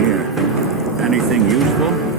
Here. Anything useful?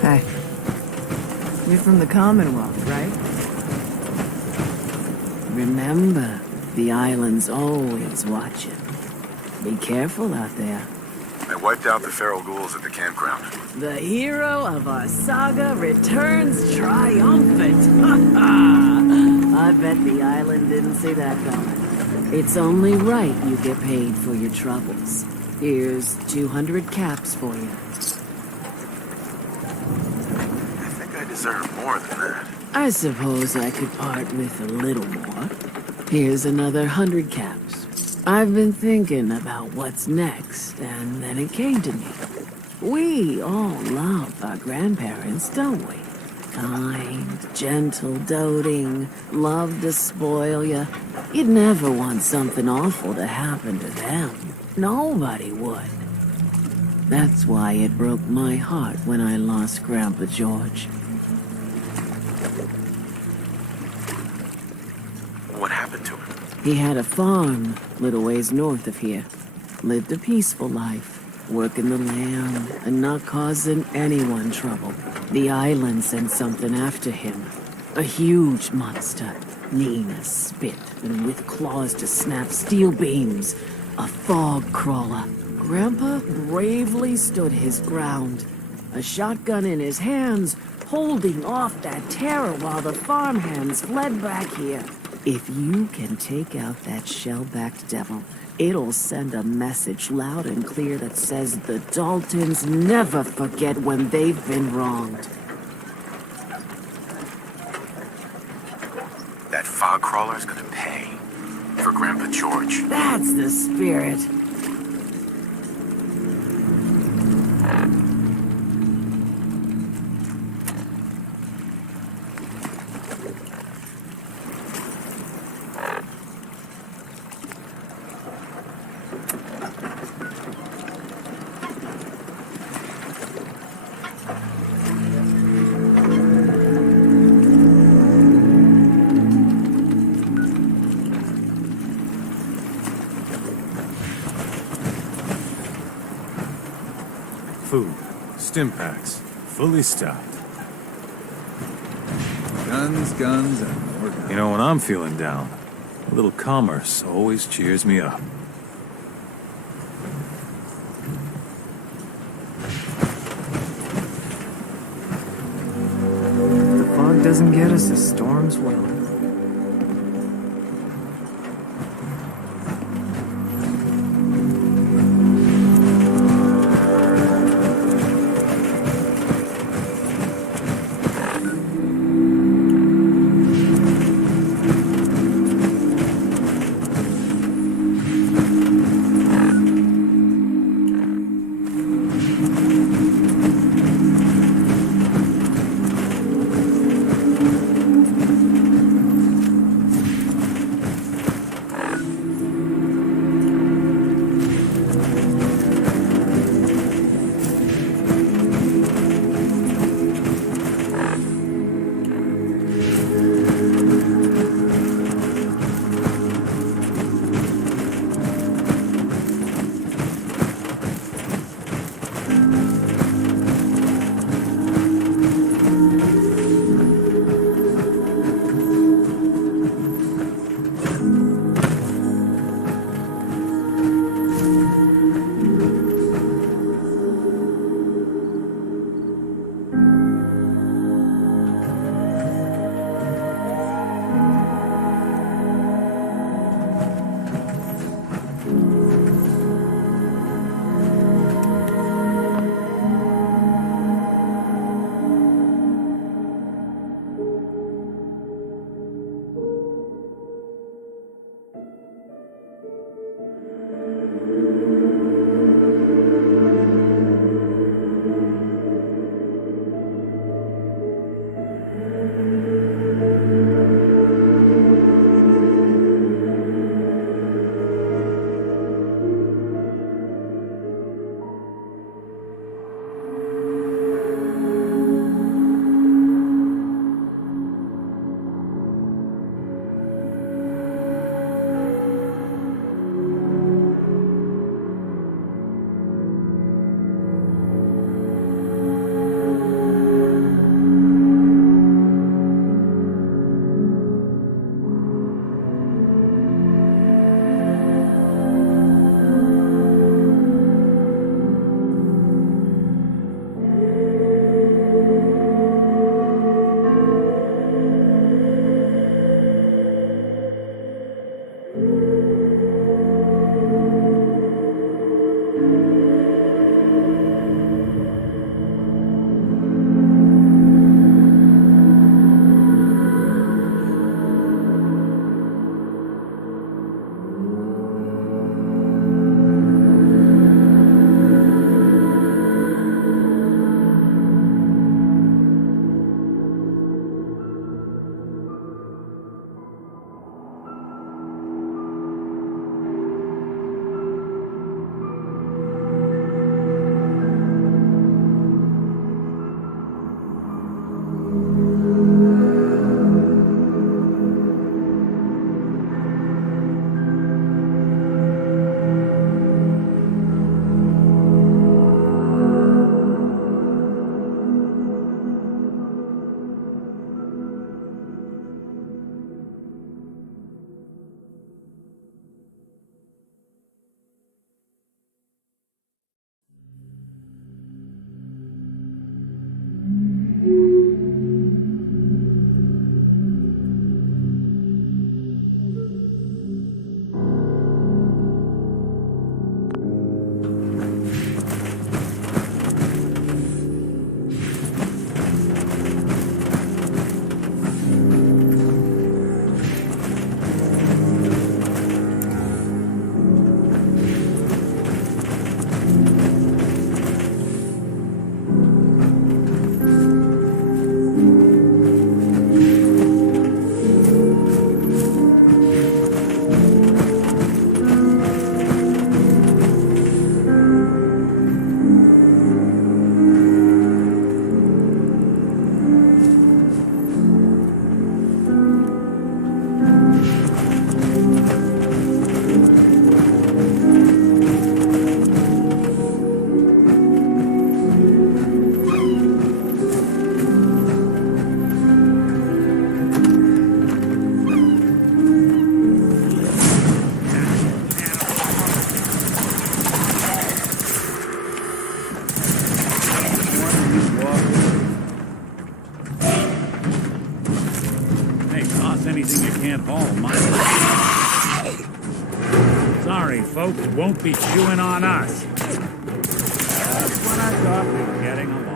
Hey. You're from the Commonwealth, right? Remember, the island's always watching. Be careful out there. I wiped out the feral ghouls at the campground. The hero of our saga returns triumphant. I bet the island didn't see that coming. It's only right you get paid for your troubles. Here's 200 caps for you. I think I deserve more than that. I suppose I could part with a little more. Here's another 100 caps. I've been thinking about what's next, and then it came to me. We all love our grandparents, don't we? Kind, gentle, doting, love to spoil you. You'd never want something awful to happen to them. Nobody would. That's why it broke my heart when I lost Grandpa George. What happened to him? He had a farm, little ways north of here. Lived a peaceful life, working the land and not causing anyone trouble. The island sent something after him. A huge monster, lean as spit and with claws to snap steel beams. A fog crawler. Grandpa bravely stood his ground, a shotgun in his hands, holding off that terror while the farmhands fled back here. If you can take out that shell-backed devil, it'll send a message loud and clear that says the Daltons never forget when they've been wronged. That fog crawler's gonna pay for Grandpa George. That's the spirit. Food, stim packs, fully stocked. Guns, and more guns. You know, when I'm feeling down, a little commerce always cheers me up. The fog doesn't get us, the storms will. worry, folks won't be chewing on us. Just when I thought we were getting along.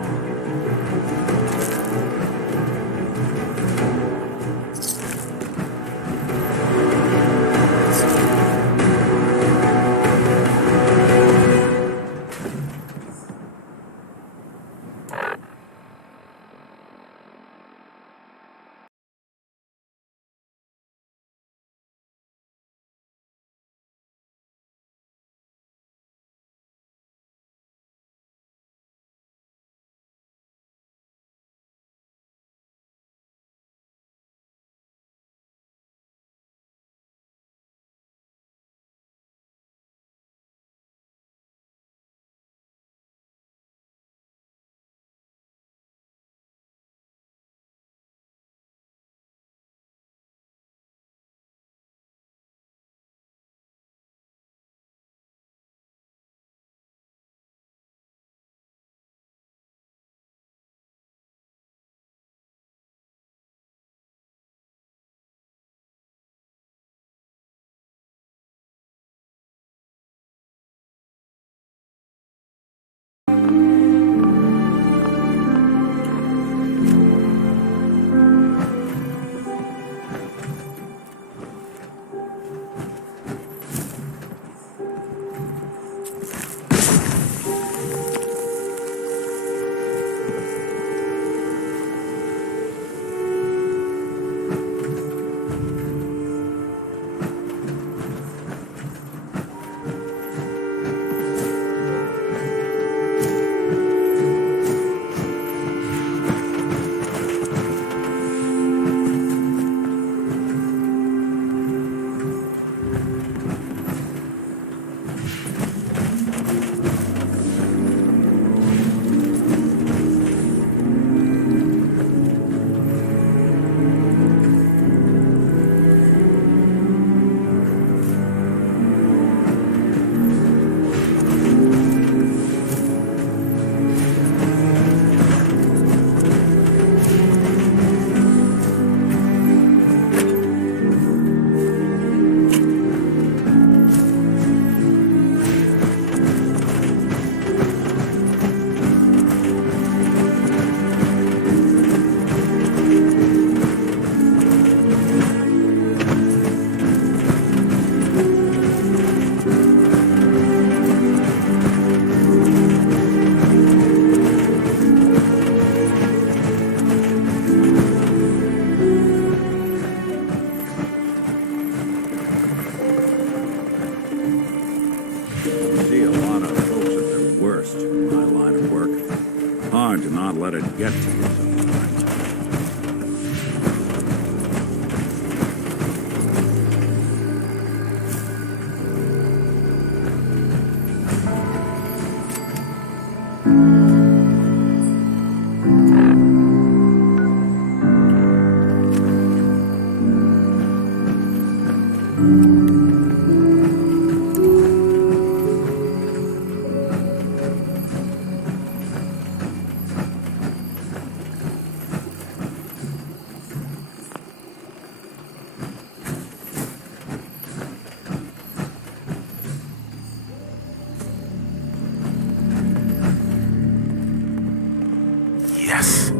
Hard to not let it get to you sometimes. Yes.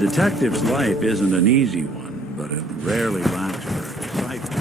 detective's life isn't an easy one, but it rarely lacks for excitement.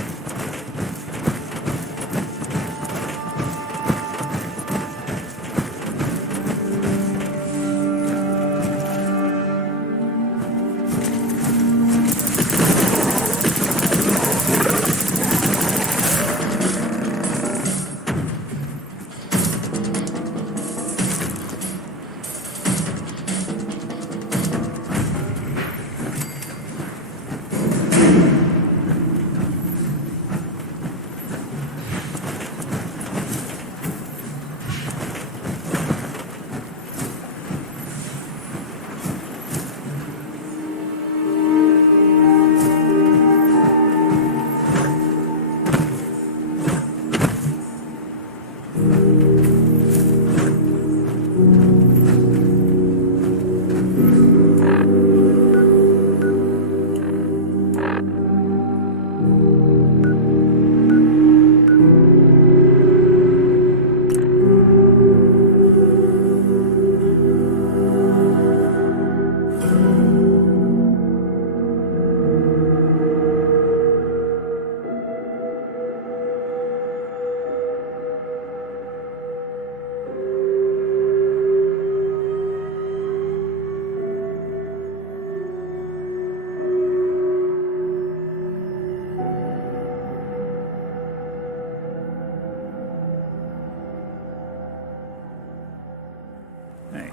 Hey,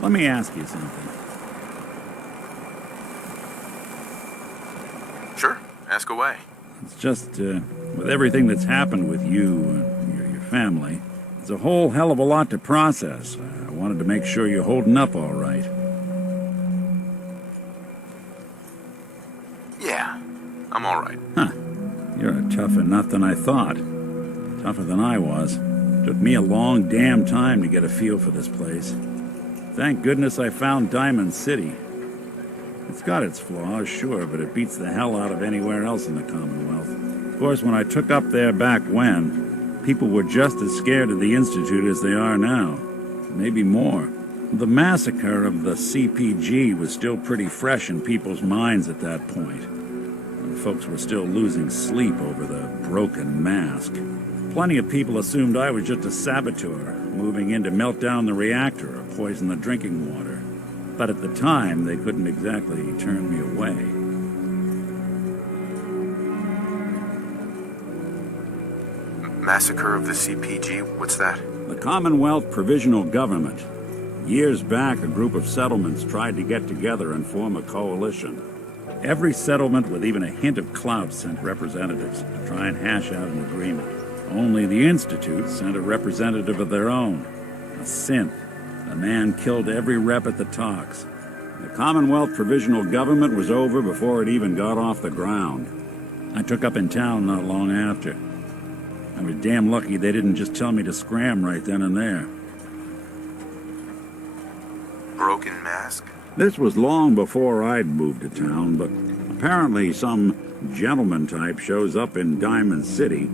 let me ask you something. Sure, ask away. It's just, with everything that's happened with you and your family, it's a whole hell of a lot to process. I wanted to make sure you're holding up all right. Yeah, I'm all right. Huh. You're a tougher nut than I thought. Tougher than I was. Took me a long damn time to get a feel for this place. Thank goodness I found Diamond City. It's got its flaws, sure, but it beats the hell out of anywhere else in the Commonwealth. Of course, when I took up there back when, people were just as scared of the Institute as they are now. Maybe more. The massacre of the CPG was still pretty fresh in people's minds at that point. And folks were still losing sleep over the broken mask. Plenty of people assumed I was just a saboteur, moving in to melt down the reactor or poison the drinking water. But at the time, they couldn't exactly turn me away. Massacre of the CPG? What's that? The Commonwealth Provisional Government. Years back, a group of settlements tried to get together and form a coalition. Every settlement with even a hint of clout sent representatives to try and hash out an agreement. Only the Institute sent a representative of their own, a synth. A man killed every rep at the talks. The Commonwealth Provisional Government was over before it even got off the ground. I took up in town not long after. I was damn lucky they didn't just tell me to scram right then and there. Broken mask? This was long before I'd moved to town, but apparently some gentleman type shows up in Diamond City,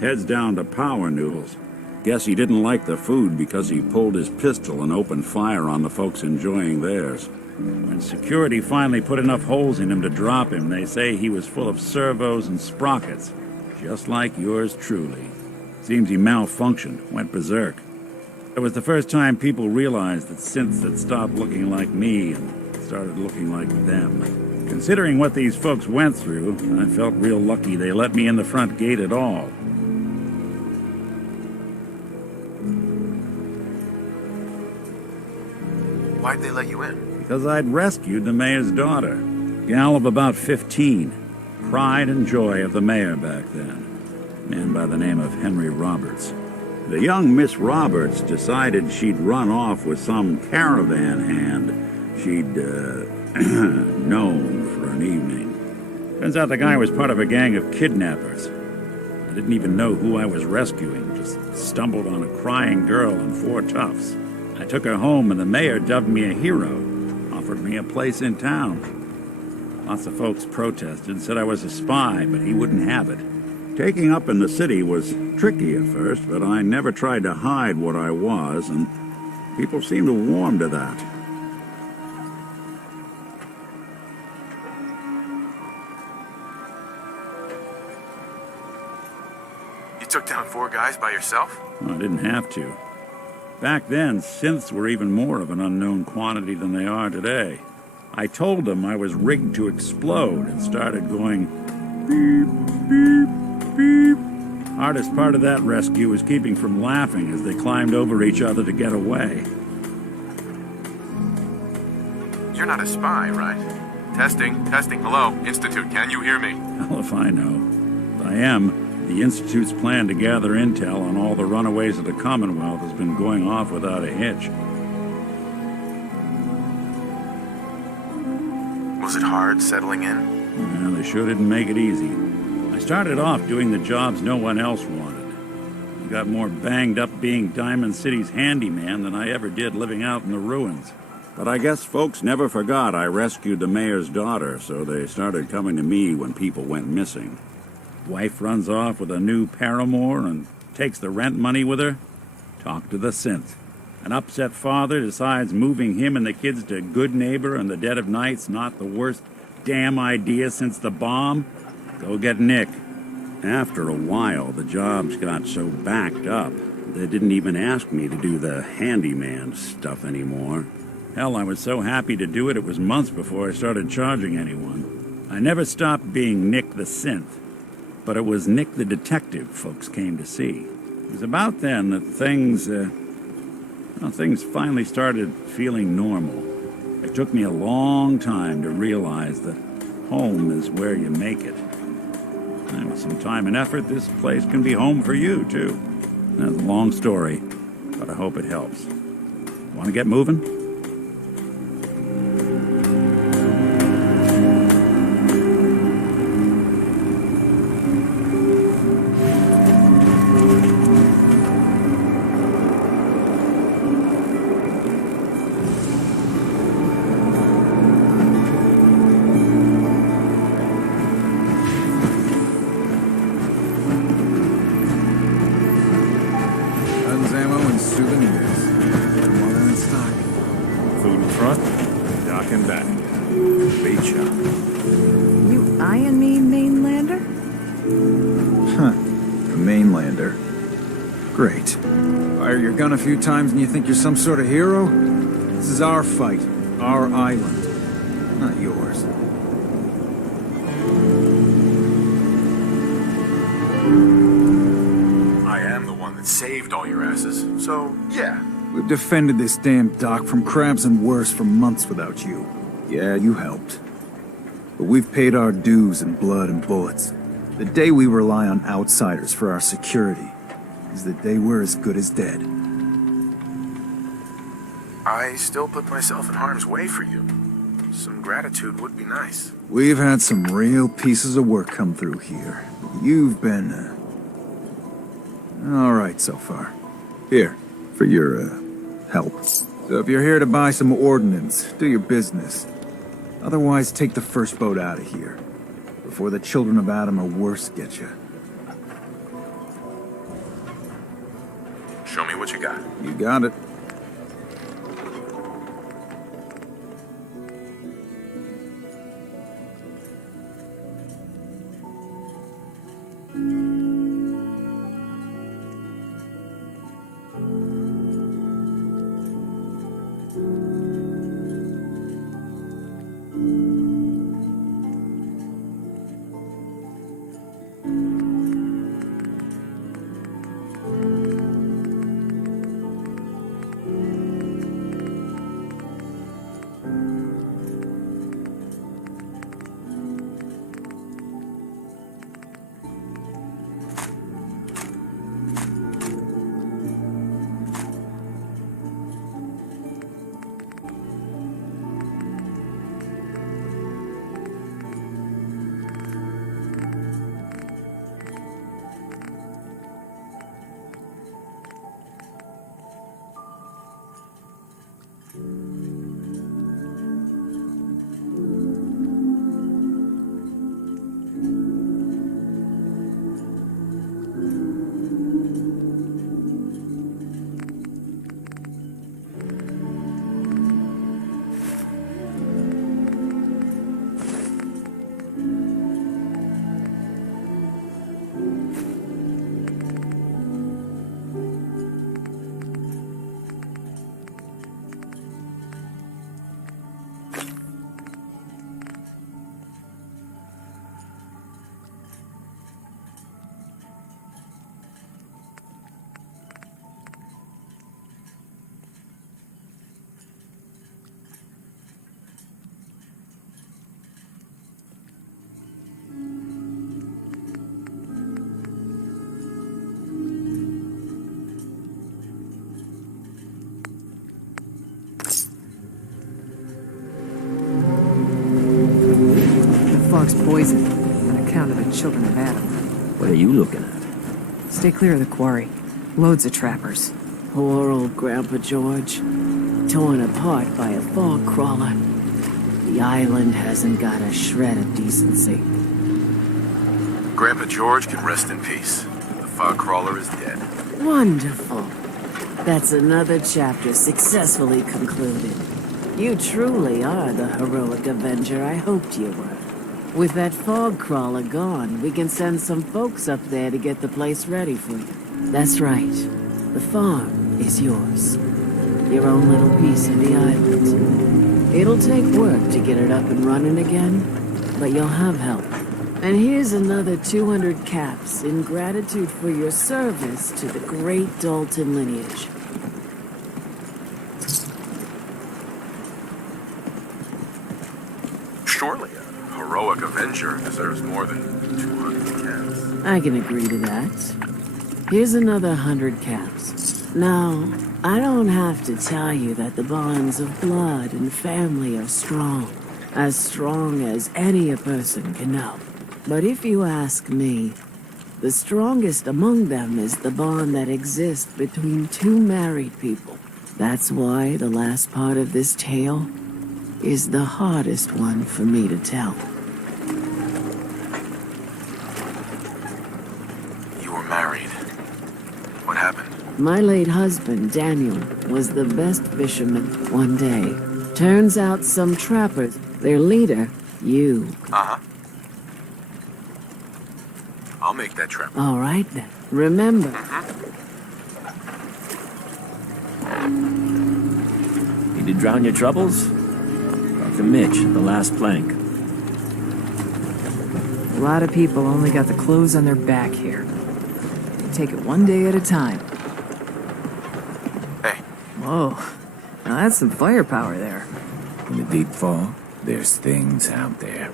heads down to Power Noodles. Guess he didn't like the food because he pulled his pistol and opened fire on the folks enjoying theirs. When security finally put enough holes in him to drop him, they say he was full of servos and sprockets, just like yours truly. Seems he malfunctioned, went berserk. It was the first time people realized that synths had stopped looking like me and started looking like them. Considering what these folks went through, I felt real lucky they let me in the front gate at all. Why'd they let you in? Because I'd rescued the mayor's daughter. Gal of about 15. Pride and joy of the mayor back then. Man by the name of Henry Roberts. The young Miss Roberts decided she'd run off with some caravan hand she'd, known for an evening. Turns out the guy was part of a gang of kidnappers. I didn't even know who I was rescuing, just stumbled on a crying girl and 4 toughs. I took her home and the mayor dubbed me a hero, offered me a place in town. Lots of folks protested and said I was a spy, but he wouldn't have it. Taking up in the city was tricky at first, but I never tried to hide what I was, and people seemed to warm to that. 4 guys by yourself? Well, I didn't have to. Back then, synths were even more of an unknown quantity than they are today. I told them I was rigged to explode and started going beep, beep, beep. Hardest part of that rescue was keeping from laughing as they climbed over each other to get away. You're not a spy, right? Testing. Hello, Institute, can you hear me? Hell if I know. If I am, the Institute's plan to gather intel on all the runaways of the Commonwealth has been going off without a hitch. Was it hard settling in? Well, they sure didn't make it easy. I started off doing the jobs no one else wanted. I got more banged up being Diamond City's handyman than I ever did living out in the ruins. But I guess folks never forgot I rescued the mayor's daughter, so they started coming to me when people went missing. Wife runs off with a new paramour and takes the rent money with her. Talk to the synth. An upset father decides moving him and the kids to Good Neighbor in the dead of night's not the worst damn idea since the bomb. Go get Nick. After a while, the jobs got so backed up, they didn't even ask me to do the handyman stuff anymore. Hell, I was so happy to do it, it was months before I started charging anyone. I never stopped being Nick the synth, but it was Nick the detective folks came to see. It was about then that things finally started feeling normal. It took me a long time to realize that home is where you make it. And with some time and effort, this place can be home for you, too. That's a long story, but I hope it helps. Want to get moving? Guns, ammo, and souvenirs. More than in stock. Food in front, dock in back. Bait shop. You eyeing me, mainlander? A mainlander. Great. Fire your gun a few times and you think you're some sort of hero? This is our fight. Our island. Not yours. I am the one that saved all your asses, so yeah. We've defended this damn dock from crabs and worse for months without you. Yeah, you helped. But we've paid our dues in blood and bullets. The day we rely on outsiders for our security is the day we're as good as dead. I still put myself in harm's way for you. Some gratitude would be nice. We've had some real pieces of work come through here. You've been, all right so far. Here, for your, help. So if you're here to buy some ordnance, do your business. Otherwise, take the first boat out of here. Before the children of Adam or worse get you. Show me what you got. You got it. poison on account of the children of Adam. What are you looking at? Stay clear of the quarry. Loads of trappers. Poor old Grandpa George. Torn apart by a fog crawler. The island hasn't got a shred of decency. Grandpa George can rest in peace. The fog crawler is dead. Wonderful. That's another chapter successfully concluded. You truly are the heroic avenger I hoped you were. With that fog crawler gone, we can send some folks up there to get the place ready for you. That's right. The farm is yours. Your own little piece of the island. It'll take work to get it up and running again, but you'll have help. And here's another 200 caps in gratitude for your service to the great Dalton lineage. Surely a heroic avenger deserves more than 200 cans. I can agree to that. Here's another 100 caps. Now, I don't have to tell you that the bonds of blood and family are strong. As strong as any a person can know. But if you ask me, the strongest among them is the bond that exists between two married people. That's why the last part of this tale is the hardest one for me to tell. You were married. What happened? My late husband, Daniel, was the best fisherman one day. Turns out some trappers, their leader, you. Uh-huh. I'll make that trip. All right then. Remember, Need to drown your troubles? Dr. Mitch, the last plank. A lot of people only got the clothes on their back here. They take it one day at a time. Hey, Whoa. Now that's some firepower there. In the deep fog, there's things out there.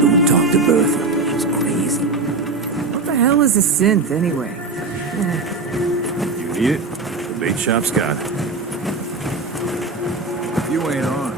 Don't talk to Bertha. She's crazy. What the hell is a synth, anyway? You need it? The bait shop's got it. You ain't on.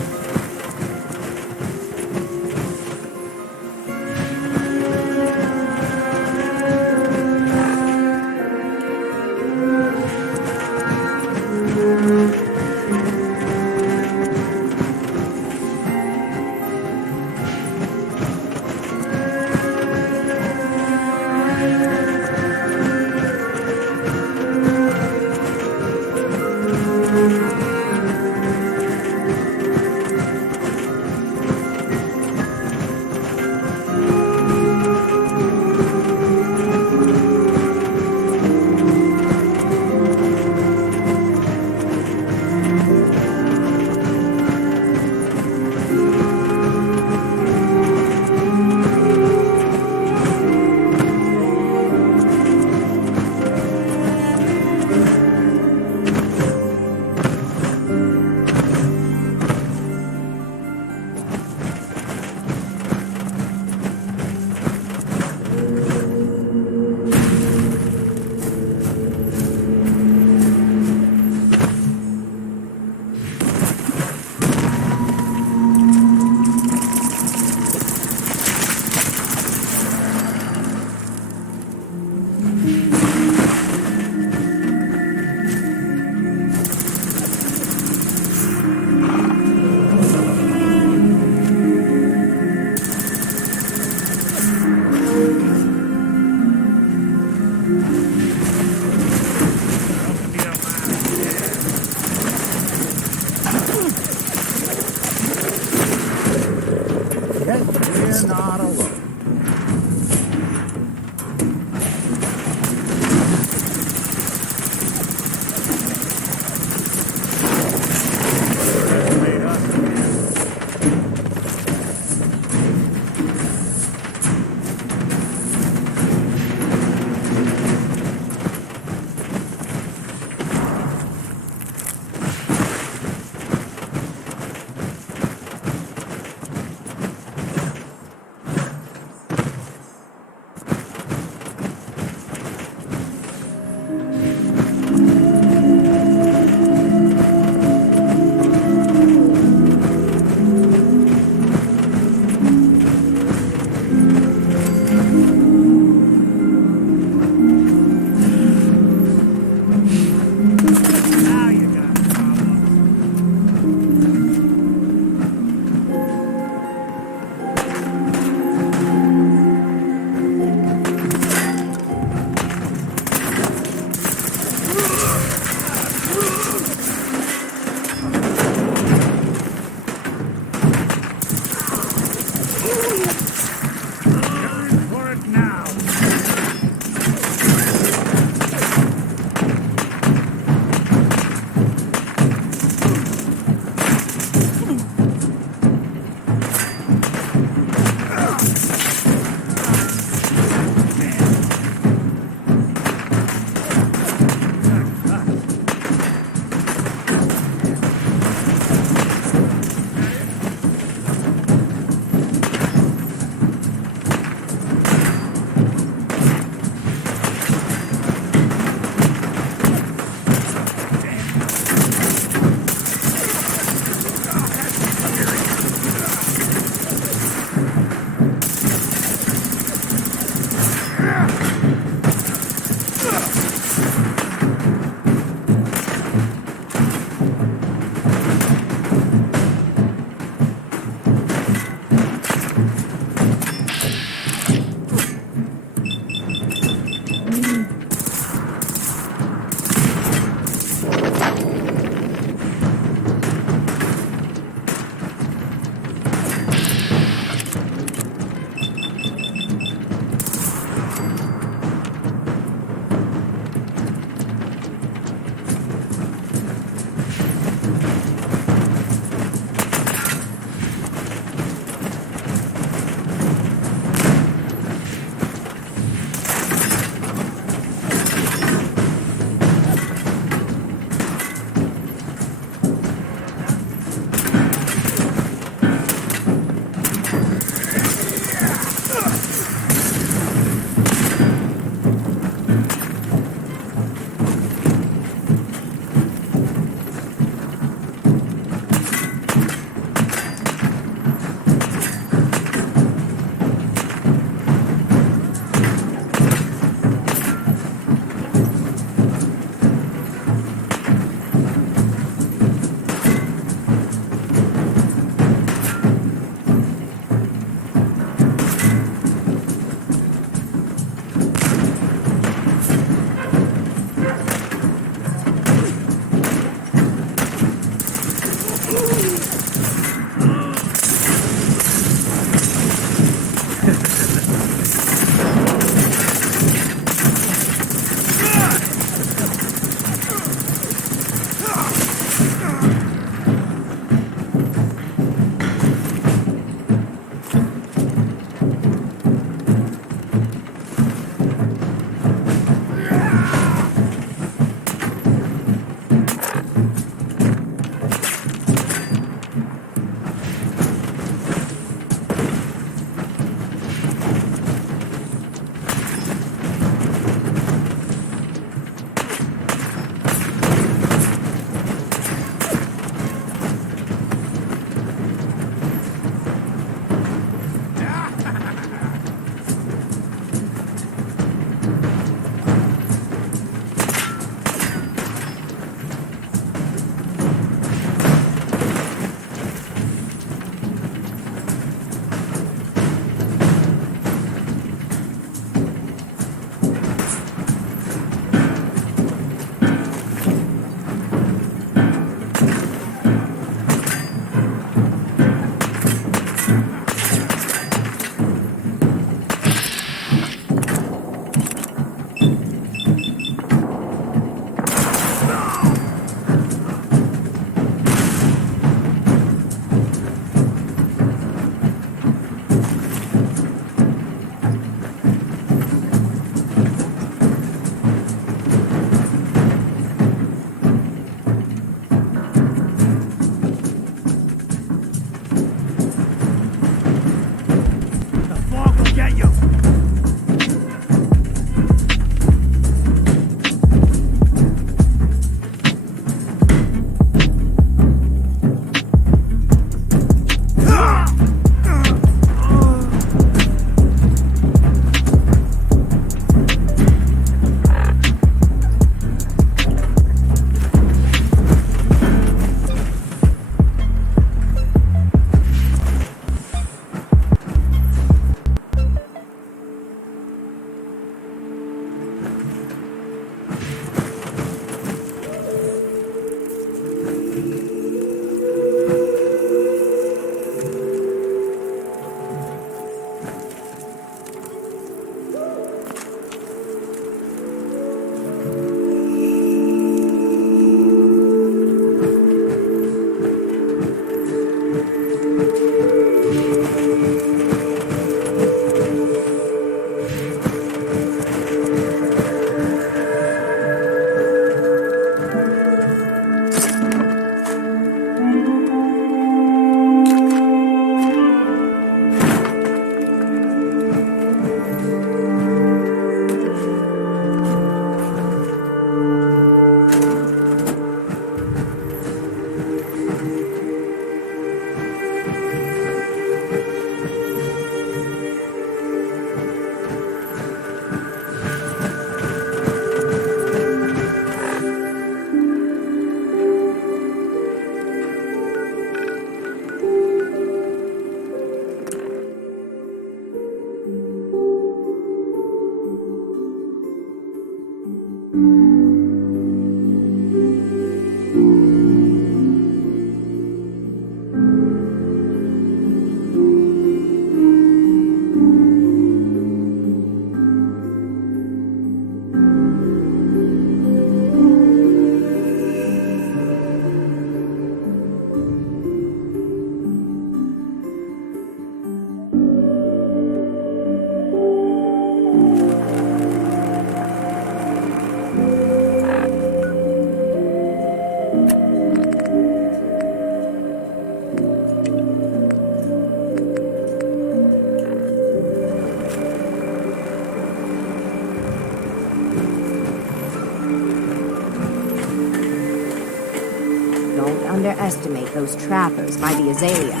underestimate those trappers by the azalea.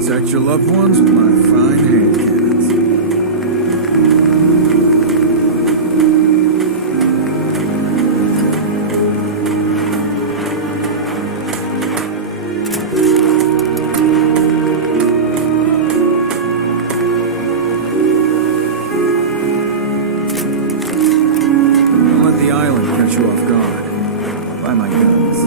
Protect your loved ones with my fine hand cannons. Don't let the island catch you off guard. Buy my guns.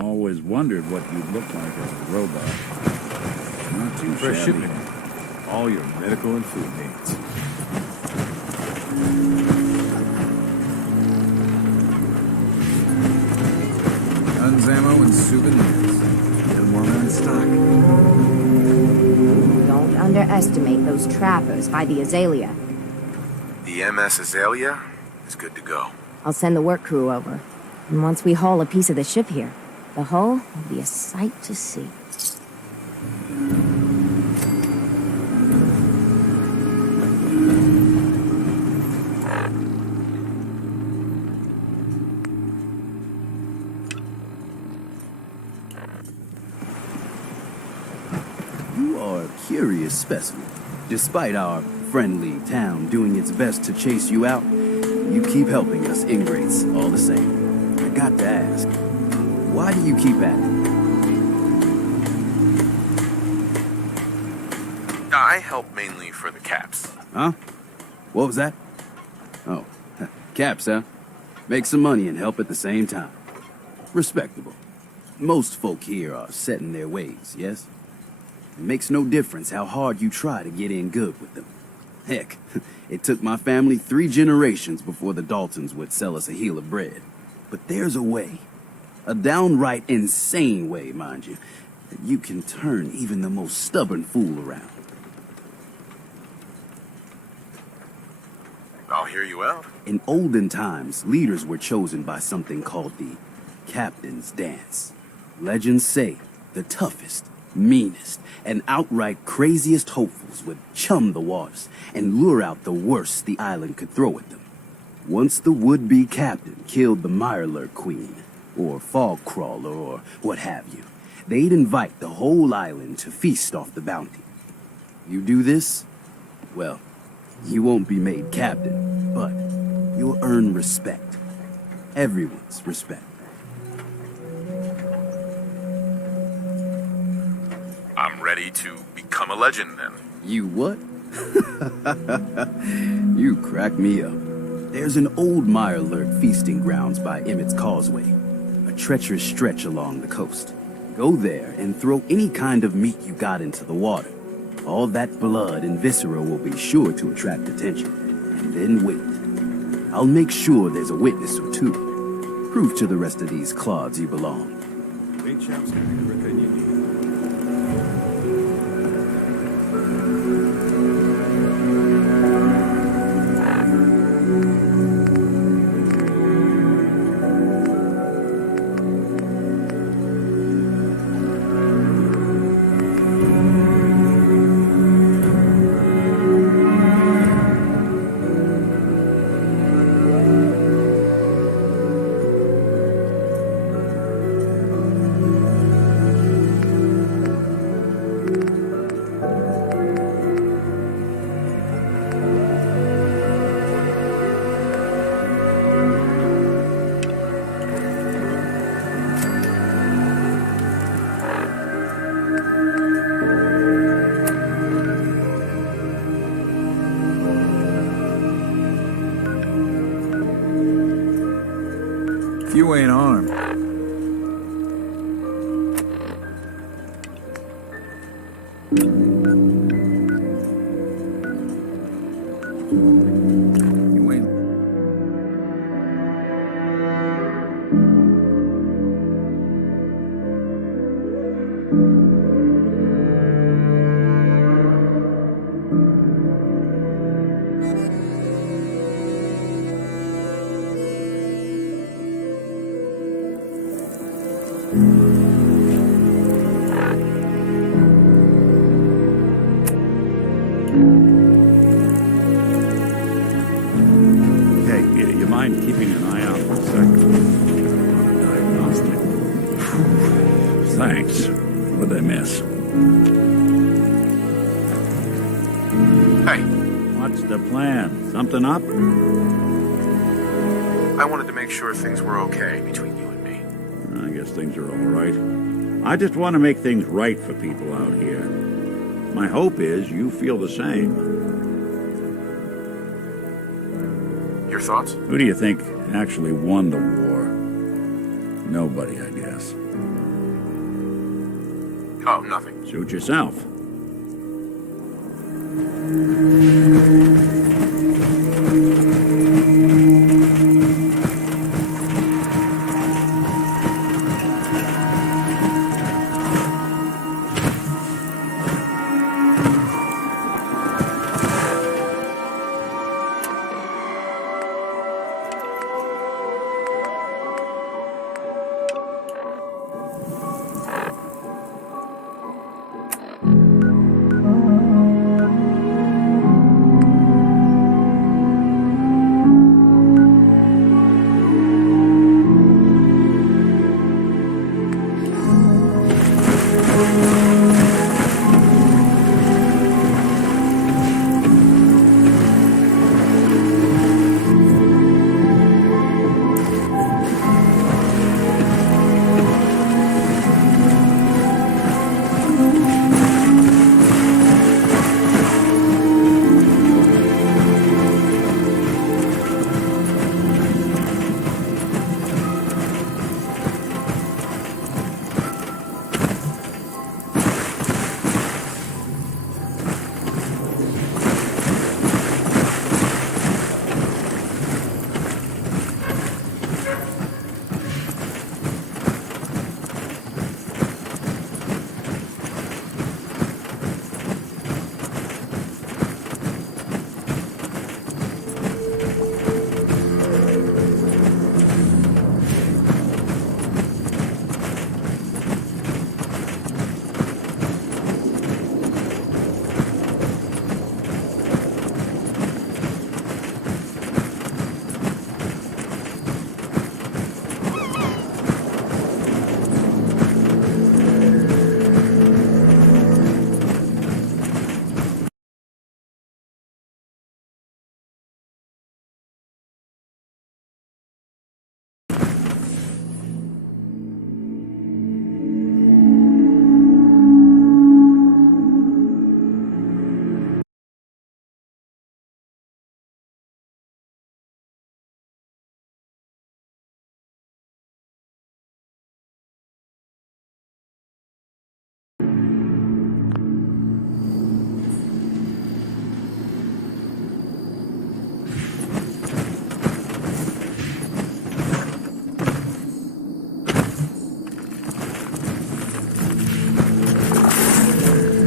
Always wondered what you'd look like as a robot. Not too Fresh shabby. shipment. All your medical and food needs. Guns, ammo, and souvenirs. Get them while they're in stock. Don't underestimate those trappers by the Azalea. The MS Azalea is good to go. I'll send the work crew over. And once we haul a piece of the ship here, the hull will be a sight to see. You are a curious specimen. Despite our friendly town doing its best to chase you out, you keep helping us ingrates all the same. I got to ask, why do you keep at it? I help mainly for the caps. Huh? What was that? Oh, caps, huh? Make some money and help at the same time. Respectable. Most folk here are set in their ways, yes? It makes no difference how hard you try to get in good with them. Heck, it took my family 3 generations before the Daltons would sell us a heel of bread. But there's a way. A downright insane way, mind you, that you can turn even the most stubborn fool around. I'll hear you out. In olden times, leaders were chosen by something called the Captain's Dance. Legends say the toughest, meanest, and outright craziest hopefuls would chum the waters and lure out the worst the island could throw at them. Once the would-be captain killed the Mirelurk Queen, or Fog Crawler, or what have you, they'd invite the whole island to feast off the bounty. You do this, well, you won't be made captain, but you'll earn respect. Everyone's respect. I'm ready to become a legend then. You what? You crack me up. There's an old Mirelurk feasting grounds by Emmett's Causeway, a treacherous stretch along the coast. Go there and throw any kind of meat you got into the water. All that blood and viscera will be sure to attract attention. And then wait. I'll make sure there's a witness or two. Prove to the rest of these clods you belong. Bait shop's got everything you need. If you ain't armed, you ain't. Hey, you mind keeping an eye out for a second? On a diagnostic. Thanks. What'd I miss? Hey, What's the plan? Something up? I wanted to make sure things were okay between you and me. I guess things are all right. I just want to make things right for people out here. My hope is you feel the same. Your thoughts? Who do you think actually won the war? Nobody, I guess. Oh, nothing. Suit yourself.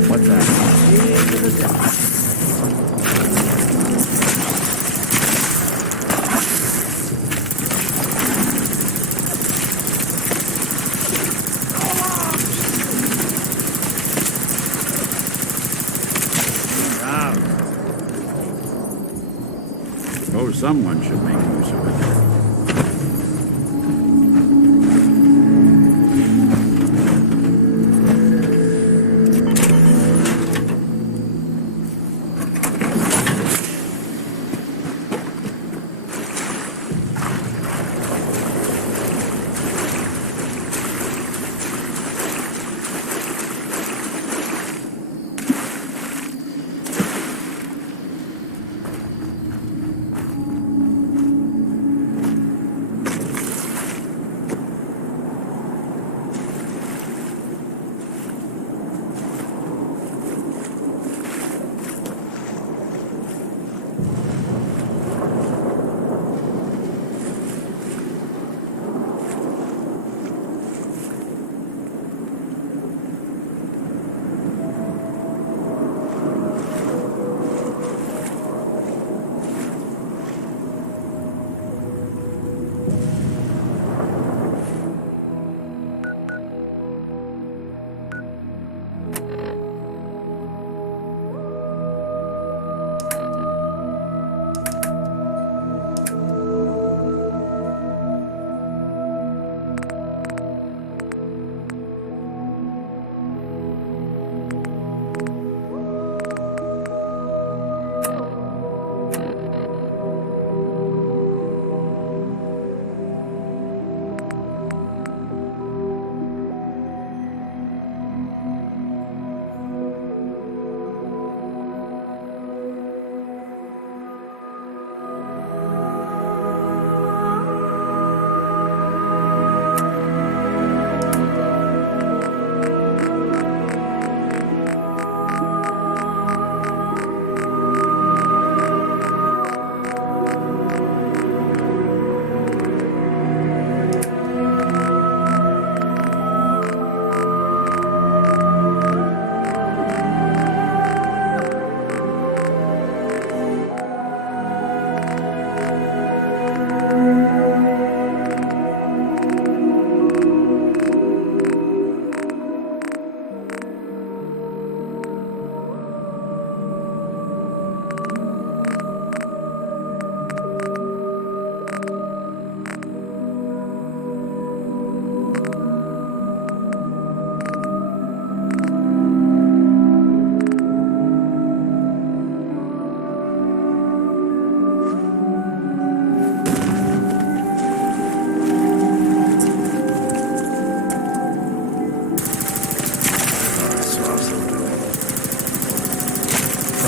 What's that? Suppose someone should make use of it.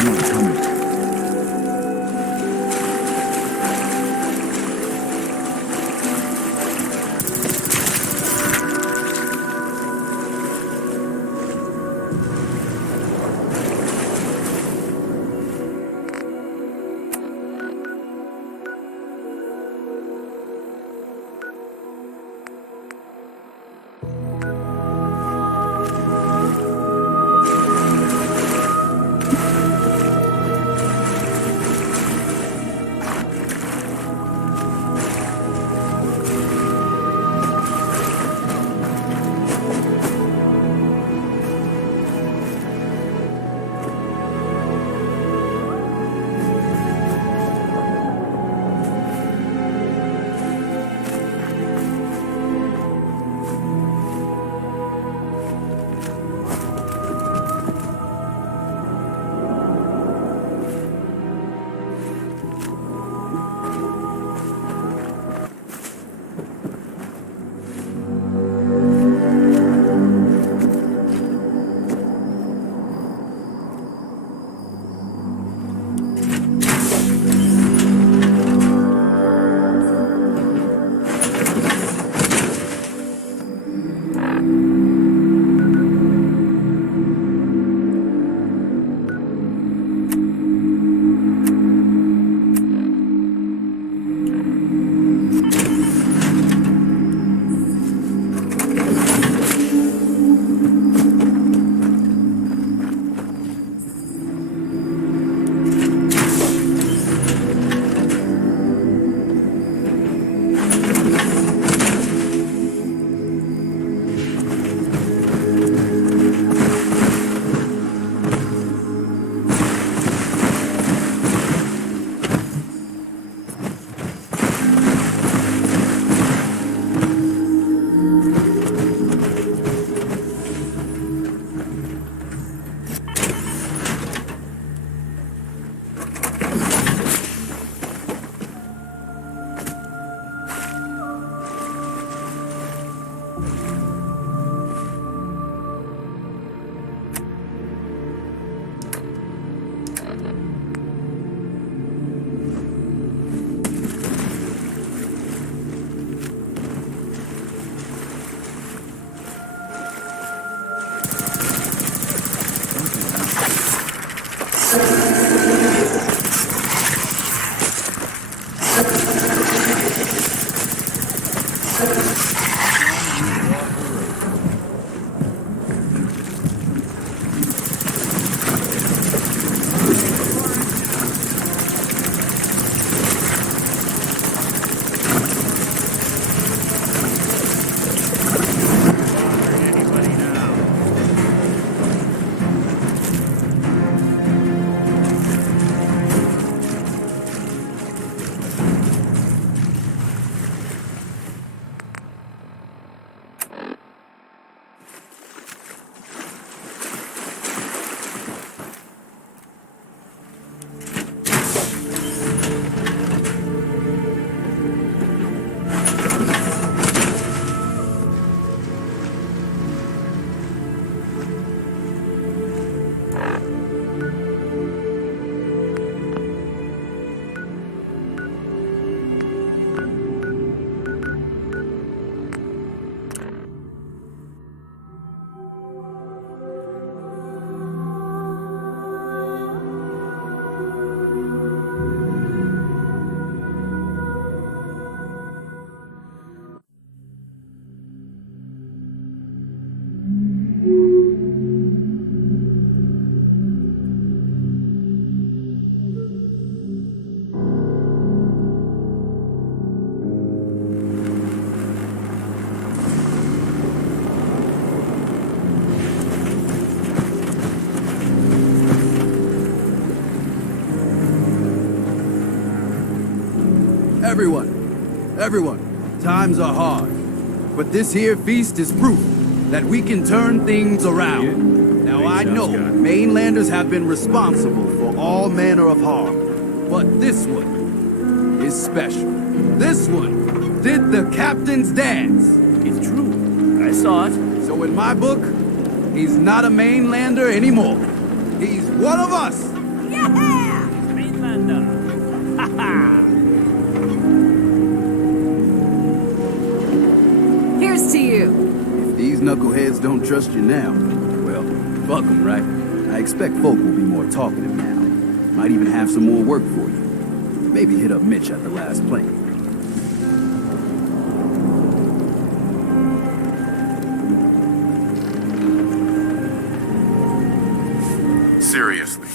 Come on, come on. Everyone, times are hard. But this here feast is proof that we can turn things around. Now I know mainlanders have been responsible for all manner of harm. But this one is special. This one did the captain's dance. It's true. I saw it. So in my book, he's not a mainlander anymore. He's one of us. Greenlander! Ha ha! Here's to you. If these knuckleheads don't trust you now, well, fuck them, right? I expect folk will be more talkative now. Might even have some more work for you. Maybe hit up Mitch at the last plane. Seriously.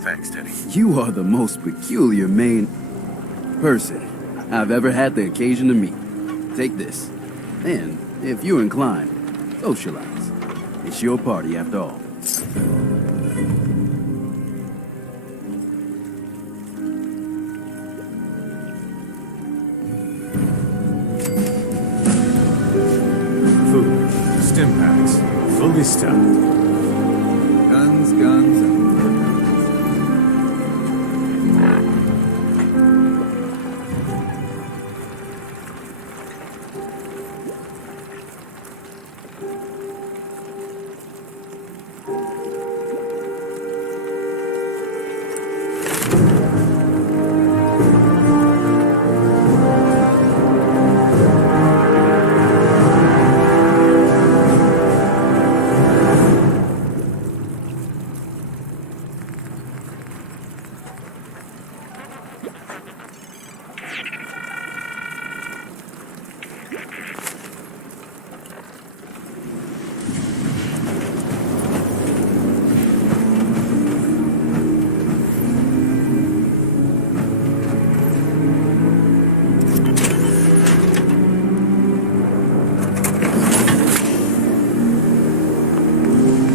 Thanks, Teddy. You are the most peculiar main person I've ever had the occasion to meet. Take this. And, if you're inclined, socialize. It's your party after all. Food, stim packs, fully stocked. Guns, guns, and more guns.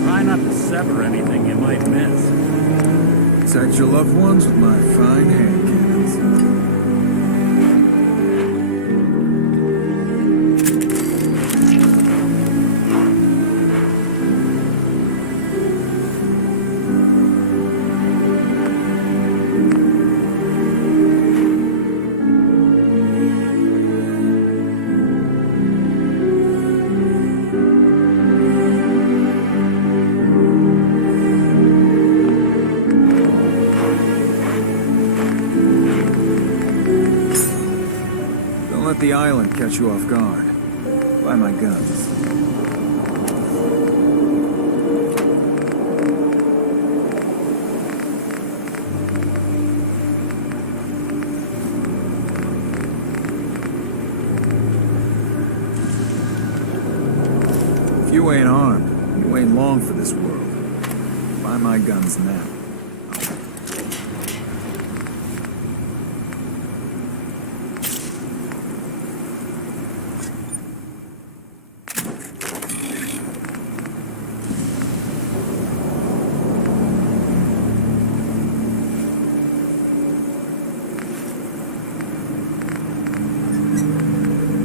Try not to sever anything you might miss. Protect your loved ones with my fine hand cannons. Don't let the island catch you off guard. Buy my guns. If you ain't armed, you ain't long for this world. Buy my guns now.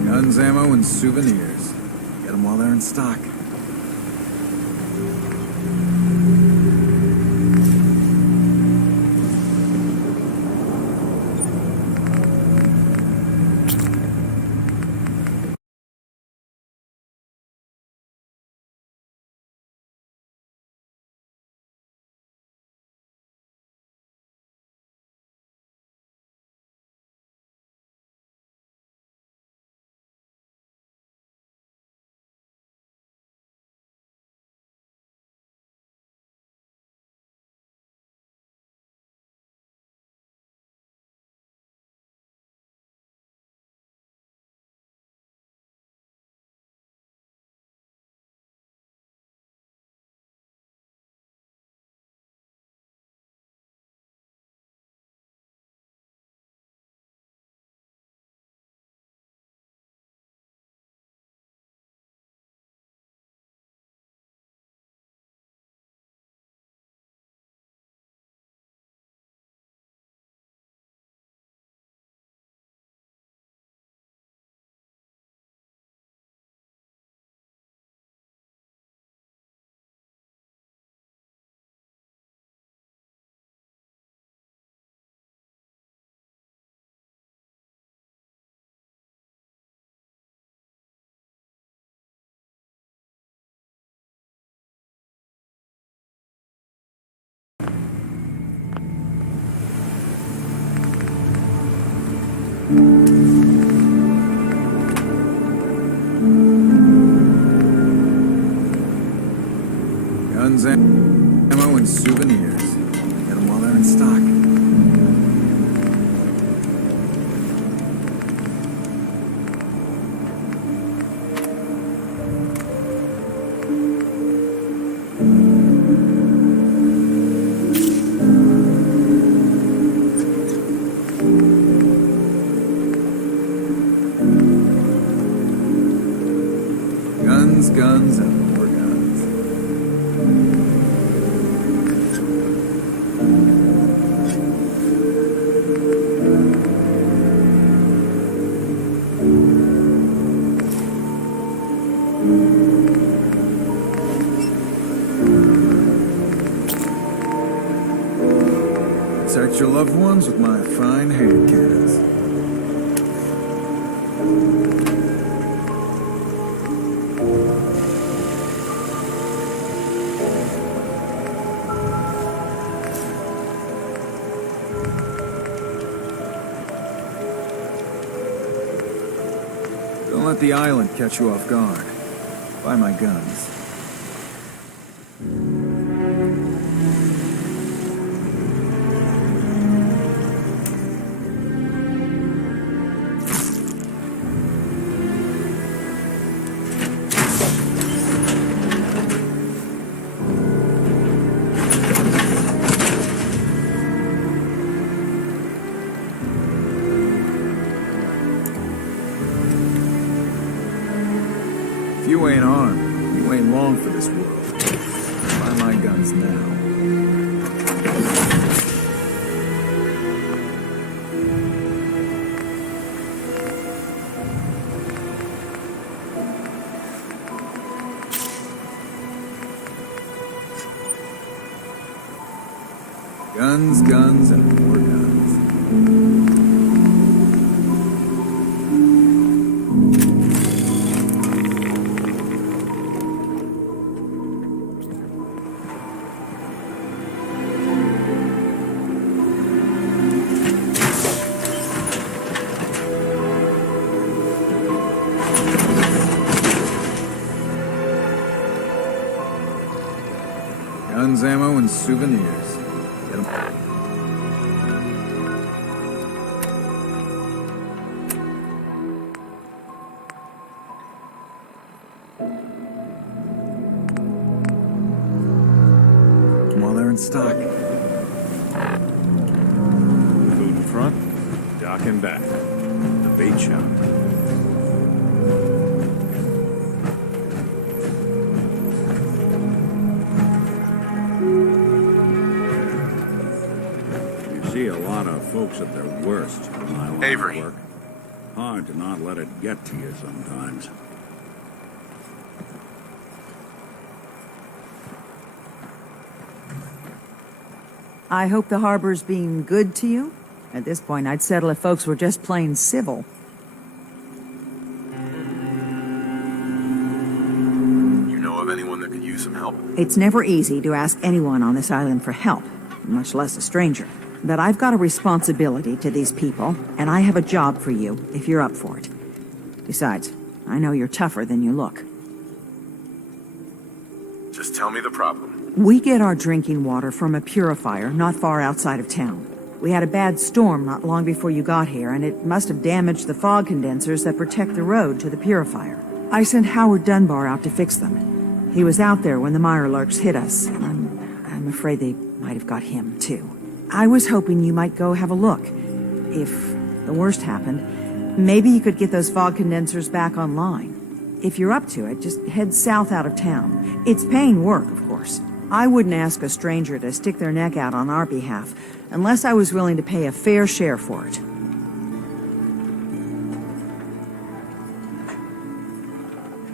Guns, ammo, and souvenirs. Get them while they're in stock. Guns, ammo, and souvenirs. Get them while they're in stock. Guns, and more guns. Protect your loved ones with my fine hand cannons. Don't let the island catch you off guard. Buy my guns. If you ain't armed, you ain't long for this world. Buy my guns now. Guns, and more guns. Guns, ammo, and souvenirs. Get 'em. While they're in stock. Food in front, dock in back. The bait shop. See a lot of folks at their worst in my line of Avery. work. Hard to not let it get to you sometimes. I hope the harbor's being good to you. At this point, I'd settle if folks were just plain civil. You know of anyone that could use some help? It's never easy to ask anyone on this island for help, much less a stranger. But I've got a responsibility to these people, and I have a job for you if you're up for it. Besides, I know you're tougher than you look. Just tell me the problem. We get our drinking water from a purifier not far outside of town. We had a bad storm not long before you got here, and it must have damaged the fog condensers that protect the road to the purifier. I sent Howard Dunbar out to fix them. He was out there when the Mirelurks hit us, and I'm afraid they might have got him, too. I was hoping you might go have a look. If the worst happened, maybe you could get those fog condensers back online. If you're up to it, just head south out of town. It's paying work, of course. I wouldn't ask a stranger to stick their neck out on our behalf, unless I was willing to pay a fair share for it.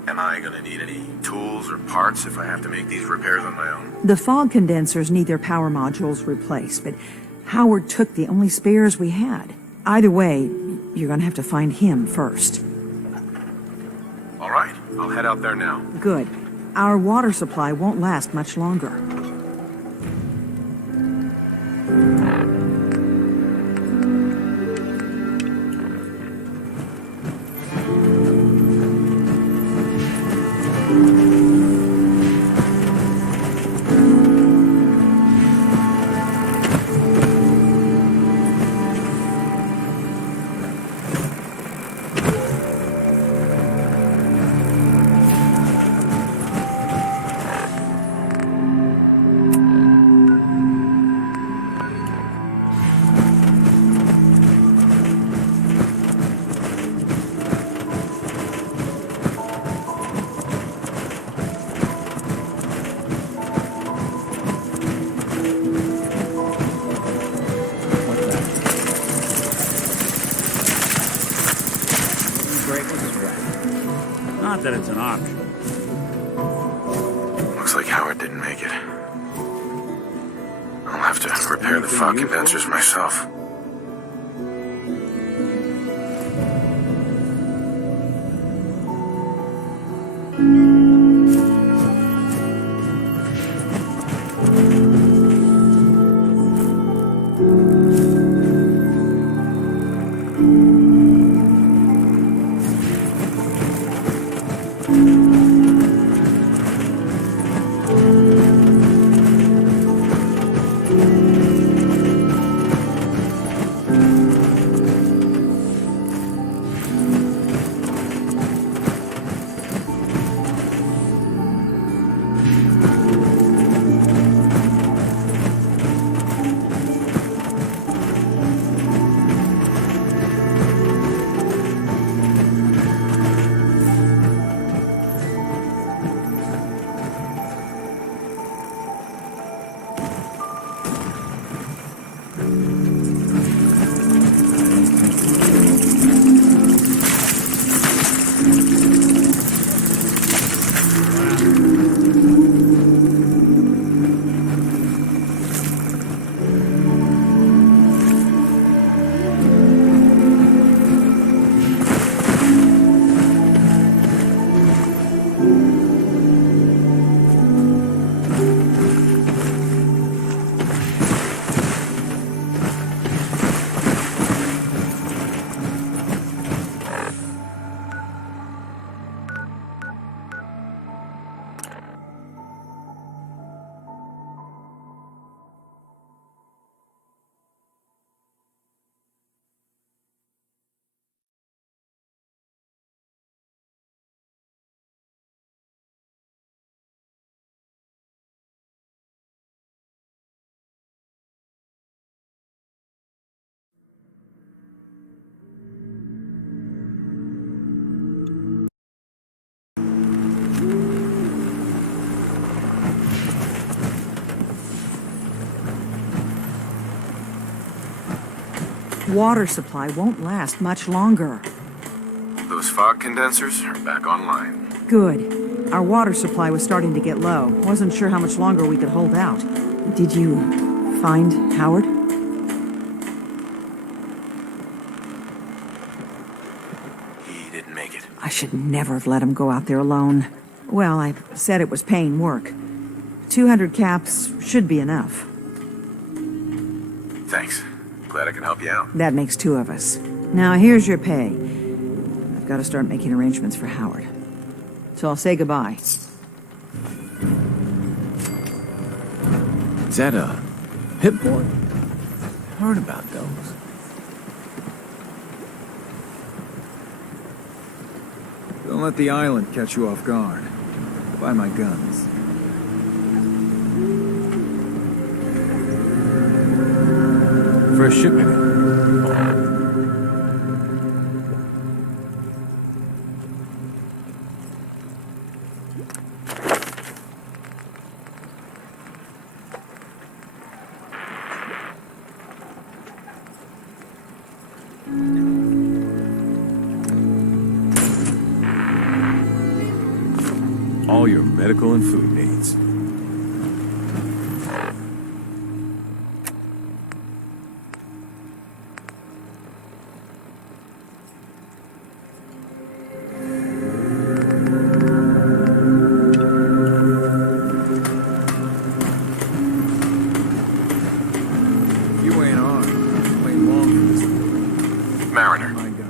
Am I gonna need any tools or parts if I have to make these repairs on my own? The fog condensers need their power modules replaced, but Howard took the only spares we had. Either way, you're gonna have to find him first. All right, I'll head out there now. Good. Our water supply won't last much longer. Looks like Howard didn't make it. I'll have to repair the fog condensers myself. Water supply won't last much longer. Those fog condensers are back online. Good. Our water supply was starting to get low. Wasn't sure how much longer we could hold out. Did you find Howard? He didn't make it. I should never have let him go out there alone. Well, I said it was paying work. 200 caps should be enough. Thanks. Glad I can help you out. That makes two of us. Now, here's your pay. I've got to start making arrangements for Howard. So I'll say goodbye. Is that a Pip-Boy? Heard about those. Don't let the island catch you off guard. Buy my guns. First shipment. All your medical and food needs.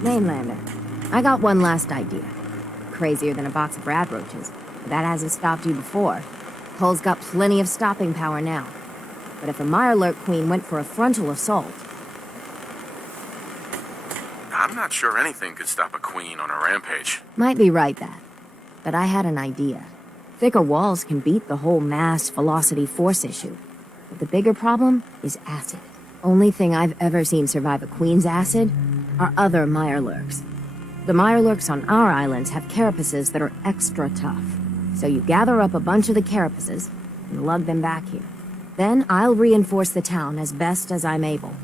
Mainlander. I got one last idea. Crazier than a box of rad roaches. But that hasn't stopped you before. Hull's got plenty of stopping power now. But if a Mirelurk queen went for a frontal assault... I'm not sure anything could stop a queen on a rampage. Might be right, that. But I had an idea. Thicker walls can beat the whole mass velocity force issue. But the bigger problem is acid. Only thing I've ever seen survive a queen's acid are other Mirelurks. The Mirelurks on our islands have carapaces that are extra tough. So you gather up a bunch of the carapaces and lug them back here. Then I'll reinforce the town as best as I'm able.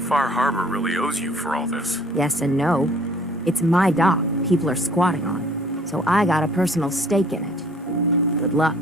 Far Harbor really owes you for all this. Yes and no. It's my dock. people are squatting on, so I got a personal stake in it. Good luck.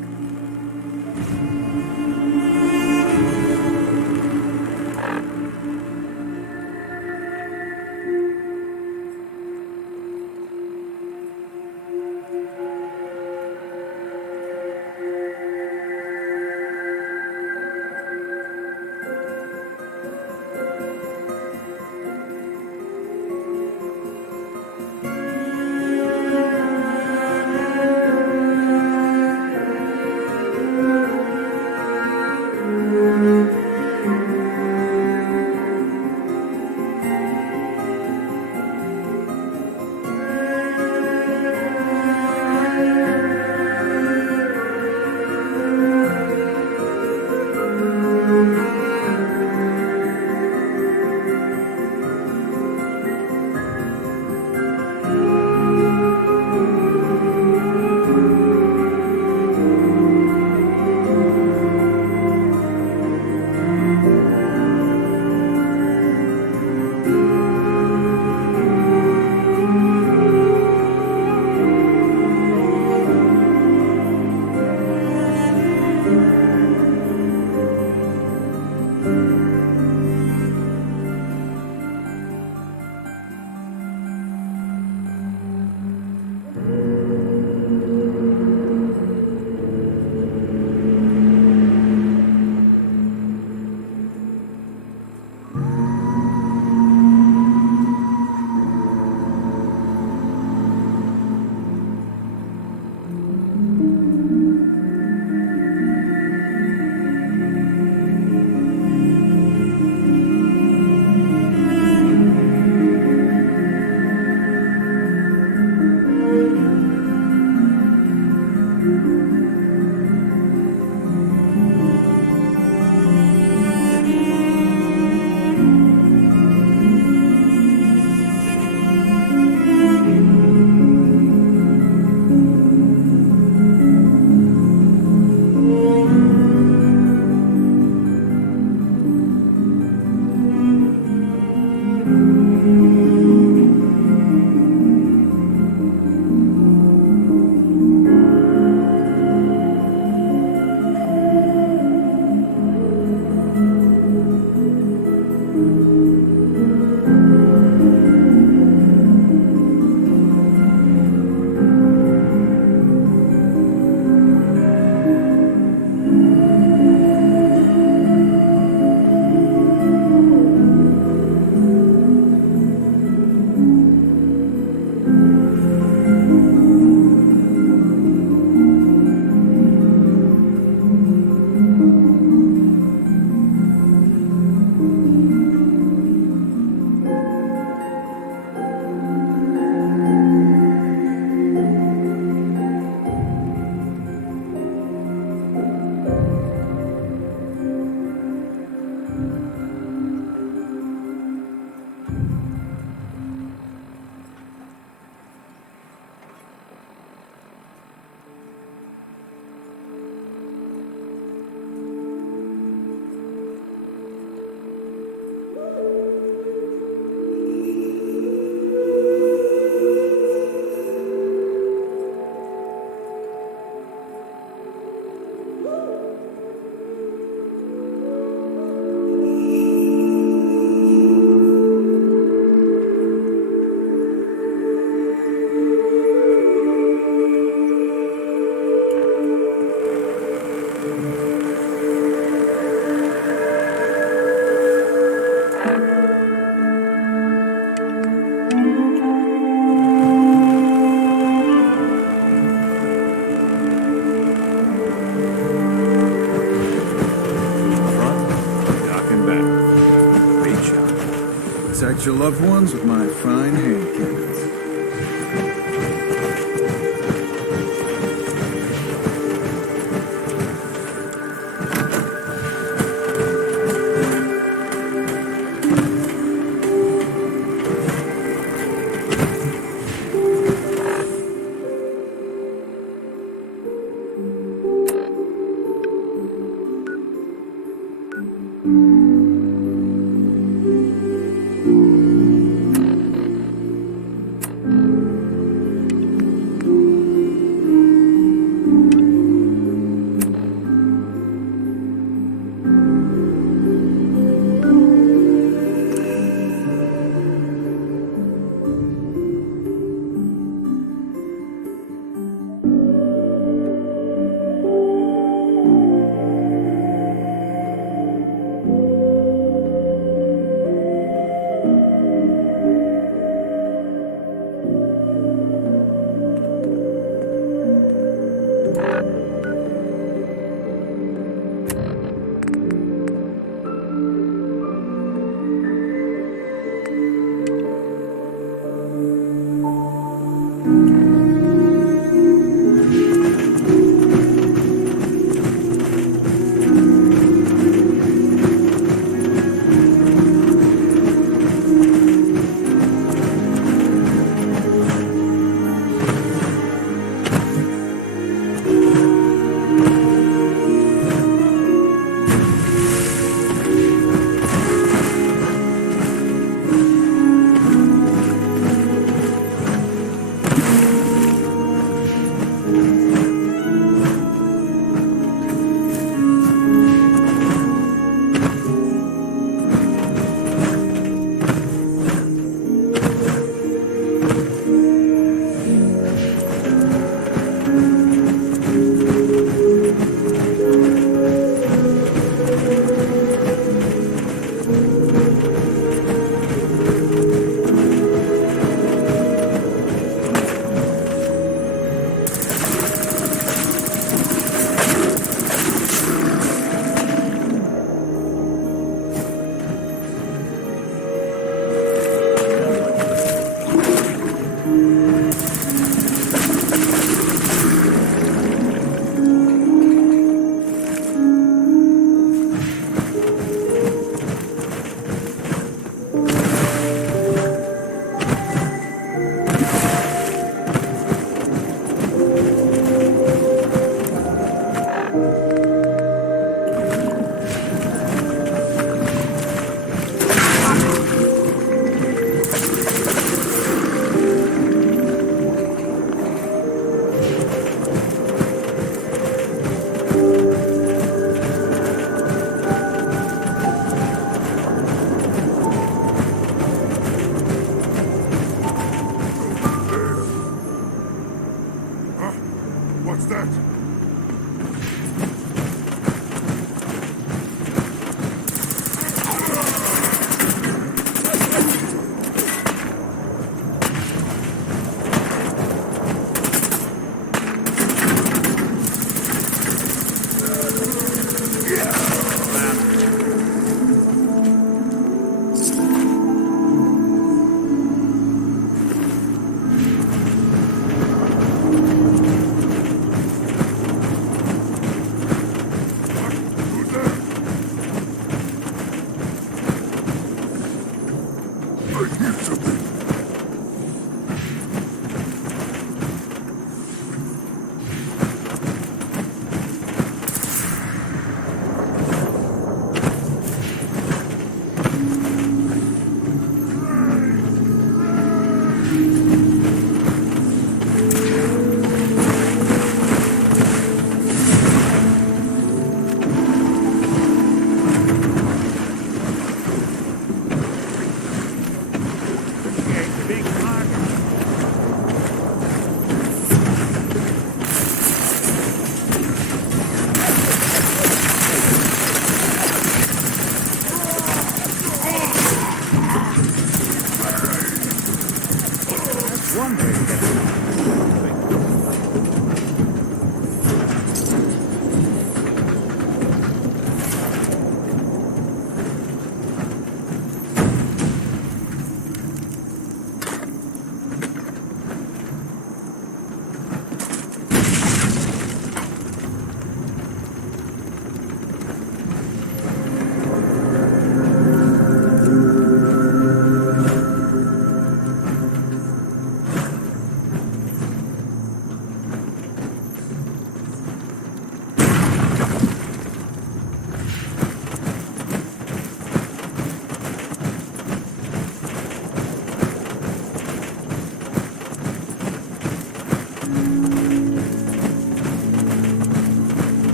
Protect your loved ones with my fine hand cannons.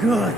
Good.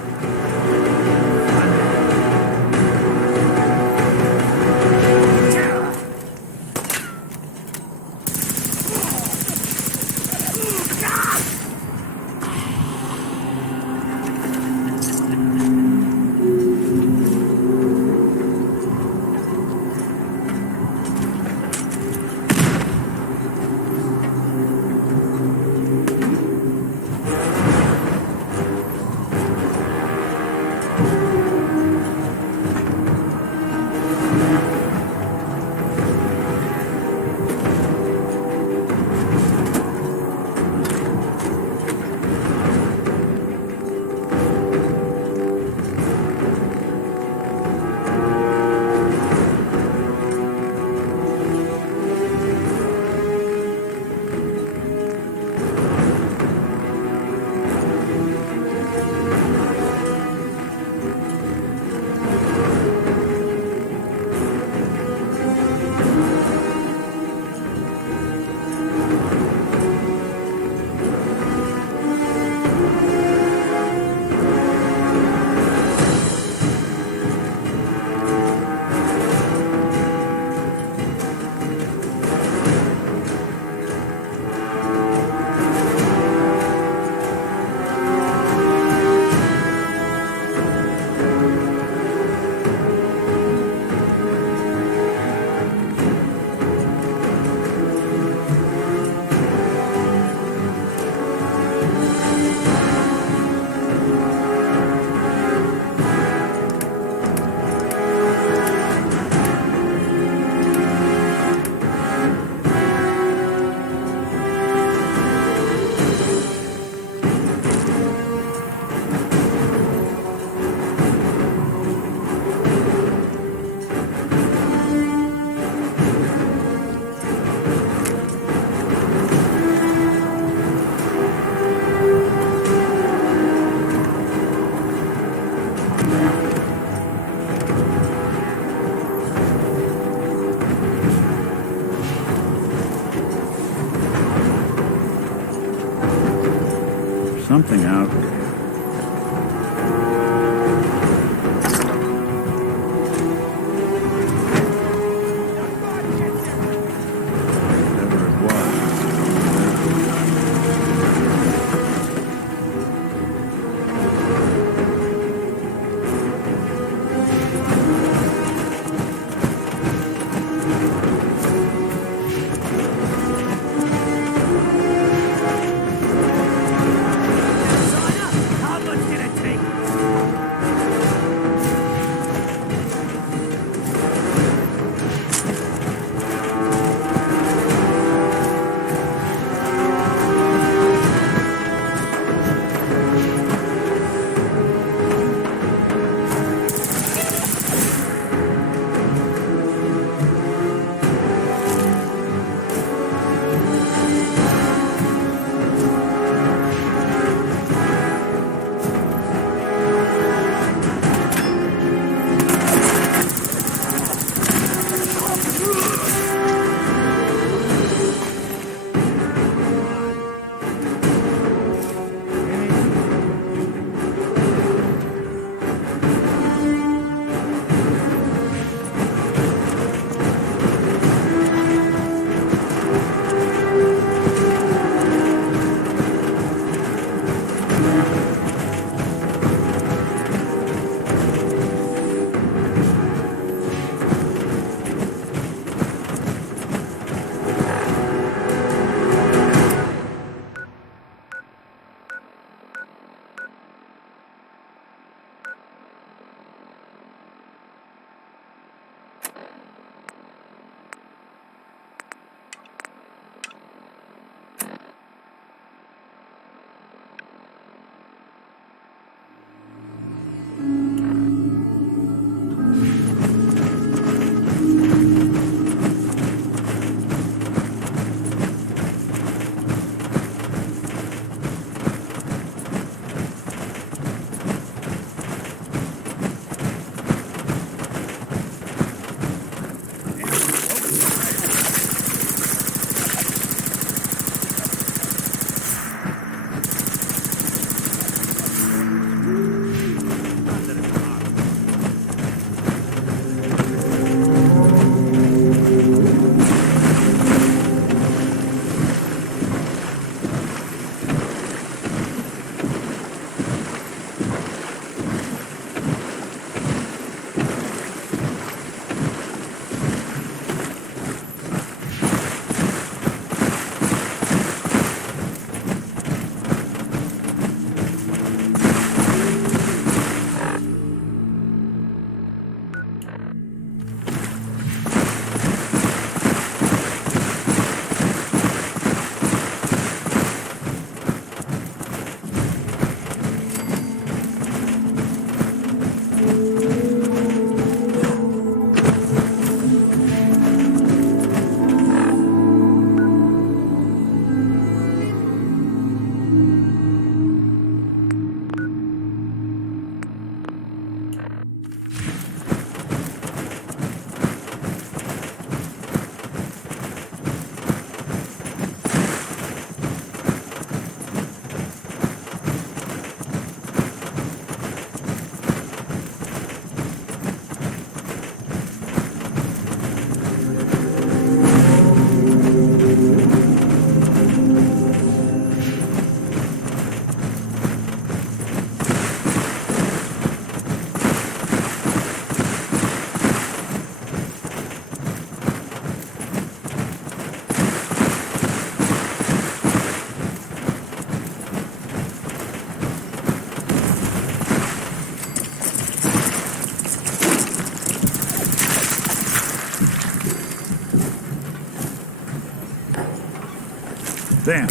Damn.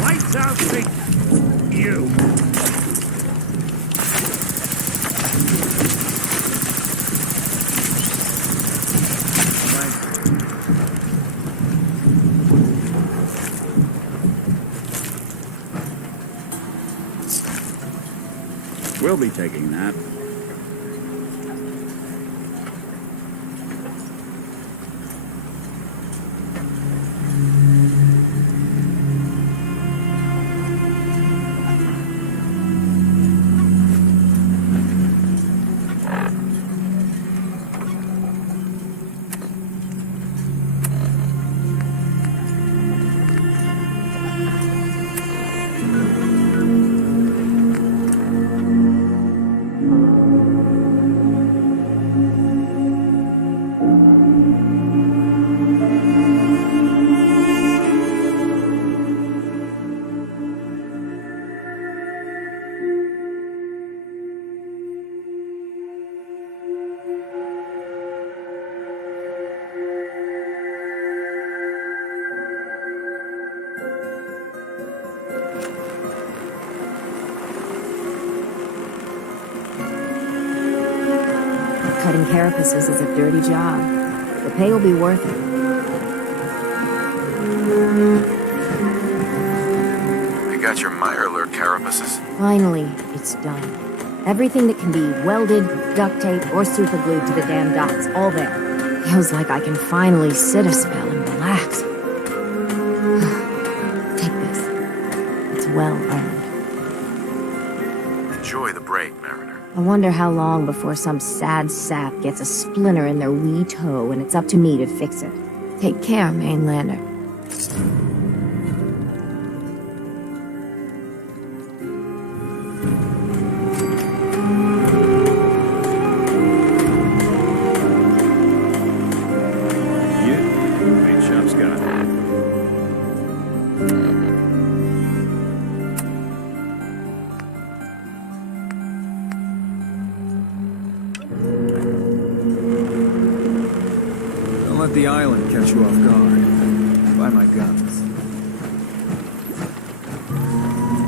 Lights out, Satan. You. We'll be taking that. Cutting carapaces is a dirty job. The pay will be worth it. You got your Mirelurk carapaces? Finally, it's done. Everything that can be welded, duct taped, or superglued to the damn docks, all there. Feels like I can finally sit a spell and relax. Take this. It's well earned. Enjoy the break, Mariner. I wonder how long before some sad sap gets a splinter in their wee toe and it's up to me to fix it. Take care, Mainlander. You? Main shop's got it. Don't let the island catch you off guard. Buy my guns.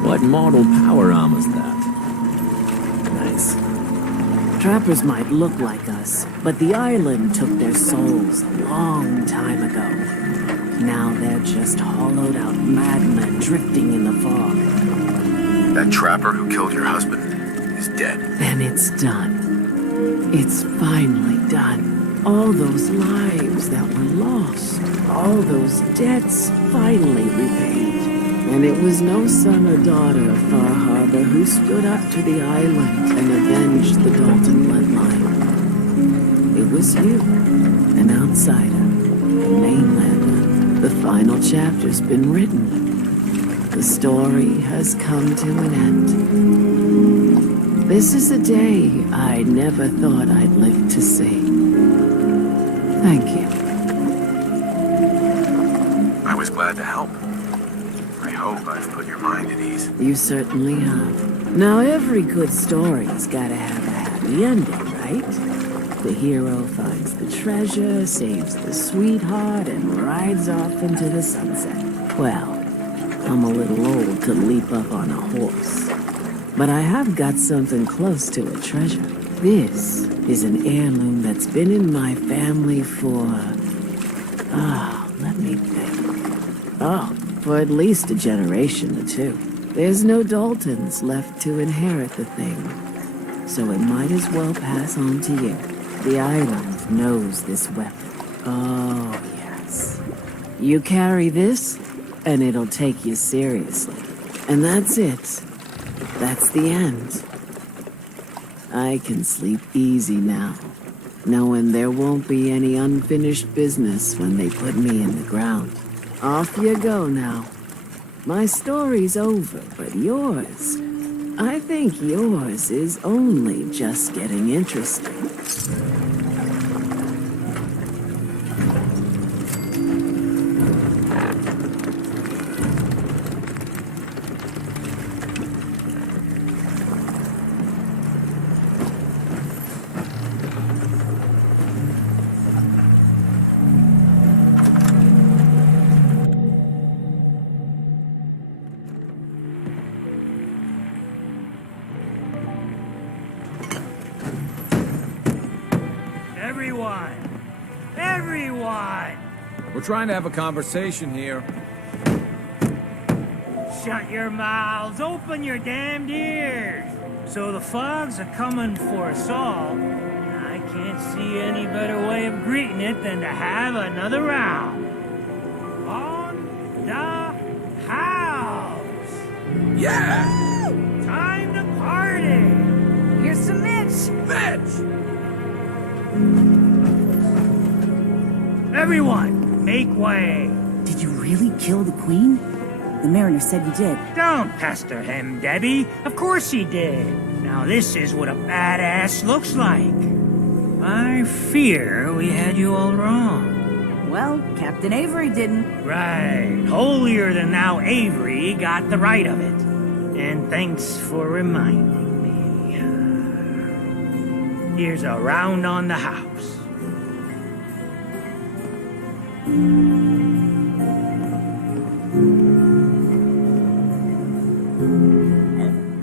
What mortal power arm is that? Nice. Trappers might look like us, but the island took their souls a long time ago. Now they're just hollowed out madmen drifting in the fog. That trapper who killed your husband is dead. And it's done. It's finally done. All those lives that were lost, all those debts finally repaid. And it was no son or daughter of Far Harbor who stood up to the island and avenged the Dalton bloodline. It was you, an outsider, a mainlander. The final chapter's been written. The story has come to an end. This is a day I never thought I'd live to see. Thank you. I was glad to help. I hope I've put your mind at ease. You certainly have. Now, every good story's gotta have a happy ending, right? The hero finds the treasure, saves the sweetheart, and rides off into the sunset. Well, I'm a little old to leap up on a horse. But I have got something close to a treasure. This is an heirloom that's been in my family for... let me think. For at least a generation or two. There's no Daltons left to inherit the thing, so it might as well pass on to you. The island knows this weapon. Oh, yes. You carry this, and it'll take you seriously. And that's it. That's the end. I can sleep easy now, knowing there won't be any unfinished business when they put me in the ground. Off you go now. My story's over, but yours, I think yours is only just getting interesting. We're trying to have a conversation here. Shut your mouths, open your damned ears. So the fogs are coming for us all. I can't see any better way of greeting it than to have another round. On the house. Yeah! Time to party. Here's some Mitch. Mitch! Everyone, make way. Did you really kill the queen? The mariner said you did. Don't pester him, Debbie. Of course he did. Now this is what a badass looks like. I fear we had you all wrong. Well, Captain Avery didn't. Right. Holier than thou Avery got the right of it. And thanks for reminding me. Here's a round on the house.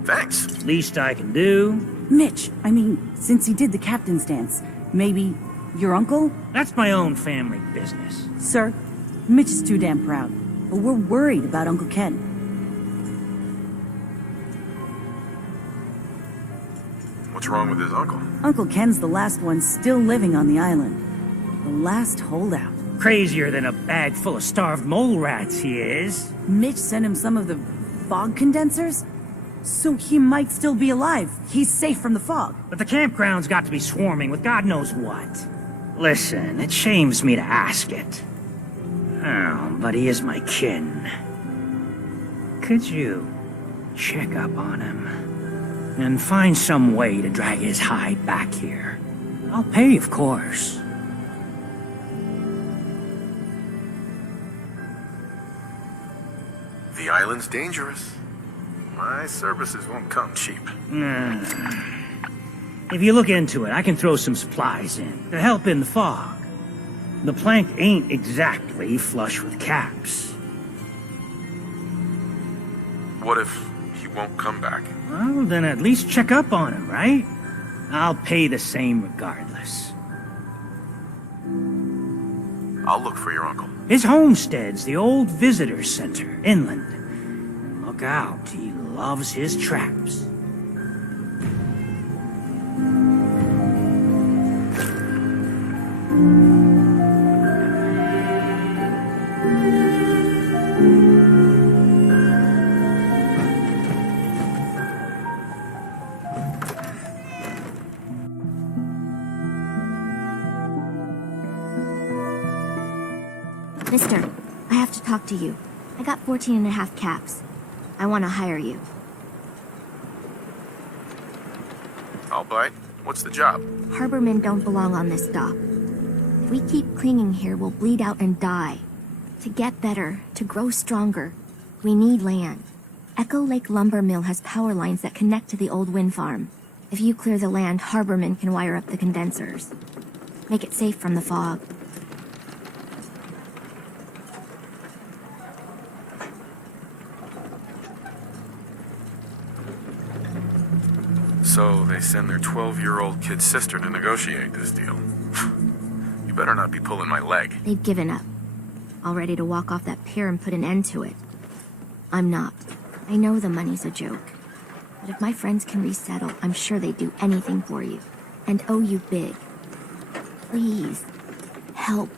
Thanks. Least I can do. Mitch, I mean, since he did the captain's dance, maybe your uncle? That's my own family business. Sir, Mitch is too damn proud. But we're worried about Uncle Ken. What's wrong with his uncle? Uncle Ken's the last one still living on the island. The last holdout. Crazier than a bag full of starved mole rats he is. Mitch sent him some of the fog condensers? So he might still be alive. He's safe from the fog. But the campground's got to be swarming with God knows what. Listen, it shames me to ask it. Oh, but he is my kin. Could you check up on him? And find some way to drag his hide back here? I'll pay, of course. The island's dangerous. My services won't come cheap. If you look into it, I can throw some supplies in to help in the fog. The plank ain't exactly flush with caps. What if he won't come back? Well, then at least check up on him, right? I'll pay the same regardless. I'll look for your uncle. His homestead's the old visitor center, inland. Look out, he loves his traps. Mister, I have to talk to you. I got 14 and a half caps. I want to hire you. I'll bite. What's the job? Harbormen don't belong on this dock. If we keep clinging here, we'll bleed out and die. To get better, to grow stronger, we need land. Echo Lake Lumber Mill has power lines that connect to the old wind farm. If you clear the land, harbormen can wire up the condensers. Make it safe from the fog. So they send their 12-year-old kid sister to negotiate this deal. You better not be pulling my leg. They've given up. All ready to walk off that pier and put an end to it. I'm not. I know the money's a joke. But if my friends can resettle, I'm sure they'd do anything for you. And owe you big. Please, help.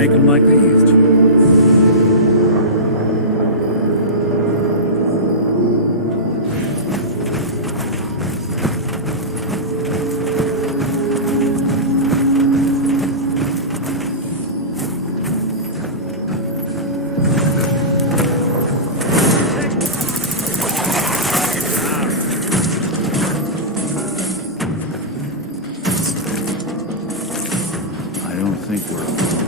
make them like they used to. I don't think we're alone.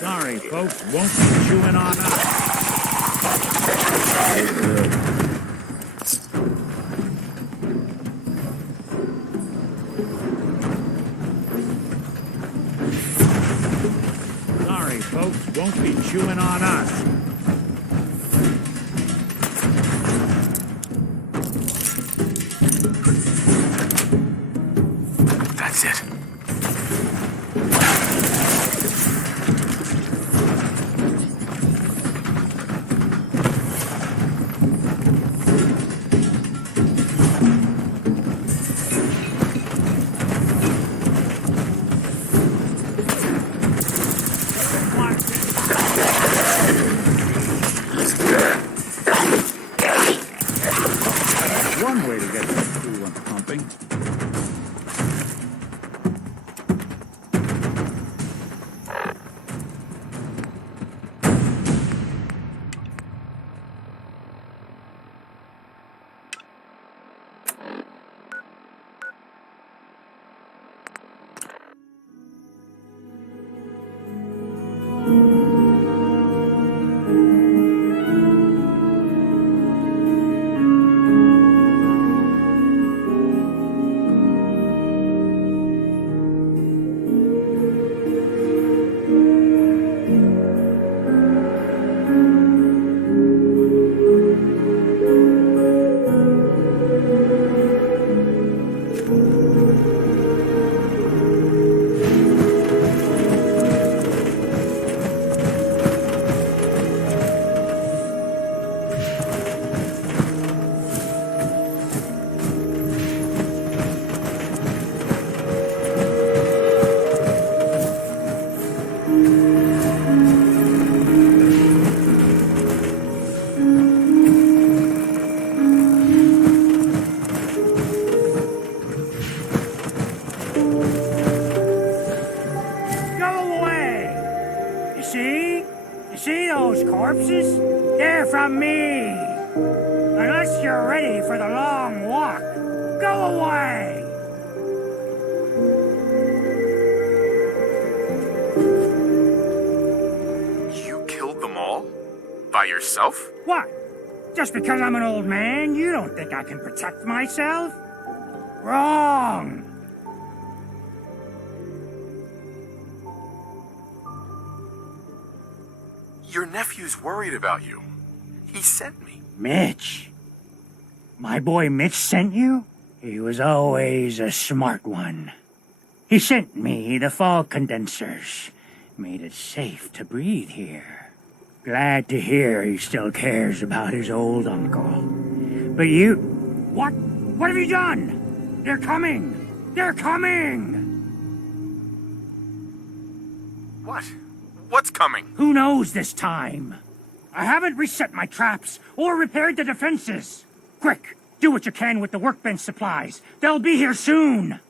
Sorry, folks, won't be chewing on us. Sorry, folks, won't be chewing on us. That's it. One way to get this through on the pump. away! You killed them all? By yourself? What? Just because I'm an old man, you don't think I can protect myself? Wrong! Your nephew's worried about you. He sent me. Mitch? My boy Mitch sent you? He was always a smart one. He sent me the fog condensers. Made it safe to breathe here. Glad to hear he still cares about his old uncle. But you... What? What have you done? They're coming! They're coming! What? What's coming? Who knows this time? I haven't reset my traps or repaired the defenses. Quick, do what you can with the workbench supplies. They'll be here soon.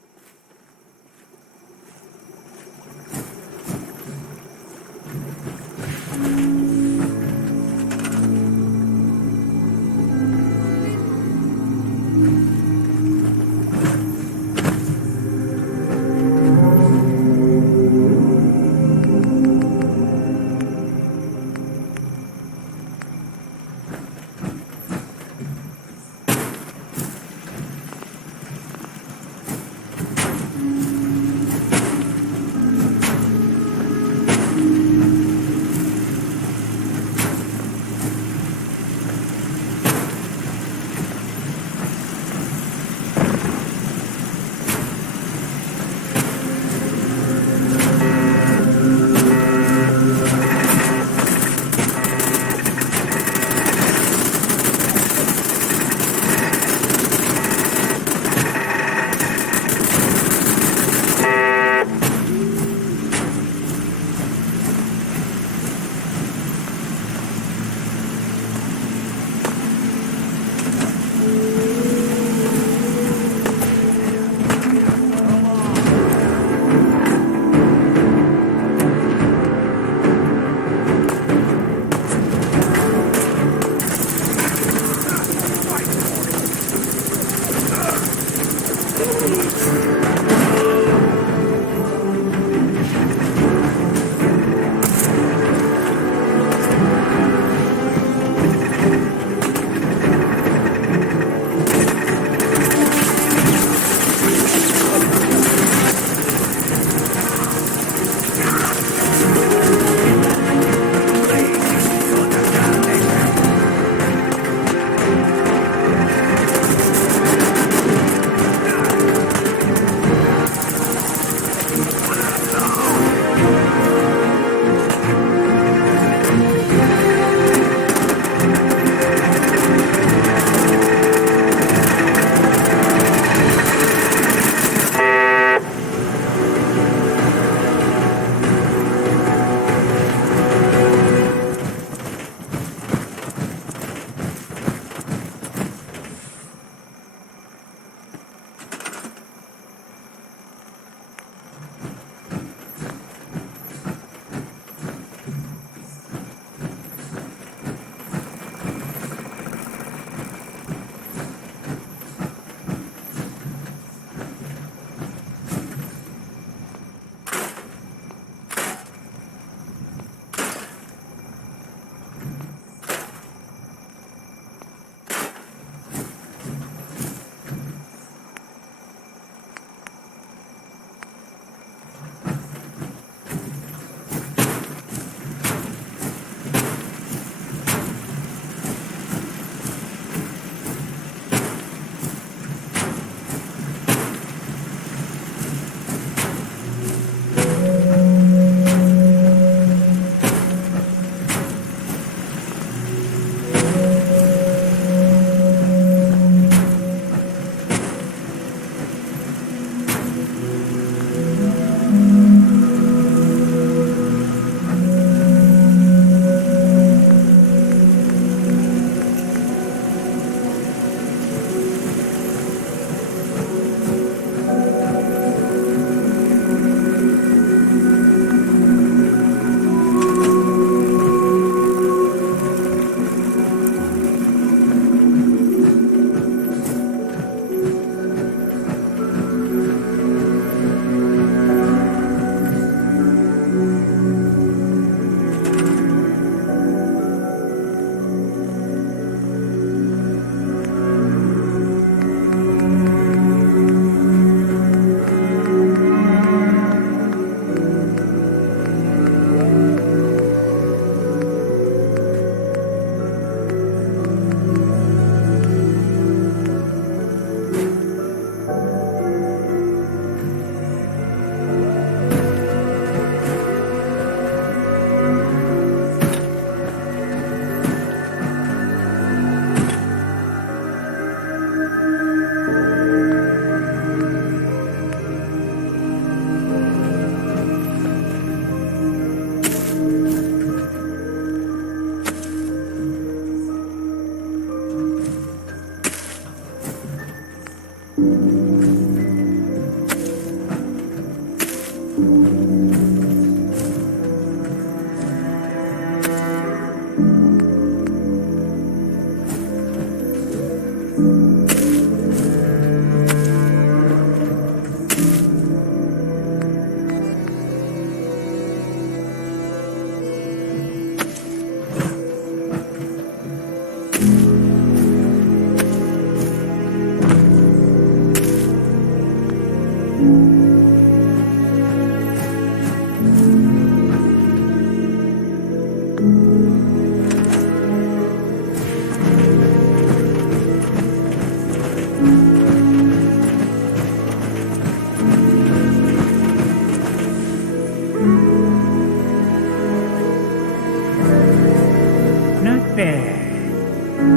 Not bad.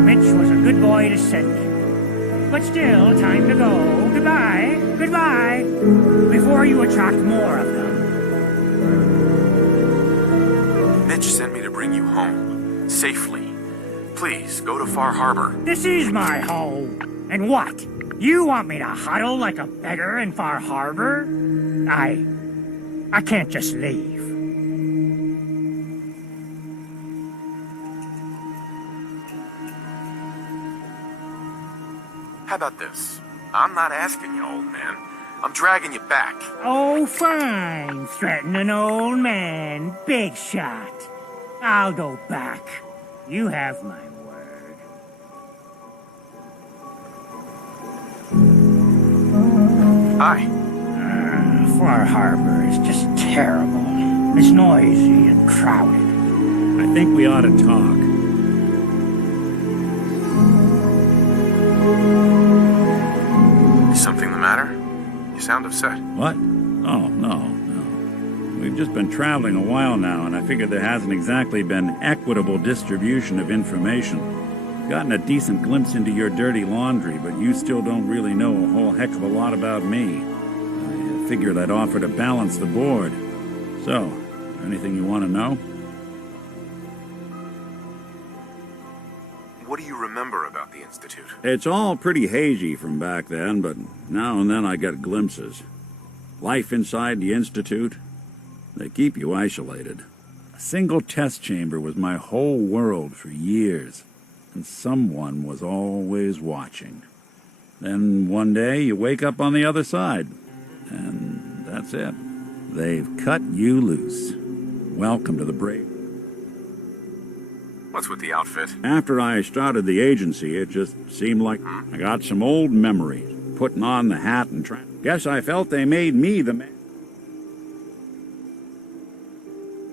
Mitch was a good boy to send you. But still, time to go. Goodbye. Goodbye. Before you attract more of them. Mitch sent me to bring you home. Safely. Please, go to Far Harbor. This is my home. And what? You want me to huddle like a beggar in Far Harbor? I can't just leave. How about this? I'm not asking you, old man. I'm dragging you back. Oh, fine. Threaten an old man. Big shot. I'll go back. You have my word. Hi. Far Harbor is just terrible. It's noisy and crowded. I think we ought to talk. Is something the matter? You sound upset. What? Oh, no. We've just been traveling a while now, and I figured there hasn't exactly been equitable distribution of information. Gotten a decent glimpse into your dirty laundry, but you still don't really know a whole heck of a lot about me. I figured I'd offer to balance the board. So, anything you want to know? What do you remember about the Institute? It's all pretty hazy from back then, but now and then I get glimpses. Life inside the Institute, they keep you isolated. A single test chamber was my whole world for years, and someone was always watching. Then one day you wake up on the other side, and that's it. They've cut you loose. Welcome to the brave. What's with the outfit? After I started the agency, it just seemed like I got some old memories. Putting on the hat and trying. Guess I felt they made me the man.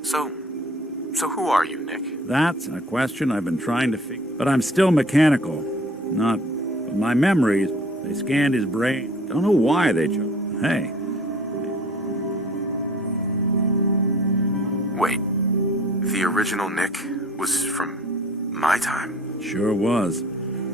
So who are you, Nick? That's a question I've been trying to figure. But I'm still mechanical. Not my memories. They scanned his brain. Don't know why they chose. Hey. Wait. The original Nick was from my time? Sure was.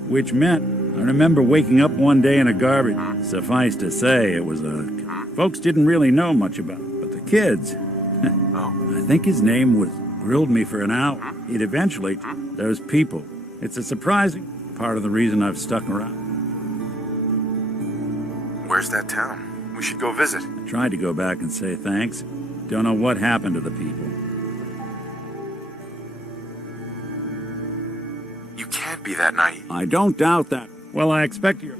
Which meant I remember waking up one day in a garbage. Suffice to say, it was a... Folks didn't really know much about it, but the kids... I think his name was... Grilled me for an hour. It eventually... Those people. It's a surprising part of the reason I've stuck around. Where's that town? We should go visit. I tried to go back and say thanks. Don't know what happened to the people. You can't be that naive. I don't doubt that. Well, I expect you're...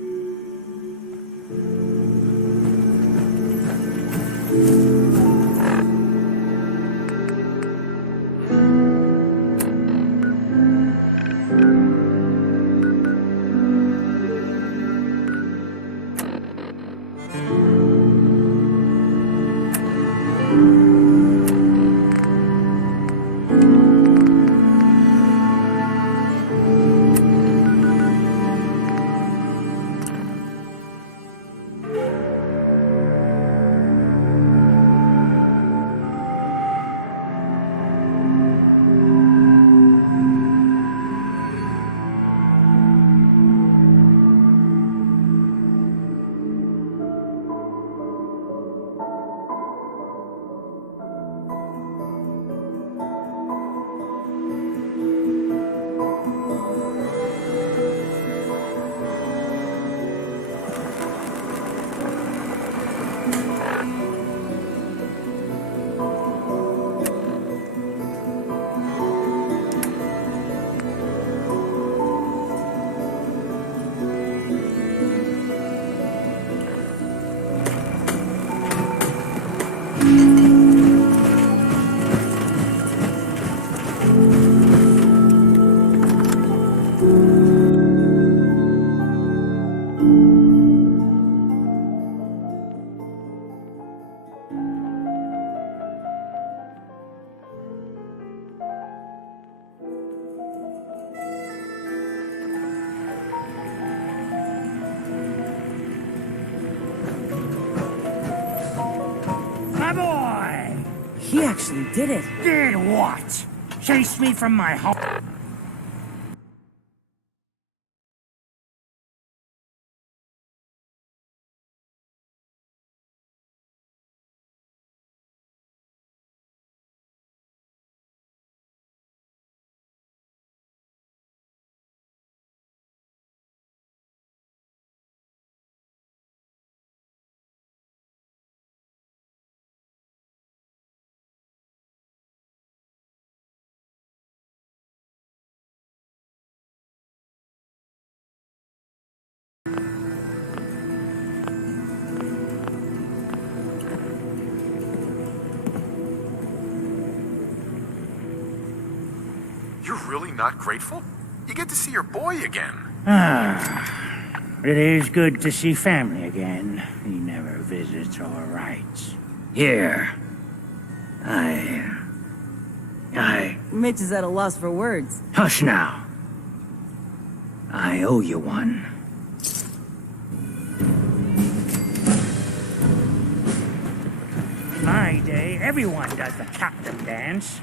he actually did it. Did what? Chased me from my home. You're really not grateful? You get to see your boy again. It is good to see family again. He never visits or writes. Here. Mitch is at a loss for words. Hush now. I owe you one. My day, everyone does the captain dance.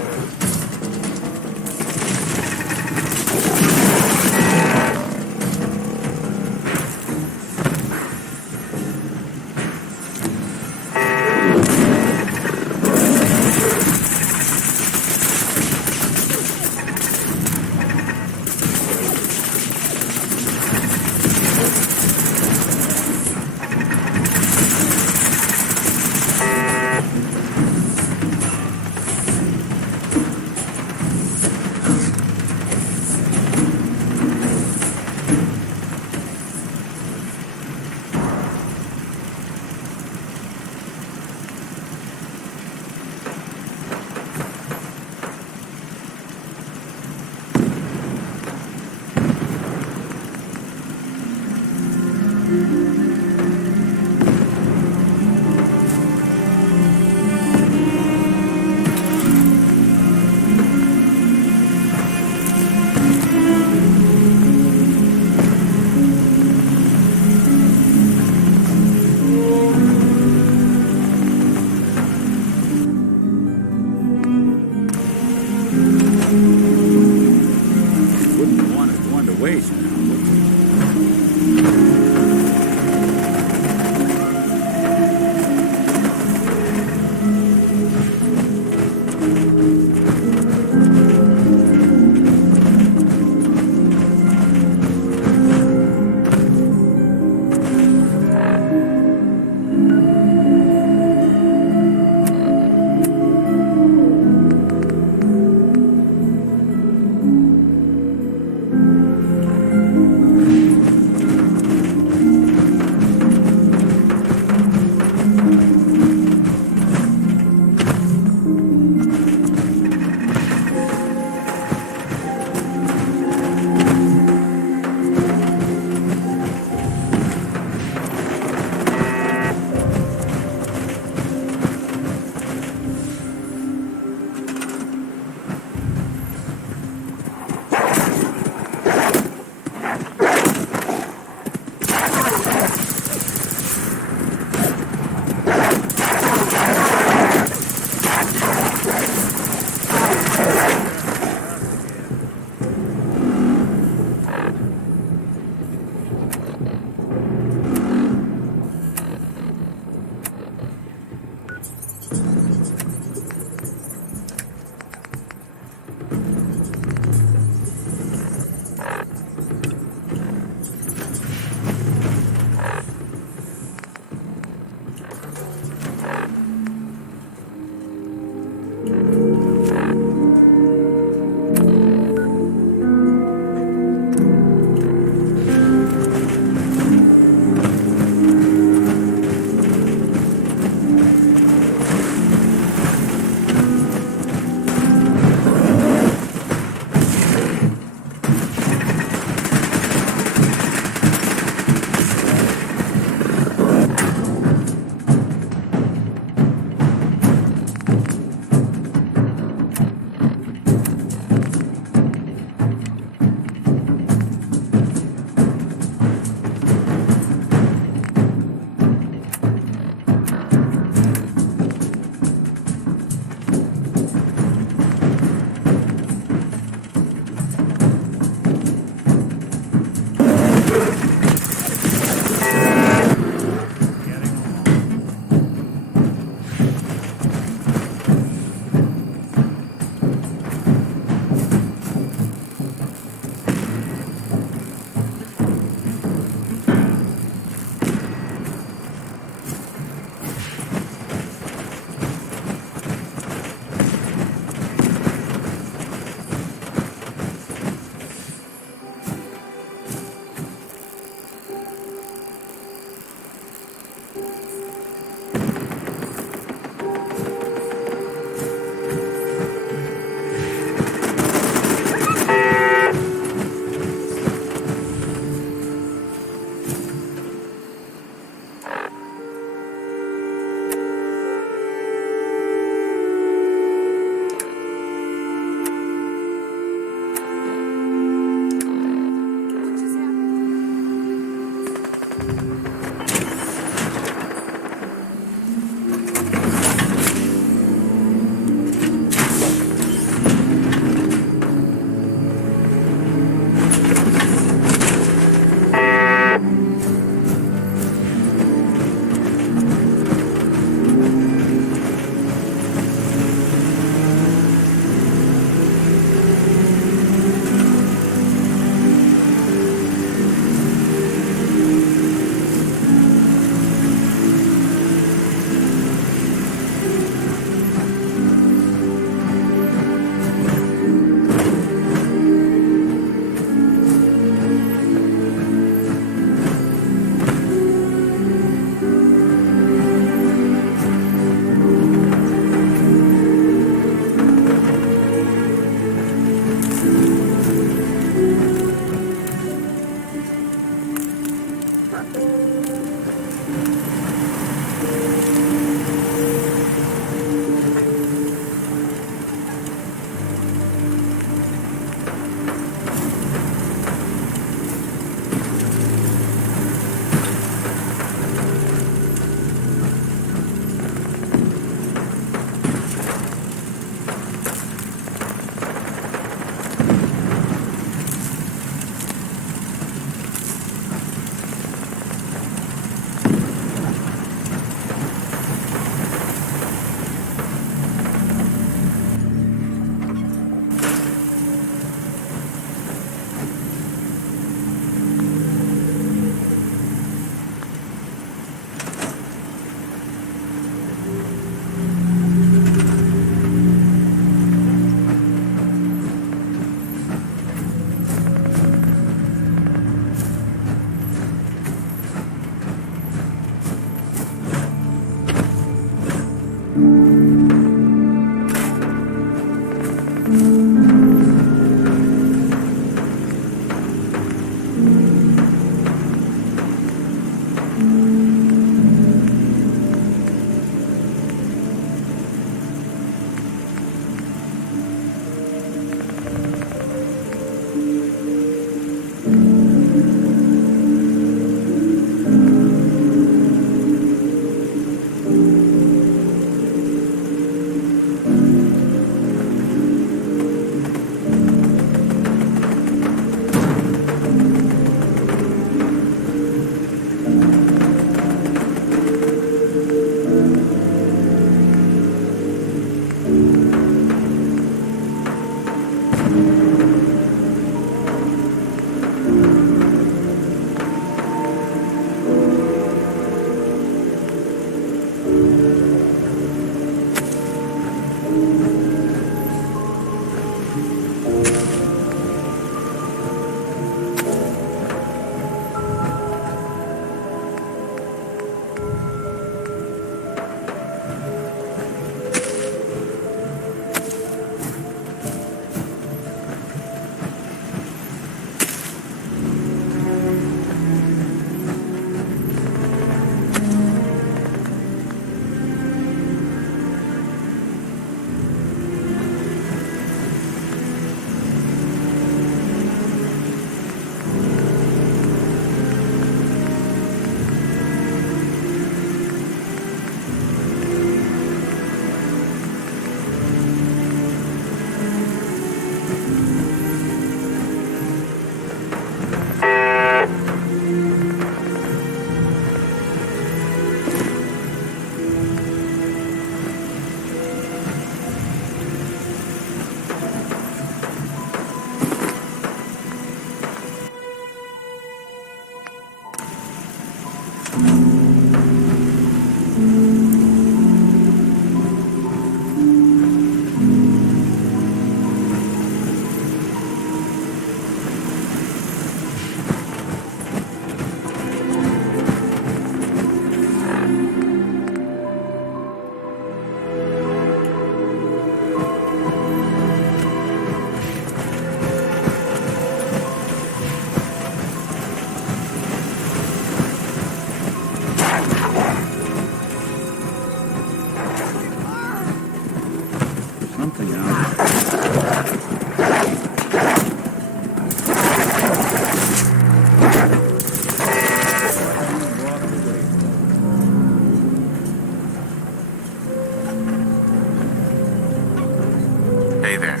Hey there.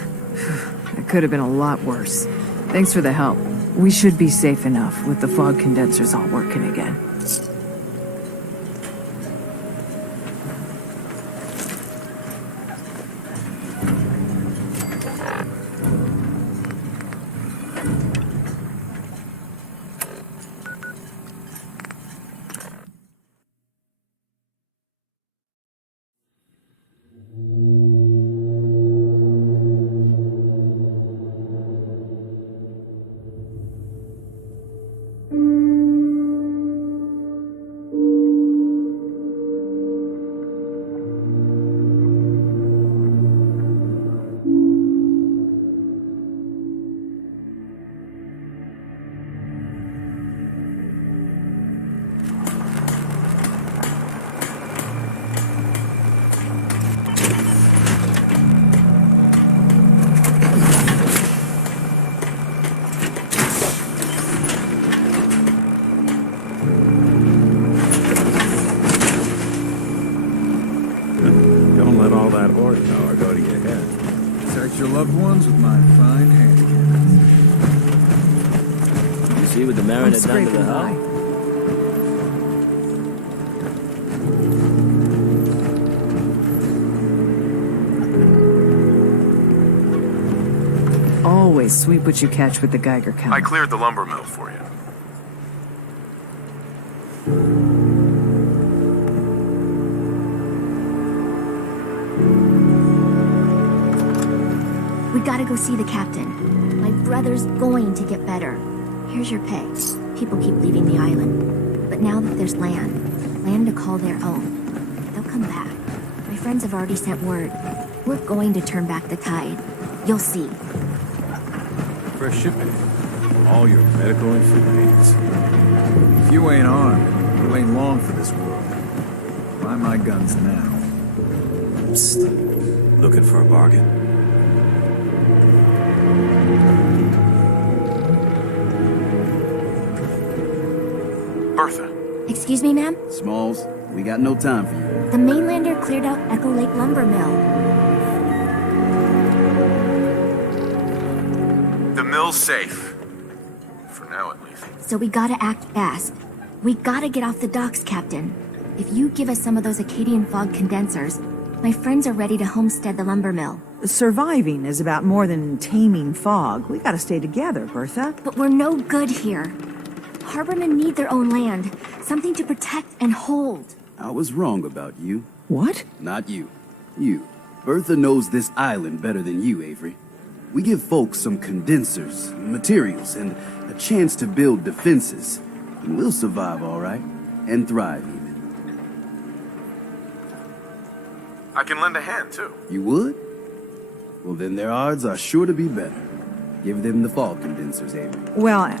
It could have been a lot worse. Thanks for the help. We should be safe enough with the fog condensers all working again. Don't let all that horsepower go to your head. Protect your loved ones with my fine hand. You see what the Mariner done to the hull? Always sweep what you catch with the Geiger counter. I cleared the lumber mill for you. We gotta go see the captain. My brother's going to get better. Here's your pay. People keep leaving the island. But now that there's land to call their own, they'll come back. My friends have already sent word. We're going to turn back the tide. You'll see. Fresh shipment. All your medical and food needs. If you ain't armed, you ain't long for this world. Buy my guns now. Psst. Looking for a bargain? Bertha. Excuse me, ma'am? Smalls, we got no time for you. The mainlander cleared out Echo Lake Lumber Mill. The mill's safe. For now, at least. So we gotta act fast. We gotta get off the docks, Captain. If you give us some of those Acadian fog condensers, my friends are ready to homestead the lumber mill. Surviving is about more than taming fog. We gotta stay together, Bertha. But we're no good here. Harbormen need their own land, something to protect and hold. I was wrong about you. What? Not you. You. Bertha knows this island better than you, Avery. We give folks some condensers, materials, and a chance to build defenses. And we'll survive all right. And thrive, even. I can lend a hand, too. You would? Well, then their odds are sure to be better. Give them the fog condensers, Avery. Well,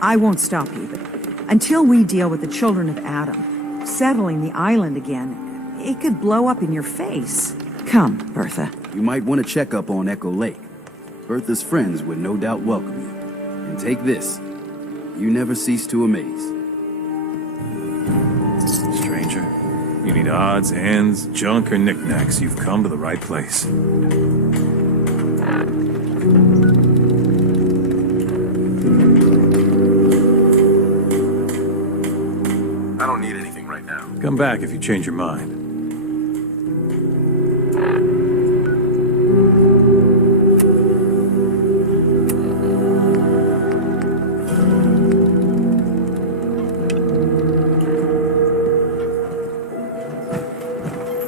I won't stop you, but until we deal with the children of Adam, settling the island again, it could blow up in your face. Come, Bertha. You might want to check up on Echo Lake. Bertha's friends would no doubt welcome you. And take this. You never cease to amaze. Stranger, you need odds, ends, junk, or knickknacks. You've come to the right place. I don't need anything right now. Come back if you change your mind.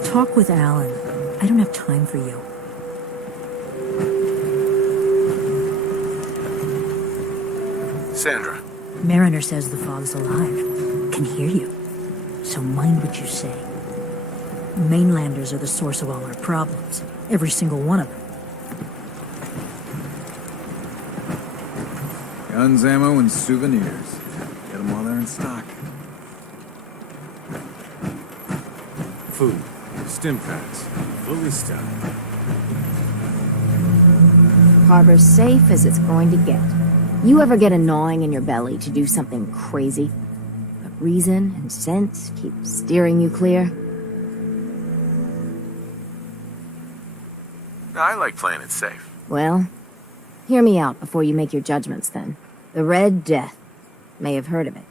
Talk with Alan. I don't have time for you. Sandra. Mariner says the fog's alive. Can hear you. So mind what you say. Mainlanders are the source of all our problems. Every single one of them. Guns, ammo, and souvenirs. Get them while they're in stock. Food, stim packs, fully stocked. Harbor's safe as it's going to get. You ever get a gnawing in your belly to do something crazy? But reason and sense keep steering you clear? I like playing it safe. Well, hear me out before you make your judgments then. The Red Death. May have heard of it.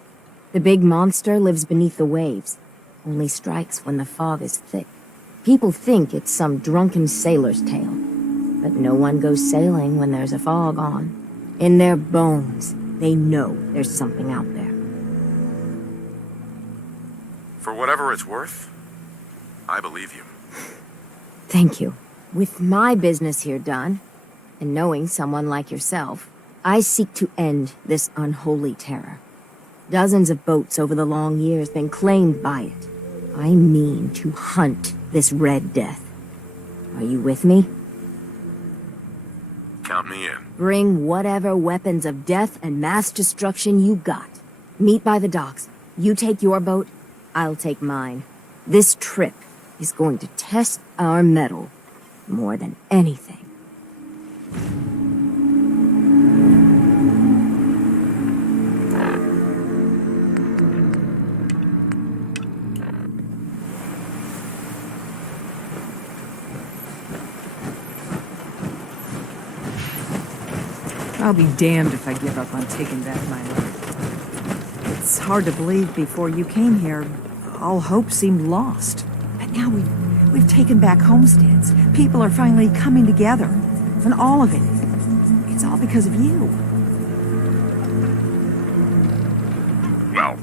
The big monster lives beneath the waves. Only strikes when the fog is thick. People think it's some drunken sailor's tale. But no one goes sailing when there's a fog on. In their bones, they know there's something out there. For whatever it's worth, I believe you. Thank you. With my business here done, and knowing someone like yourself, I seek to end this unholy terror. Dozens of boats over the long years been claimed by it. I mean to hunt this Red Death. Are you with me? Count me in. Bring whatever weapons of death and mass destruction you got. Meet by the docks. You take your boat, I'll take mine. This trip is going to test our mettle more than anything. I'll be damned if I give up on taking back my life. It's hard to believe before you came here, all hope seemed lost. But now we've taken back homesteads. People are finally coming together. And all of it, it's all because of you. Well,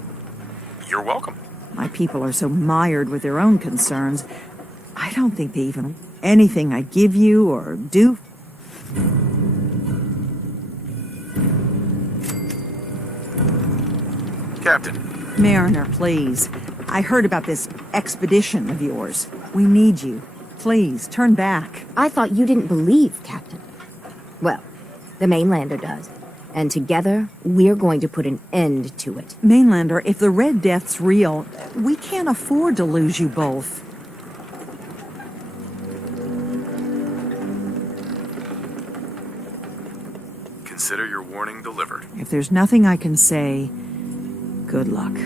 you're welcome. My people are so mired with their own concerns, I don't think they even anything I give you or do. Captain. Mariner, please. I heard about this expedition of yours. We need you. Please, turn back. I thought you didn't believe, Captain. Well, the Mainlander does. And together, we're going to put an end to it. Mainlander, if the Red Death's real, we can't afford to lose you both. Consider your warning delivered. If there's nothing I can say, good luck.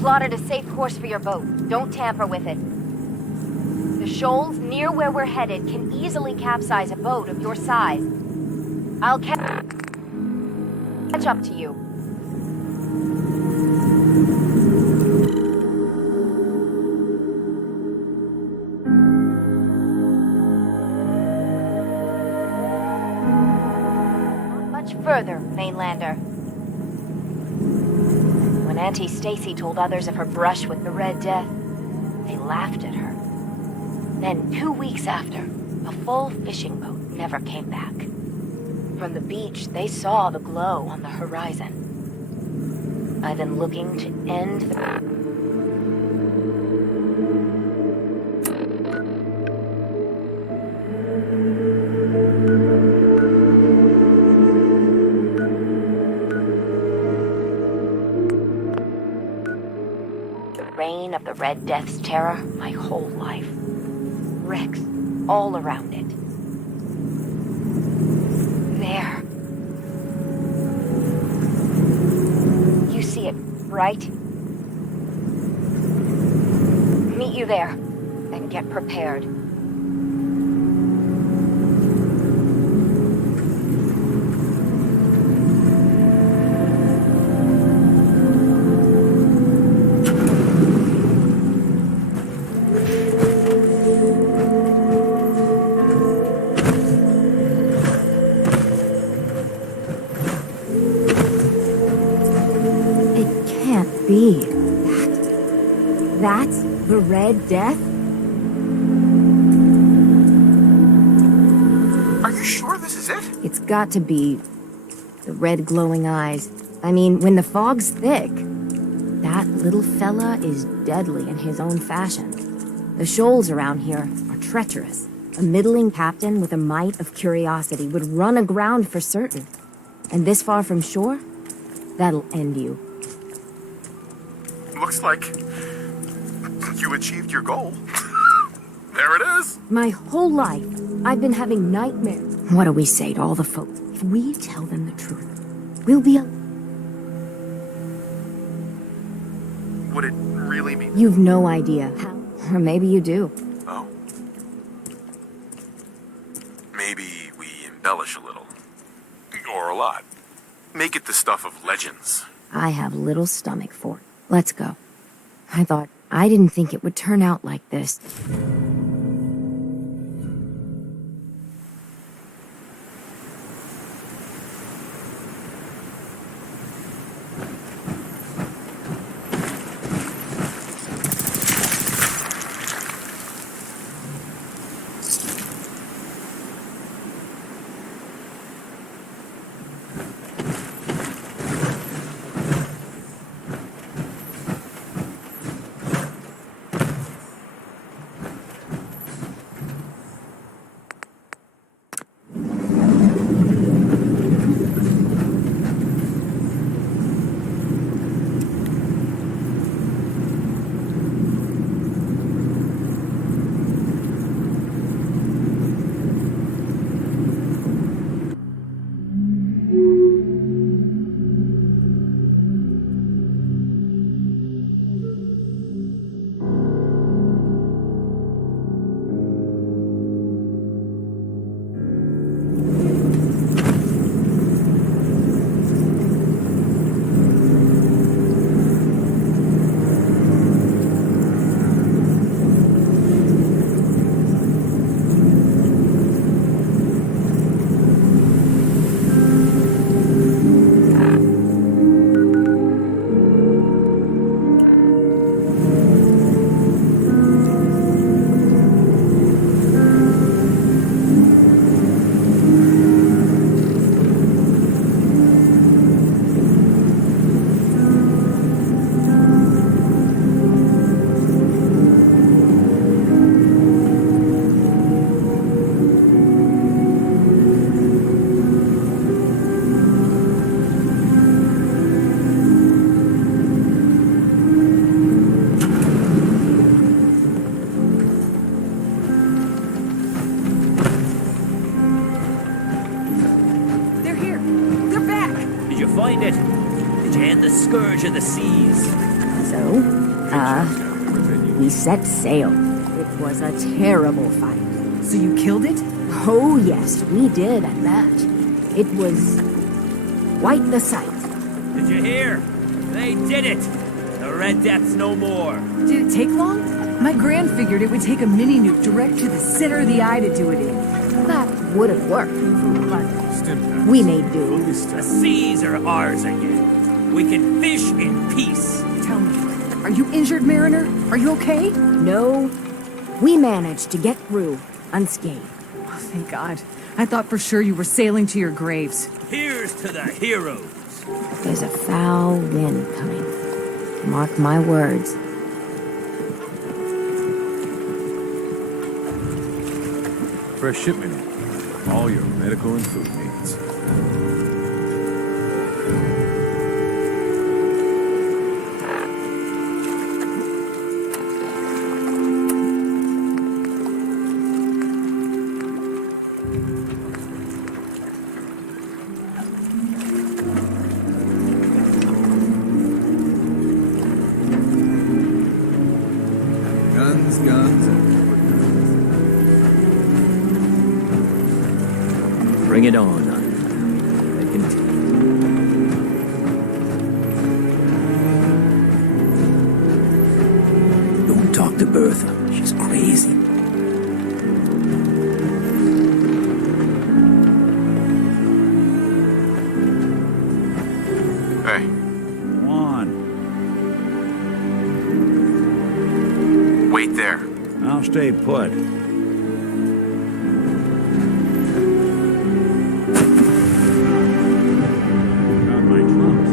Plotted a safe course for your boat. Don't tamper with it. The shoals near where we're headed can easily capsize a boat of your size. I'll catch up to you. Not much further, Mainlander. When Auntie Stacy told others of her brush with the Red Death, they laughed at her. Then 2 weeks after, a full fishing boat never came back. From the beach, they saw the glow on the horizon. I've been looking to end the... reign of the Red Death's terror my whole life. Wrecks all around it. There. You see it, right? Meet you there, and get prepared. be? That's the Red Death? Are you sure this is it? It's got to be the red glowing eyes. I mean, when the fog's thick, that little fella is deadly in his own fashion. The shoals around here are treacherous. A middling captain with a mite of curiosity would run aground for certain. And this far from shore, that'll end you. Looks like you achieved your goal. There it is. My whole life, I've been having nightmares. What do we say to all the folk? If we tell them the truth, we'll be Would it really be? You've no idea how. Or maybe you do. Oh. Maybe we embellish a little. Or a lot. Make it the stuff of legends. I have little stomach for it. Let's go. I didn't think it would turn out like this. Find it. Did you end the scourge of the seas? So, we set sail. It was a terrible fight. So you killed it? Oh, yes, we did at that. It was quite the sight. Did you hear? They did it! The Red Death's no more. Did it take long? My Gran figured it would take a mini nuke direct to the center of the eye to do it in. That would have worked, but we made do. The seas are ours again. We can fish in peace. Tell me, are you injured, Mariner? Are you okay? No. We managed to get through unscathed. Oh, thank God. I thought for sure you were sailing to your graves. Here's to the heroes. There's a foul wind coming. Mark my words. Fresh shipment in. All your medical and food needs. Guns, Bring it on. Don't talk to Bertha. She's crazy. Hey. Come on. there. I'll stay put. Got my trunks.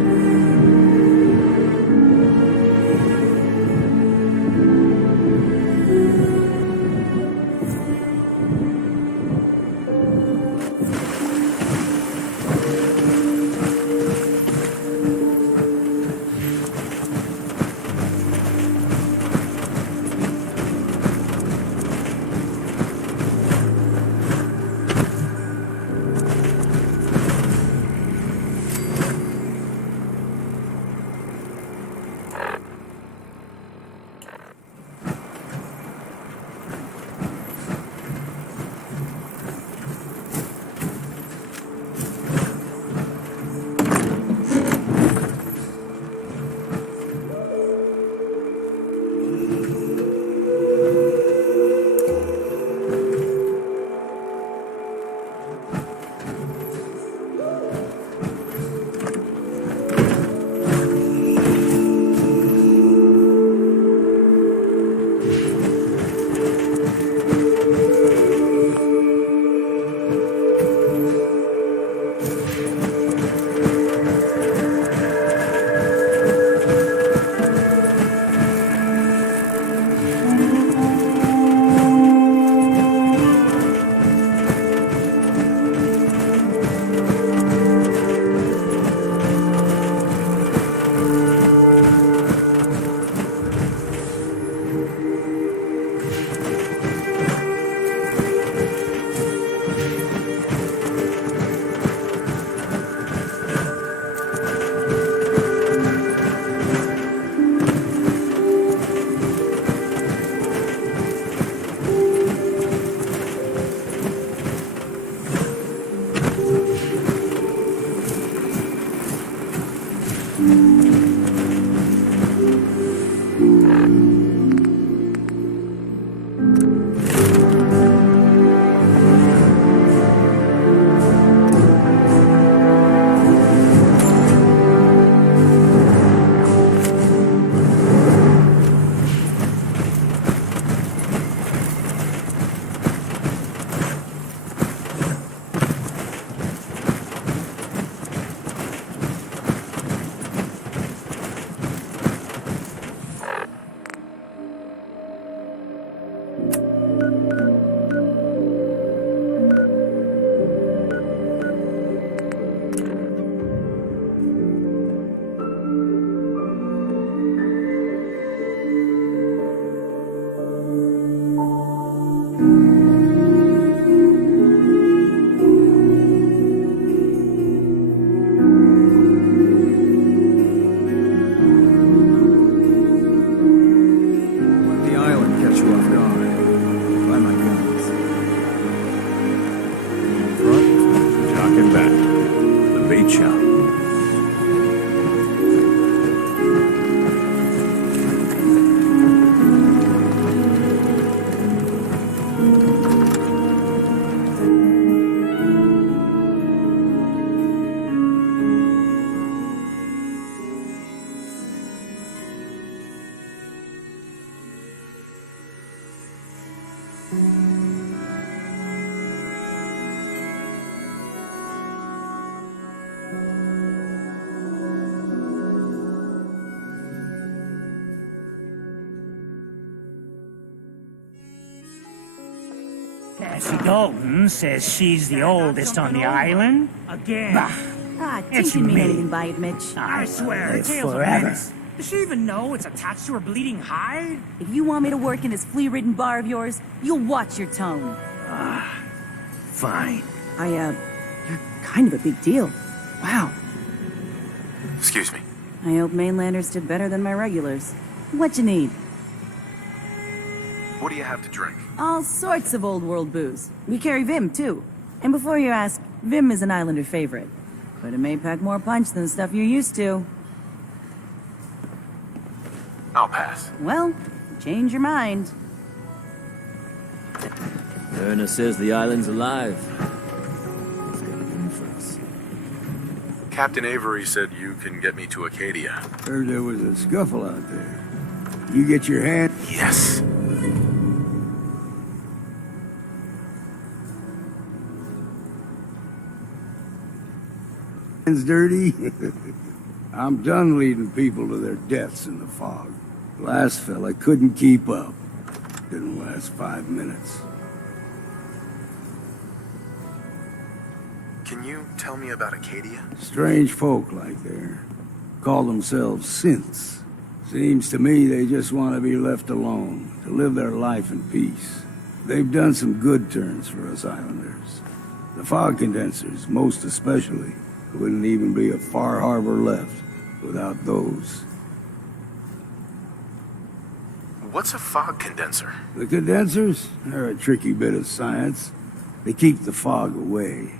Cassie Dalton says she's the oldest on the island. Again. Bah. It's Didn't mean me. anything by it, Mitch. I swear, Live tales of forever. menace. Does she even know it's attached to her bleeding hide? If you want me to work in this flea-ridden bar of yours, you'll watch your tone. Fine. You're kind of a big deal. Wow. Excuse me. I hope mainlanders did better than my regulars. What you need? What do you have to drink? All sorts of old world booze. We carry Vim, too. And before you ask, Vim is an islander favorite. But it may pack more punch than the stuff you're used to. I'll pass. Well, change your mind. Erna says the island's alive. He's got room for us. Captain Avery said you can get me to Acadia. Heard there was a scuffle out there. You get your hand? Yes. Hands dirty? I'm done leading people to their deaths in the fog. Last fella couldn't keep up. Didn't last 5 minutes. Can you tell me about Acadia? Strange folk like there. Call themselves synths. Seems to me they just want to be left alone, to live their life in peace. They've done some good turns for us islanders. The fog condensers, most especially, wouldn't even be a Far Harbor left without those. What's a fog condenser? The condensers? They're a tricky bit of science. They keep the fog away.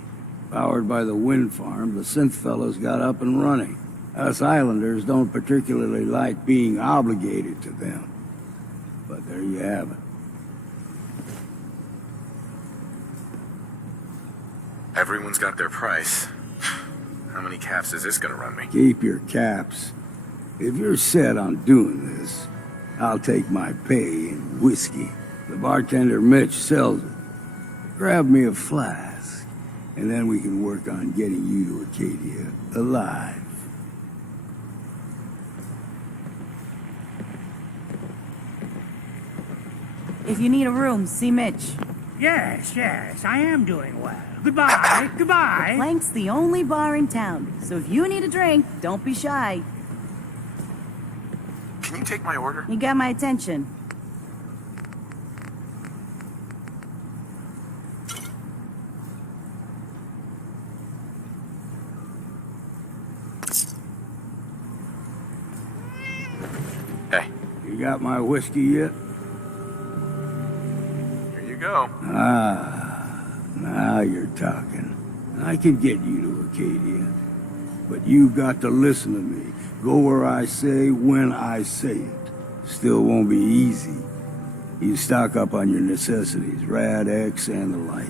Powered by the wind farm, the synth fellows got up and running. Us islanders don't particularly like being obligated to them. But there you have it. Everyone's got their price. How many caps is this gonna run me? Keep your caps. If you're set on doing this, I'll take my pay in whiskey. The bartender Mitch sells it. Grab me a flask, and then we can work on getting you to Acadia alive. If you need a room, see Mitch. Yes, I am doing well. Goodbye, goodbye. Plank's the only bar in town, so if you need a drink, don't be shy. Can you take my order? You got my attention. Hey. You got my whiskey yet? Here you go. Now you're talking. I can get you to Acadia. But you've got to listen to me. Go where I say, when I say it. Still won't be easy. You stock up on your necessities, Rad X and the like.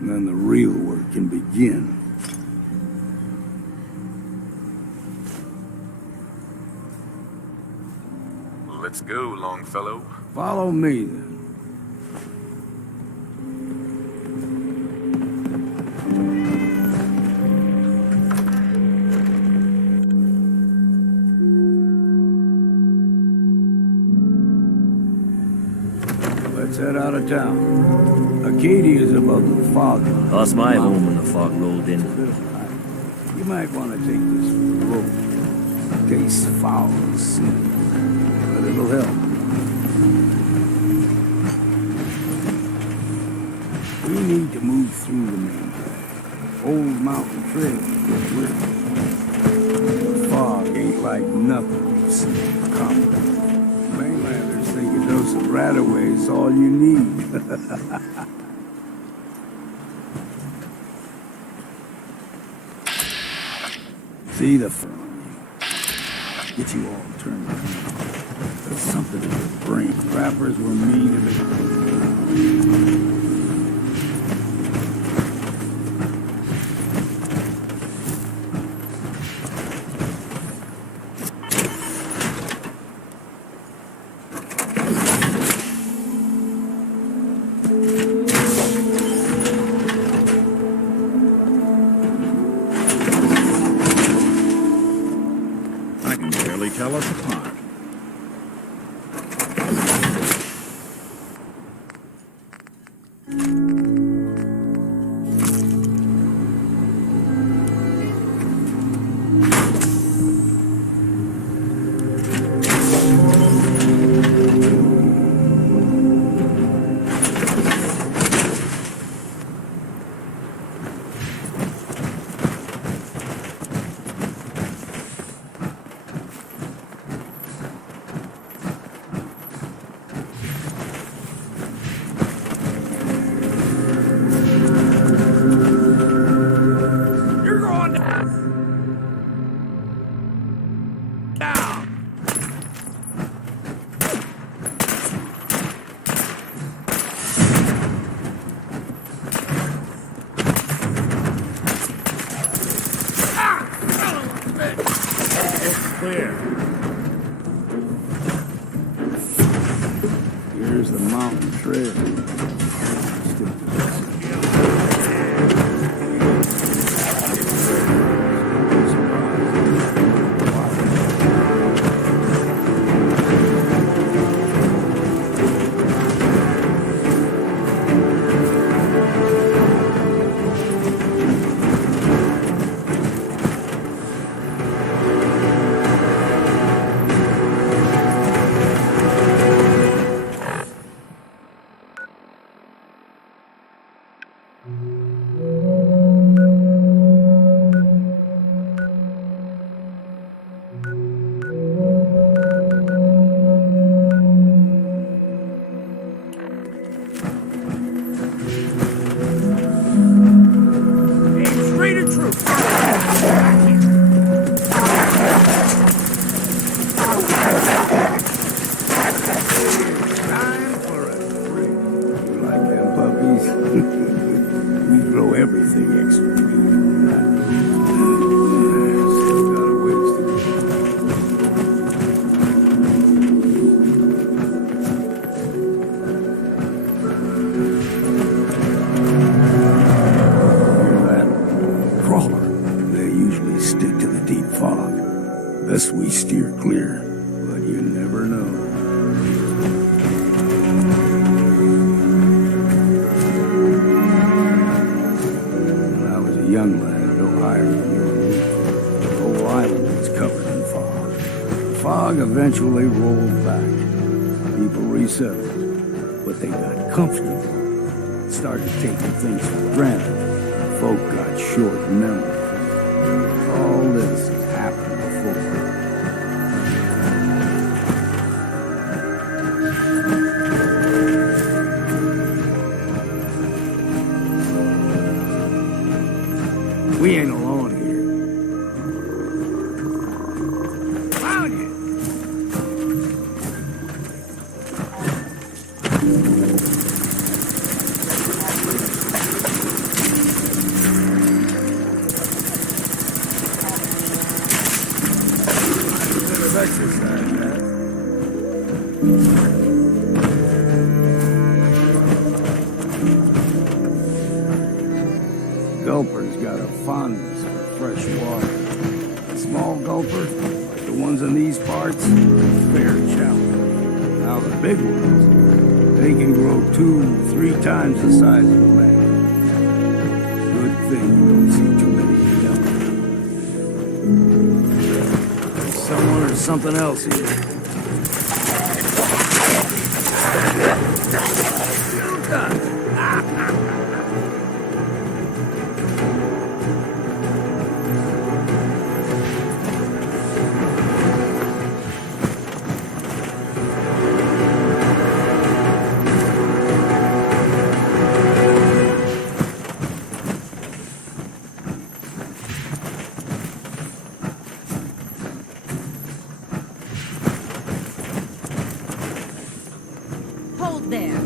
And then the real work can begin. Let's go, Longfellow. Follow me, then. Let's head out of town. Acadia is above the fog line. Lost my home when the fog rolled in. You might want to take this for the road. Tastes foul as sin, but it'll help. We need to move through the main drag. Old mountain trail gets with it. The fog ain't like nothing we've seen in Copper. Mainlanders think a dose of Radaway is all you need. See the get you all turned around. There's something in your brain. Rappers were mean to me. Tell us apart. Clear. Here's the mountain trail. Stick to this. Time for a drink. You like them puppies? We throw everything extra meat. Still got a ways to go. Hear that? Crawler. They usually stick to the deep fog. Best we steer clear, but you never know. When I was a young lad, no higher than your roof, the whole island was covered in fog. The fog eventually rolled back. People resettled, but they got comfortable. Started taking things for granted. Folk got short memory. All this has happened before. We ain't alone here. Found you! Bit of exercise, that. Gulper's got a fondness for fresh water. A small gulper, like the ones in these parts, fair challenge. Now the big ones, they can grow 2-3 times the size of a man. Good thing you don't see too many of them. There's someone or something else here. Hold there.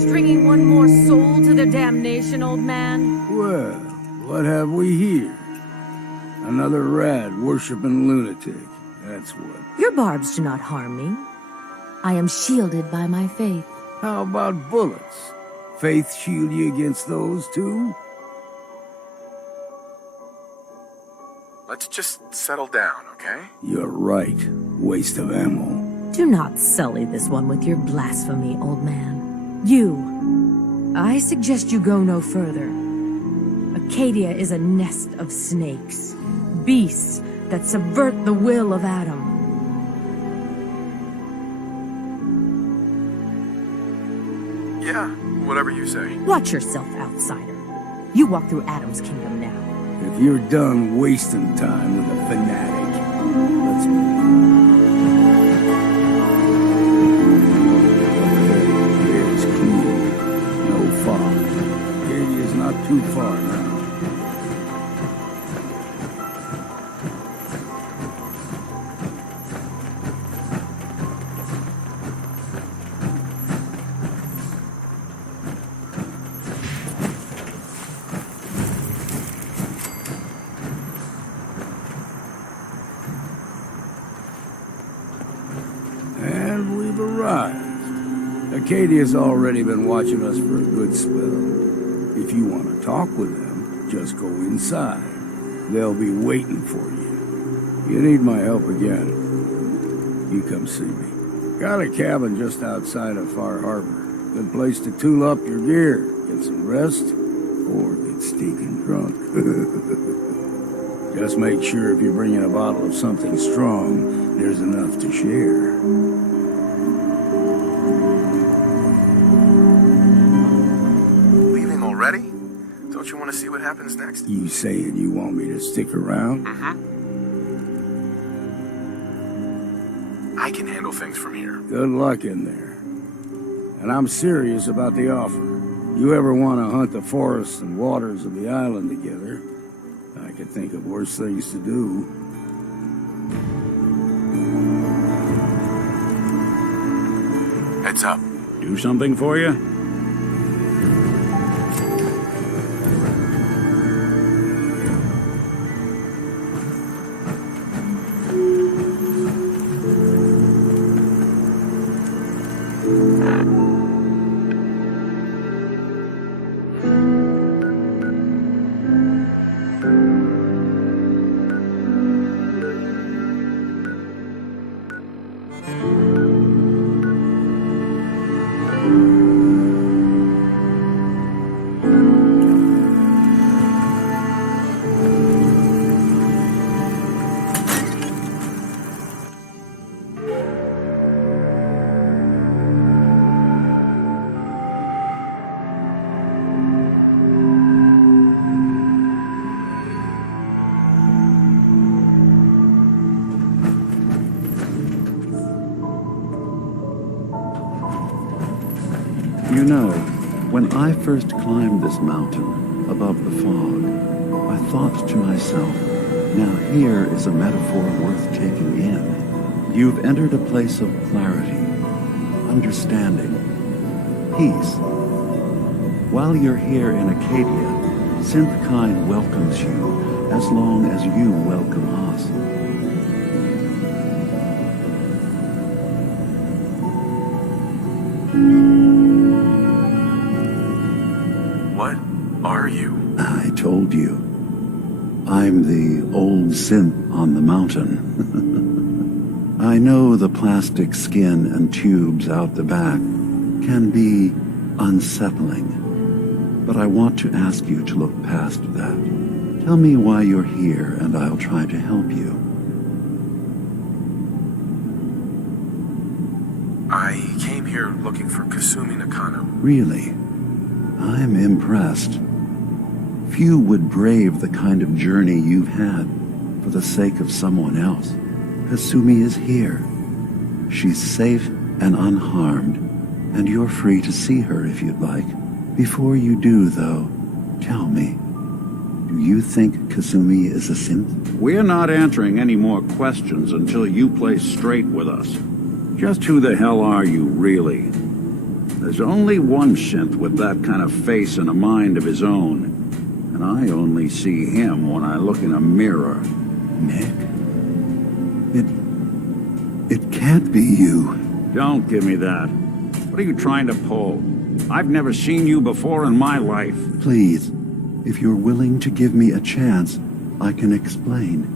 Stringing one more soul to their damnation, old man? Well, what have we here? Another rad worshipping lunatic. That's what. Your barbs do not harm me. I am shielded by my faith. How about bullets? Faith shield you against those too? Let's just settle down, okay? You're right. Waste of ammo. Do not sully this one with your blasphemy, old man. You. I suggest you go no further. Acadia is a nest of snakes. Beasts that subvert the will of Adam. Yeah, whatever you say. Watch yourself, outsider. You walk through Adam's kingdom now. If you're done wasting time with a fanatic, let's move on. Here's clean. No fog. Acadia's not too far now. And we've arrived. Acadia's already been watching us for a good spell. If you want to talk with them, just go inside. They'll be waiting for you. You need my help again, you come see me. Got a cabin just outside of Far Harbor. Good place to tool up your gear, get some rest, or get stinking drunk. Just make sure if you're bringing a bottle of something strong, there's enough to share. Leaving already? Don't you want to see what happens next? You saying you want me to stick around? Mm-hmm. I can handle things from here. Good luck in there. And I'm serious about the offer. You ever want to hunt the forests and waters of the island together, I could think of worse things to do. Heads up. Do something for you? You know, when I first climbed this mountain above the fog, I thought to myself, now here is a metaphor worth taking in. You've entered a place of clarity, understanding, peace. While you're here in Acadia, Synthkind welcomes you as long as you welcome us. What are you? I told you. I'm the old synth on the mountain. I know the plastic skin and tubes out the back can be unsettling, but I want to ask you to look past that. Tell me why you're here and I'll try to help you. I came here looking for Kasumi Nakano. Really? I'm impressed. Few would brave the kind of journey you've had for the sake of someone else. Kasumi is here. She's safe and unharmed, and you're free to see her if you'd like. Before you do, though, tell me, do you think Kasumi is a synth? We're not answering any more questions until you play straight with us. Just who the hell are you, really? There's only one synth with that kind of face and a mind of his own, and I only see him when I look in a mirror. Nick? It can't be you. Don't give me that. What are you trying to pull? I've never seen you before in my life. Please, if you're willing to give me a chance, I can explain.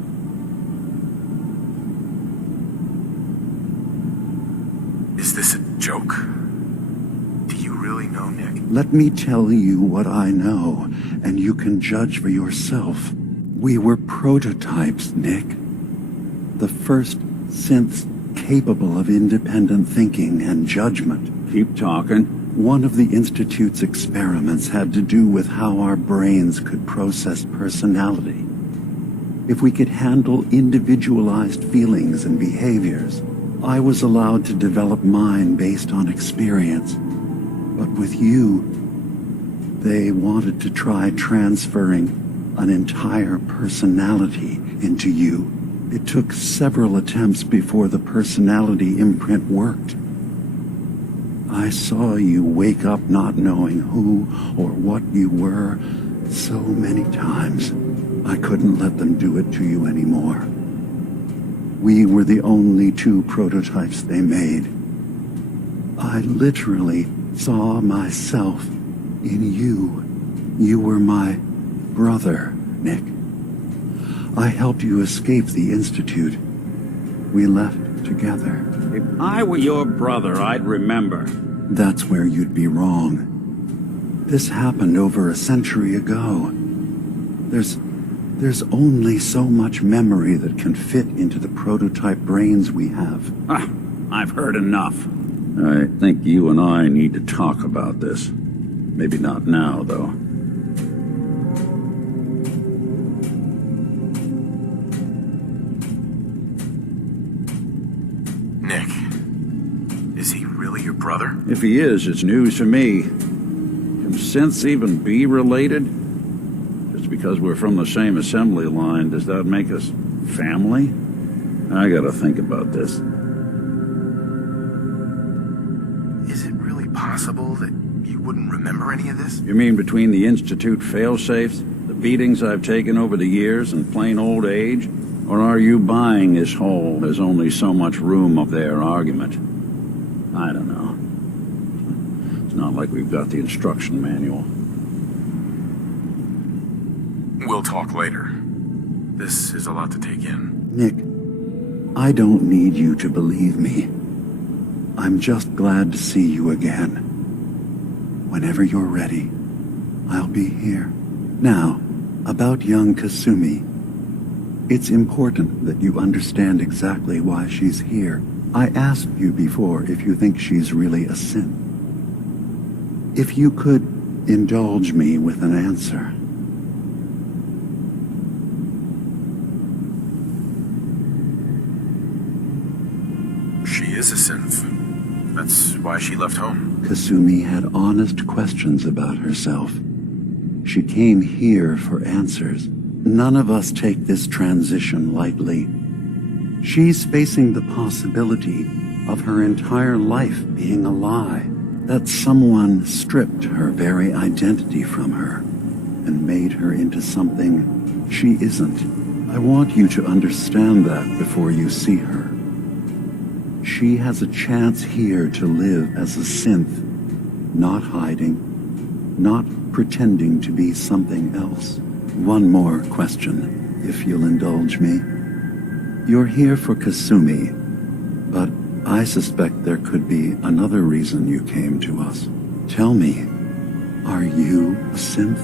Is this a joke? Do you really know Nick? Let me tell you what I know, and you can judge for yourself. We were prototypes, Nick. The first synths capable of independent thinking and judgment. Keep talking. One of the Institute's experiments had to do with how our brains could process personality. If we could handle individualized feelings and behaviors, I was allowed to develop mine based on experience. But with you, they wanted to try transferring an entire personality into you. It took several attempts before the personality imprint worked. I saw you wake up not knowing who or what you were so many times. I couldn't let them do it to you anymore. We were the only two prototypes they made. I literally saw myself in you. You were my brother, Nick. I helped you escape the Institute. We left together. If I were your brother, I'd remember. That's where you'd be wrong. This happened over a century ago. There's only so much memory that can fit into the prototype brains we have. I've heard enough. I think you and I need to talk about this. Maybe not now, though. Nick, is he really your brother? If he is, it's news for me. Can synths even be related? Just because we're from the same assembly line, does that make us family? I gotta think about this. Is it really possible that you wouldn't remember any of this? You mean between the Institute failsafes, the beatings I've taken over the years, and plain old age? Or are you buying this whole "there's only so much room up there" argument? I don't know. It's not like we've got the instruction manual. We'll talk later. This is a lot to take in. Nick, I don't need you to believe me. I'm just glad to see you again. Whenever you're ready, I'll be here. Now, about young Kasumi. It's important that you understand exactly why she's here. I asked you before if you think she's really a synth. If you could indulge me with an answer. She is a synth. That's why she left home. Kasumi had honest questions about herself. She came here for answers. None of us take this transition lightly. She's facing the possibility of her entire life being a lie, that someone stripped her very identity from her and made her into something she isn't. I want you to understand that before you see her. She has a chance here to live as a synth, not hiding, not pretending to be something else. One more question, if you'll indulge me. You're here for Kasumi, but I suspect there could be another reason you came to us. Tell me, are you a synth?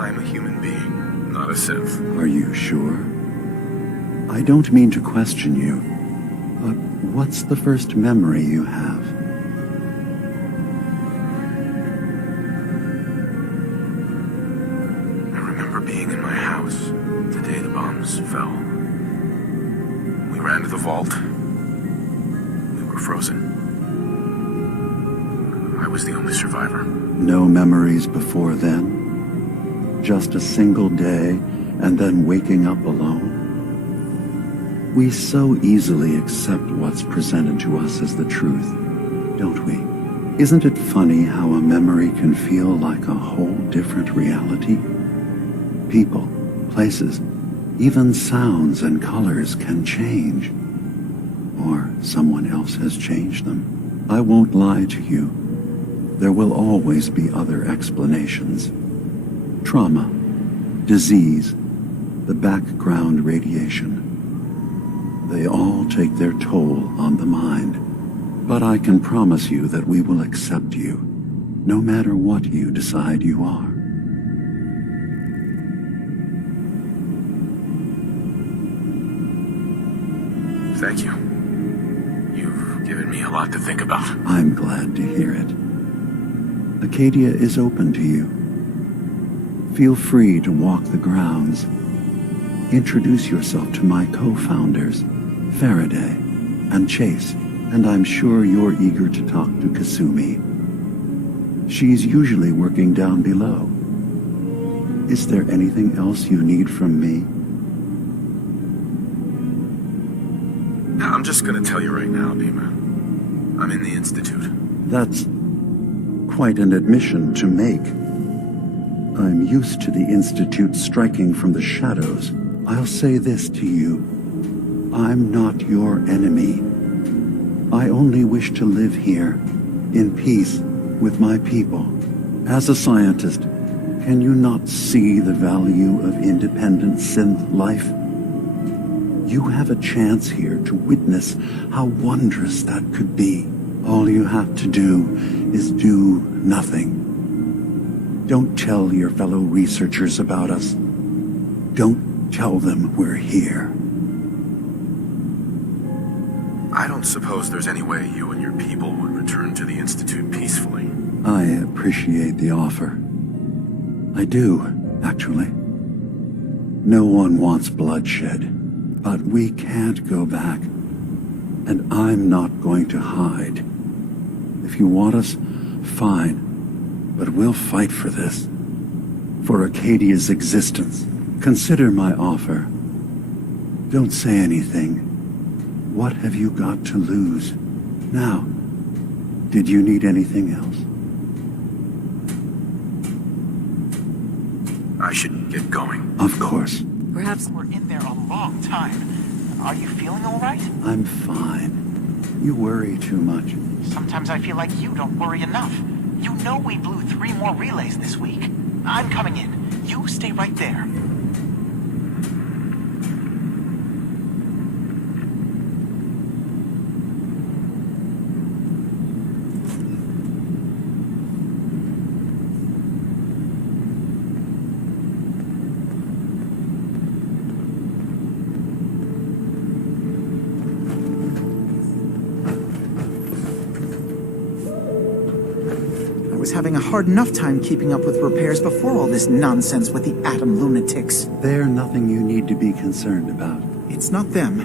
I'm a human being, not a synth. Are you sure? I don't mean to question you, but what's the first memory you have? I remember being in my house the day the bombs fell. We ran to the vault. We were frozen. I was the only survivor. No memories before then? Just a single day and then waking up alone? We so easily accept what's presented to us as the truth, don't we? Isn't it funny how a memory can feel like a whole different reality? People, places, even sounds and colors can change. Or someone else has changed them. I won't lie to you. There will always be other explanations. Trauma, disease, the background radiation. They all take their toll on the mind. But I can promise you that we will accept you, no matter what you decide you are. Thank you. You've given me a lot to think about. I'm glad to hear it. Acadia is open to you. Feel free to walk the grounds. Introduce yourself to my co-founders, Faraday and Chase, and I'm sure you're eager to talk to Kasumi. She's usually working down below. Is there anything else you need from me? I'm just gonna tell you right now, Dima. I'm in the Institute. That's quite an admission to make. I'm used to the Institute striking from the shadows. I'll say this to you. I'm not your enemy. I only wish to live here, in peace, with my people. As a scientist, can you not see the value of independent synth life? You have a chance here to witness how wondrous that could be. All you have to do is do nothing. Don't tell your fellow researchers about us. Don't tell them we're here. I don't suppose there's any way you and your people would return to the Institute peacefully. I appreciate the offer. I do, actually. No one wants bloodshed, but we can't go back. And I'm not going to hide. If you want us, fine. But we'll fight for this. For Acadia's existence. Consider my offer. Don't say anything. What have you got to lose? Now, did you need anything else? I should get going. Of course. Perhaps we're in there a long time. Are you feeling all right? I'm fine. You worry too much. Sometimes I feel like you don't worry enough. You know we blew 3 more relays this week. I'm coming in. You stay right there. I was having a hard enough time keeping up with repairs before all this nonsense with the atom lunatics. They're nothing you need to be concerned about. It's not them.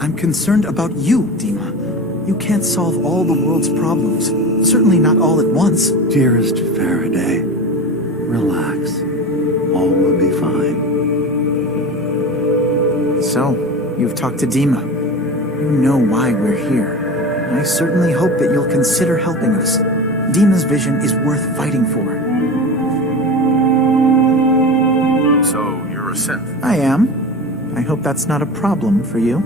I'm concerned about you, Dima. You can't solve all the world's problems. Certainly not all at once. Dearest Faraday, relax. All will be fine. So, you've talked to Dima. You know why we're here. I certainly hope that you'll consider helping us. Dima's vision is worth fighting for. So, you're a synth? I am. I hope that's not a problem for you.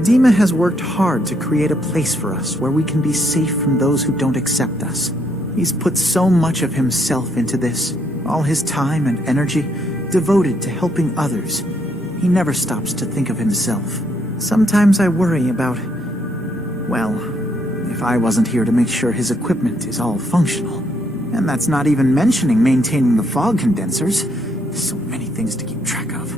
Dima has worked hard to create a place for us where we can be safe from those who don't accept us. He's put so much of himself into this, all his time and energy devoted to helping others. He never stops to think of himself. Sometimes I worry about, well, if I wasn't here to make sure his equipment is all functional. And that's not even mentioning maintaining the fog condensers. There's so many things to keep track of.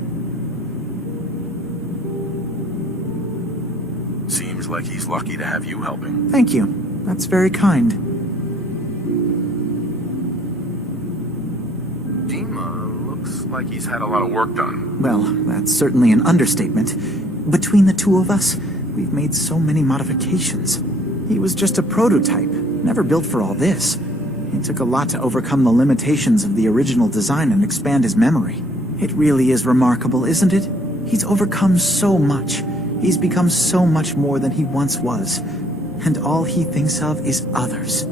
Seems like he's lucky to have you helping. Thank you. That's very kind. Dima looks like he's had a lot of work done. Well, that's certainly an understatement. Between the two of us, we've made so many modifications. He was just a prototype, never built for all this. It took a lot to overcome the limitations of the original design and expand his memory. It really is remarkable, isn't it? He's overcome so much. He's become so much more than he once was. And all he thinks of is others.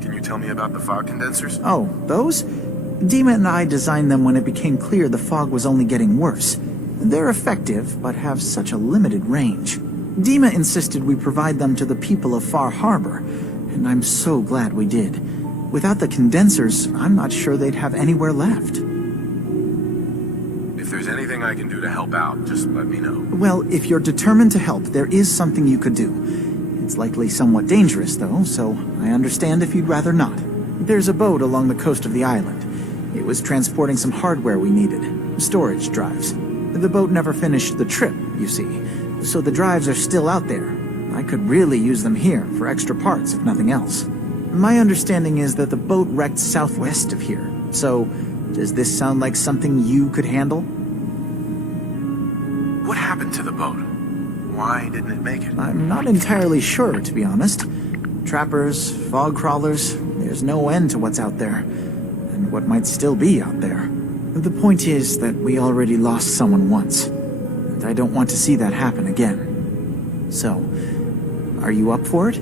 Can you tell me about the fog condensers? Oh, those? Dima and I designed them when it became clear the fog was only getting worse. They're effective, but have such a limited range. Dima insisted we provide them to the people of Far Harbor, and I'm so glad we did. Without the condensers, I'm not sure they'd have anywhere left. If there's anything I can do to help out, just let me know. Well, if you're determined to help, there is something you could do. It's likely somewhat dangerous, though, so I understand if you'd rather not. There's a boat along the coast of the island. It was transporting some hardware we needed, storage drives. The boat never finished the trip, you see, so the drives are still out there. I could really use them here for extra parts, if nothing else. My understanding is that the boat wrecked southwest of here, so does this sound like something you could handle? What happened to the boat? Why didn't it make it? I'm not entirely sure, to be honest. Trappers, fog crawlers, there's no end to what's out there, and what might still be out there. The point is that we already lost someone once, and I don't want to see that happen again. So, are you up for it?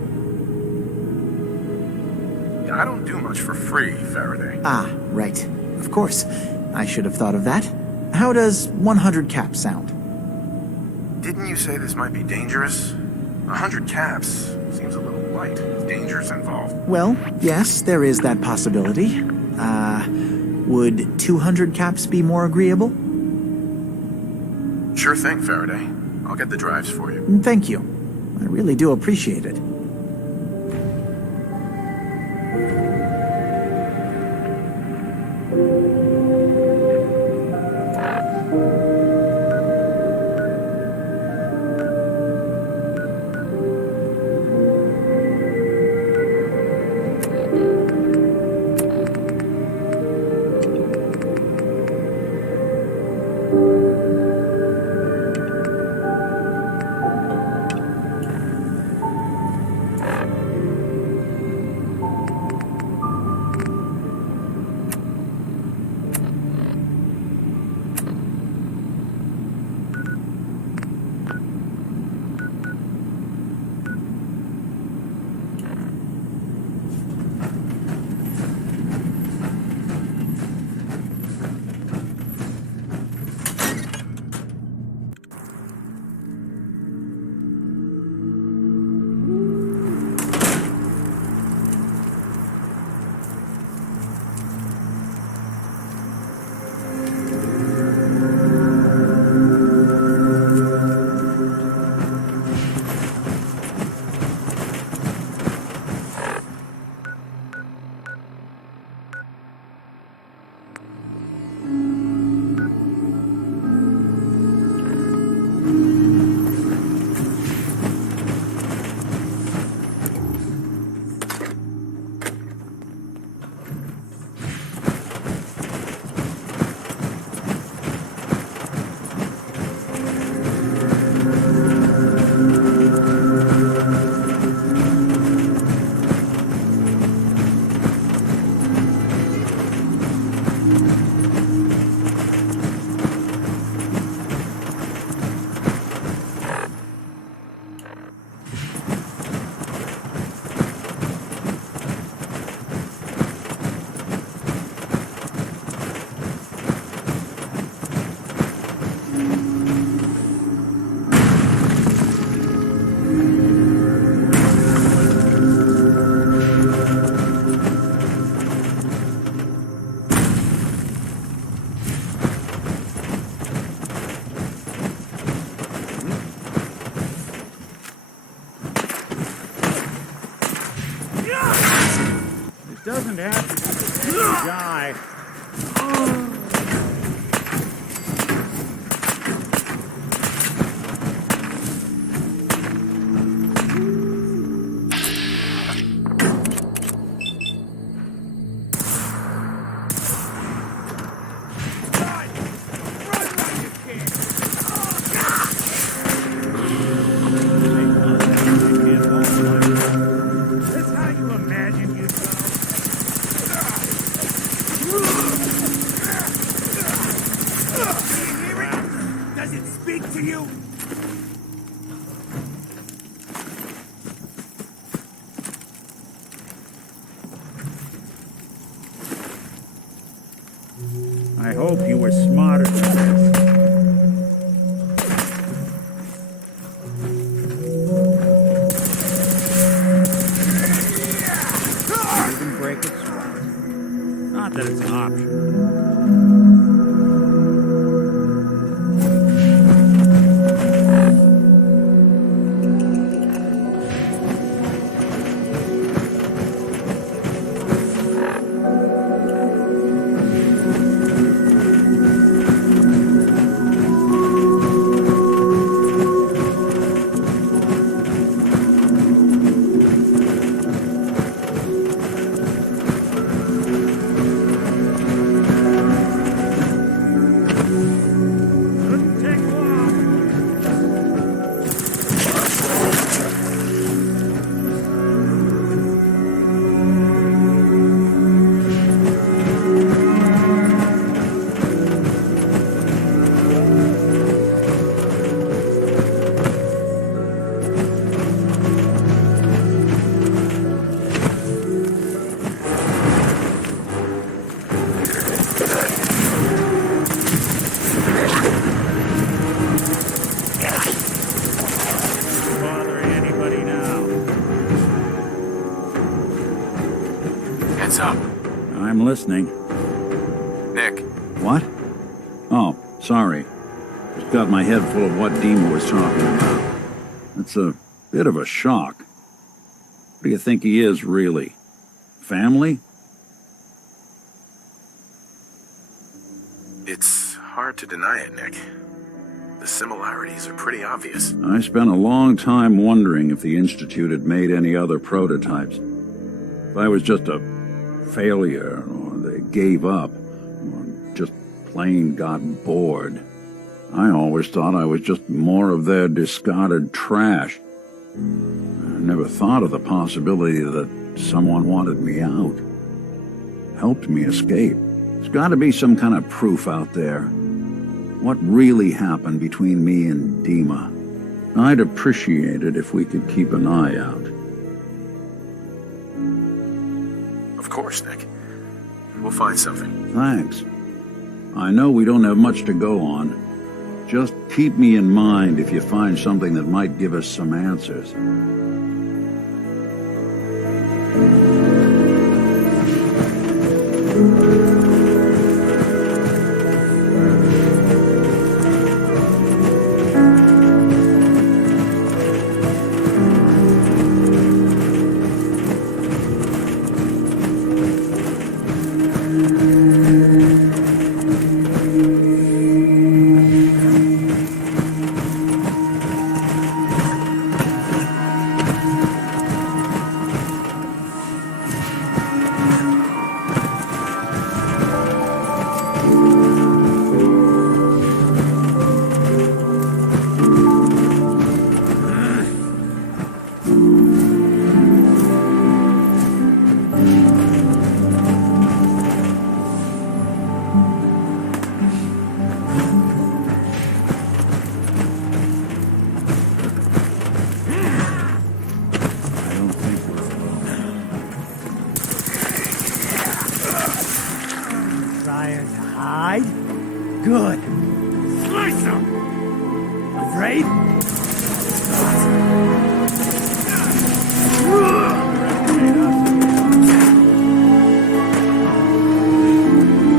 I don't do much for free, Faraday. Ah, right. Of course. I should have thought of that. How does 100 caps sound? Didn't you say this might be dangerous? 100 caps seems a little light. Dangers involved. Well, yes, there is that possibility. Would 200 caps be more agreeable? Sure thing, Faraday. I'll get the drives for you. Thank you. I really do appreciate it. Die. Does it speak to you? I hope you were smarter than this. Even break its sword. Not that it's an option. Heads up. I'm listening. Nick. What? Oh, sorry. Just got my head full of what Dima was talking about. It's a bit of a shock. What do you think he is, really? Family? It's hard to deny it, Nick. The similarities are pretty obvious. I spent a long time wondering if the Institute had made any other prototypes. If I was just a failure, or they gave up, or just plain got bored. I always thought I was just more of their discarded trash. I never thought of the possibility that someone wanted me out, helped me escape. There's got to be some kind of proof out there. What really happened between me and Dima? I'd appreciate it if we could keep an eye out. Of course, Nick. We'll find something. Thanks. I know we don't have much to go on. Just keep me in mind if you find something that might give us some answers. Trying to hide? Good. Slice him! Afraid?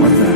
What's that?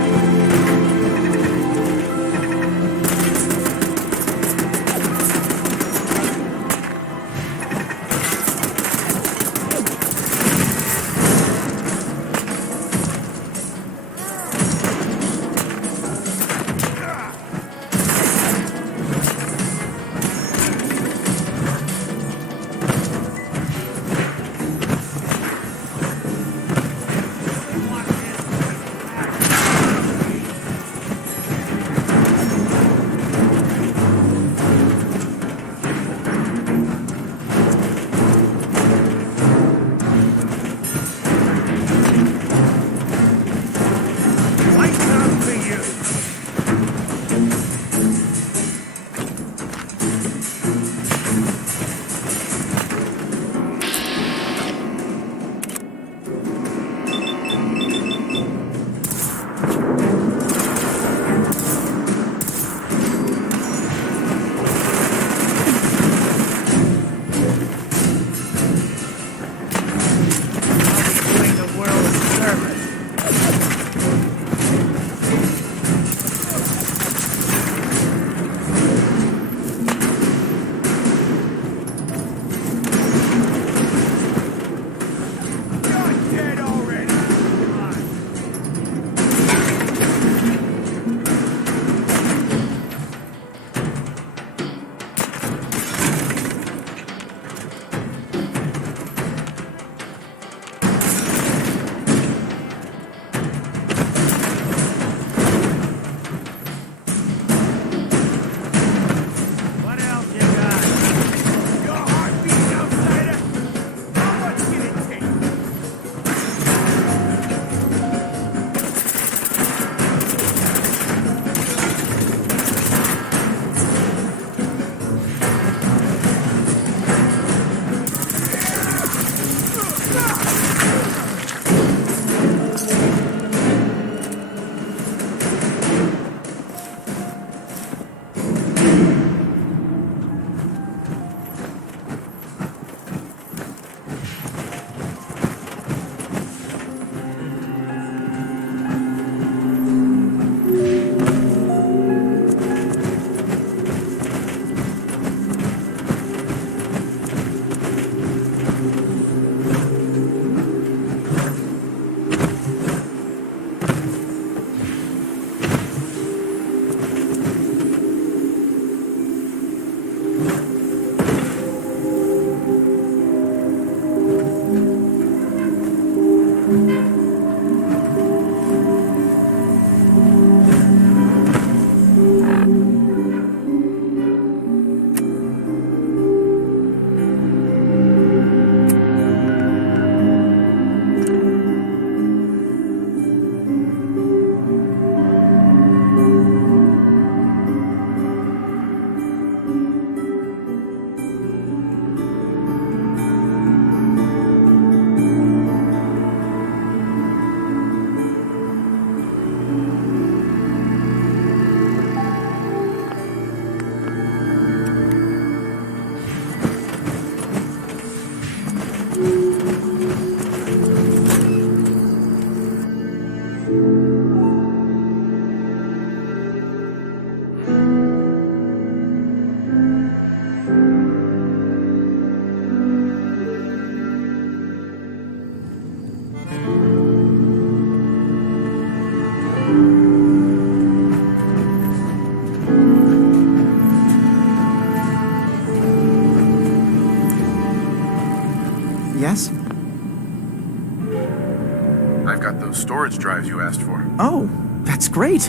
storage drives you asked for. Oh, that's great.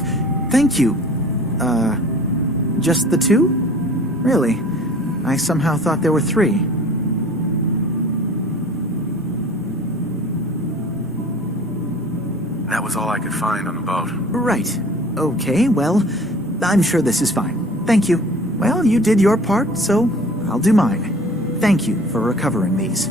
Thank you. Just the two? Really? I somehow thought there were three. That was all I could find on the boat. Right. Okay, well, I'm sure this is fine. Thank you. Well, you did your part, so I'll do mine. Thank you for recovering these.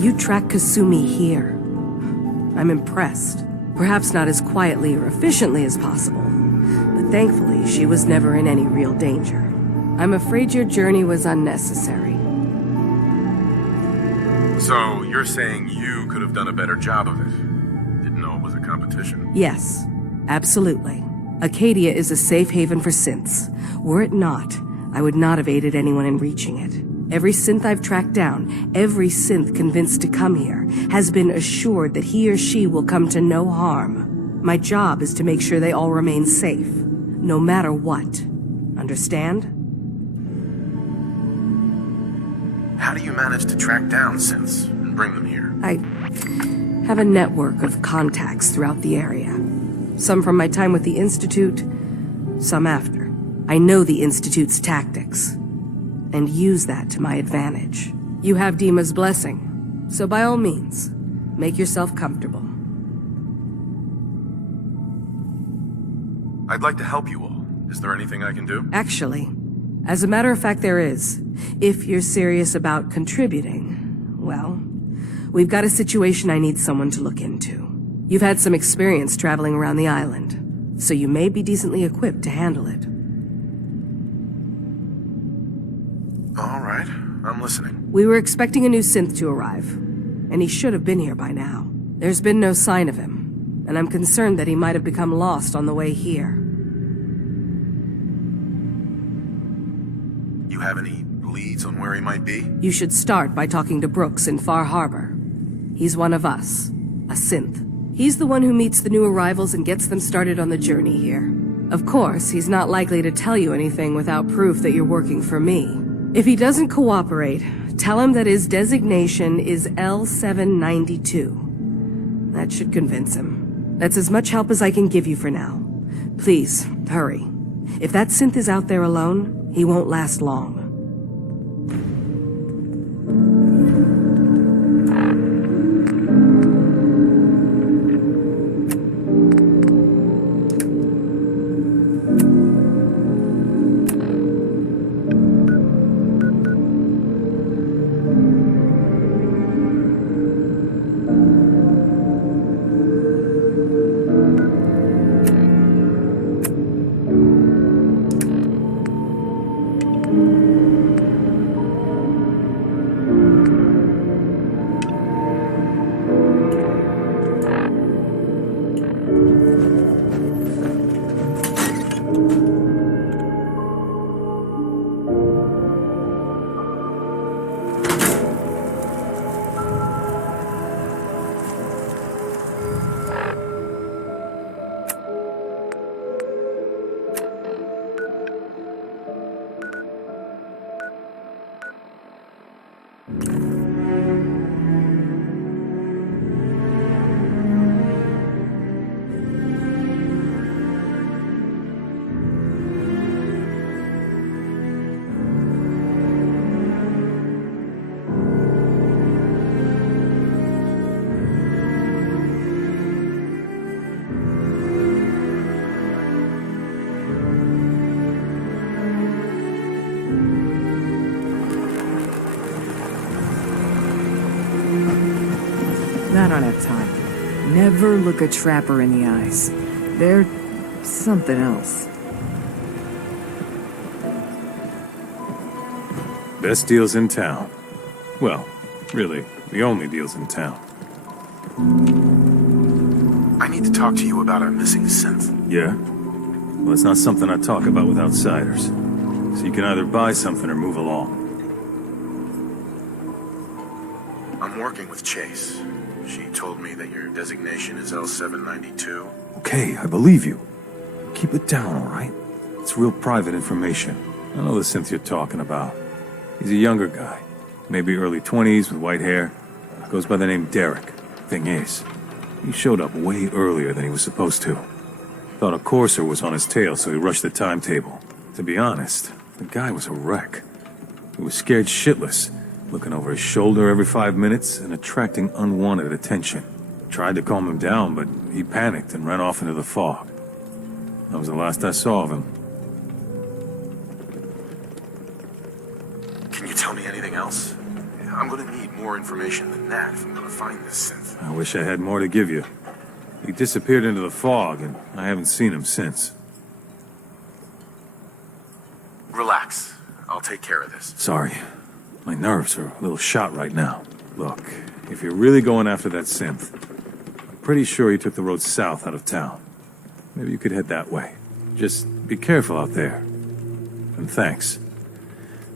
You tracked Kasumi here. I'm impressed. Perhaps not as quietly or efficiently as possible, but thankfully she was never in any real danger. I'm afraid your journey was unnecessary. So, you're saying you could have done a better job of it? Didn't know it was a competition? Yes, absolutely. Acadia is a safe haven for synths. Were it not, I would not have aided anyone in reaching it. Every synth I've tracked down, every synth convinced to come here, has been assured that he or she will come to no harm. My job is to make sure they all remain safe, no matter what. Understand? How do you manage to track down synths and bring them here? I have a network of contacts throughout the area. Some from my time with the Institute, some after. I know the Institute's tactics, and use that to my advantage. You have Dima's blessing, so by all means, make yourself comfortable. I'd like to help you all. Is there anything I can do? Actually, as a matter of fact, there is. If you're serious about contributing, well, we've got a situation I need someone to look into. You've had some experience traveling around the island, so you may be decently equipped to handle it. All right, I'm listening. We were expecting a new synth to arrive, and he should have been here by now. There's been no sign of him, and I'm concerned that he might have become lost on the way here. You have any leads on where he might be? You should start by talking to Brooks in Far Harbor. He's one of us, a synth. He's the one who meets the new arrivals and gets them started on the journey here. Of course, he's not likely to tell you anything without proof that you're working for me. If he doesn't cooperate, tell him that his designation is L792. That should convince him. That's as much help as I can give you for now. Please, hurry. If that synth is out there alone, he won't last long. never look a trapper in the eyes. They're something else. Best deals in town. Well, really, the only deals in town. I need to talk to you about our missing synth. Yeah? Well, it's not something I talk about with outsiders. So you can either buy something or move along. I'm working with Chase. She told me that your designation is L792. Okay, I believe you. Keep it down, all right? It's real private information. I know the synth you're talking about. He's a younger guy. Maybe early 20s with white hair. Goes by the name Derek. Thing is, he showed up way earlier than he was supposed to. Thought a courser was on his tail, so he rushed the timetable. To be honest, the guy was a wreck. He was scared shitless, looking over his shoulder every 5 minutes and attracting unwanted attention. Tried to calm him down, but he panicked and ran off into the fog. That was the last I saw of him. Can you tell me anything else? I'm gonna need more information than that if I'm gonna find this synth. I wish I had more to give you. He disappeared into the fog, and I haven't seen him since. Relax. I'll take care of this. Sorry. My nerves are a little shot right now. Look, if you're really going after that synth, I'm pretty sure he took the road south out of town. Maybe you could head that way. Just be careful out there. And thanks.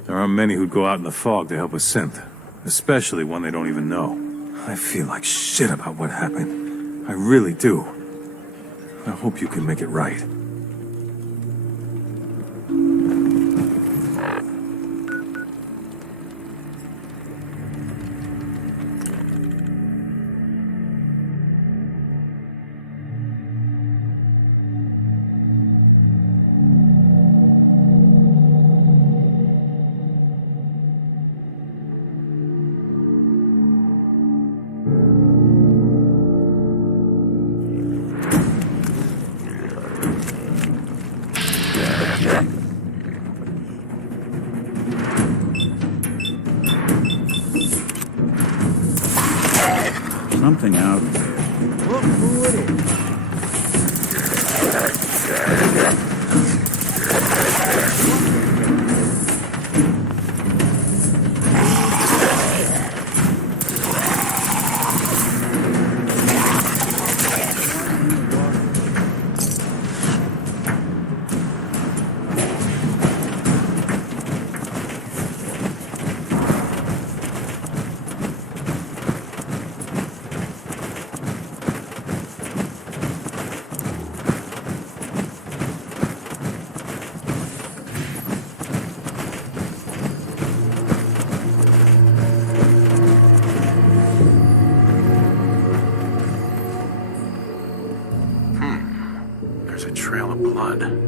There aren't many who'd go out in the fog to help a synth, especially one they don't even know. I feel like shit about what happened. I really do. I hope you can make it right. Something out. Look who it is. There's a trail of blood.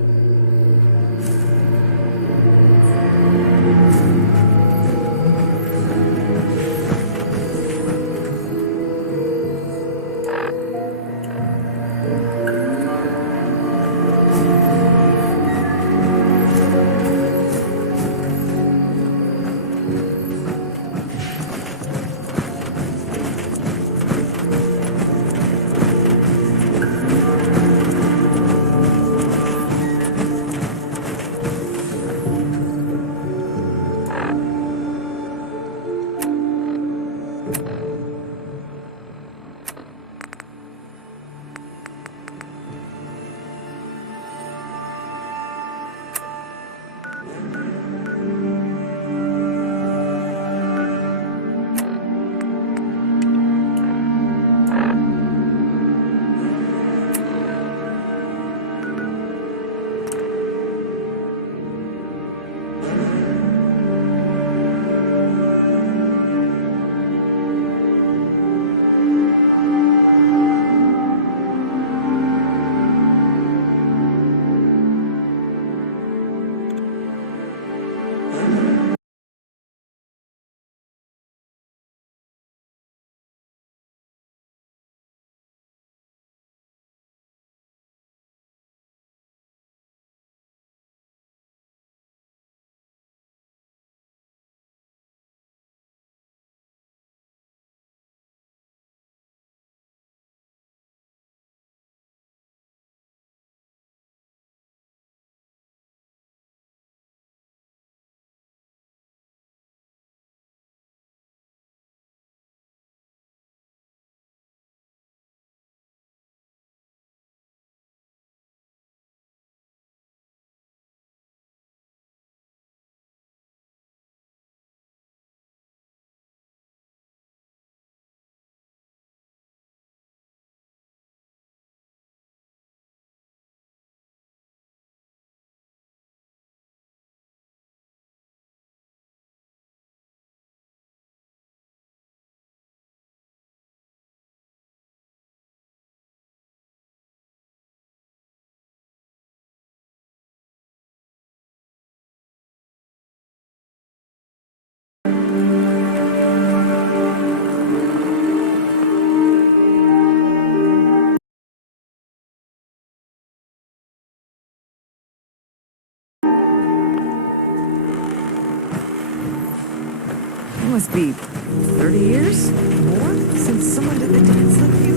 must be 30 years? More? Since someone did the dance with you?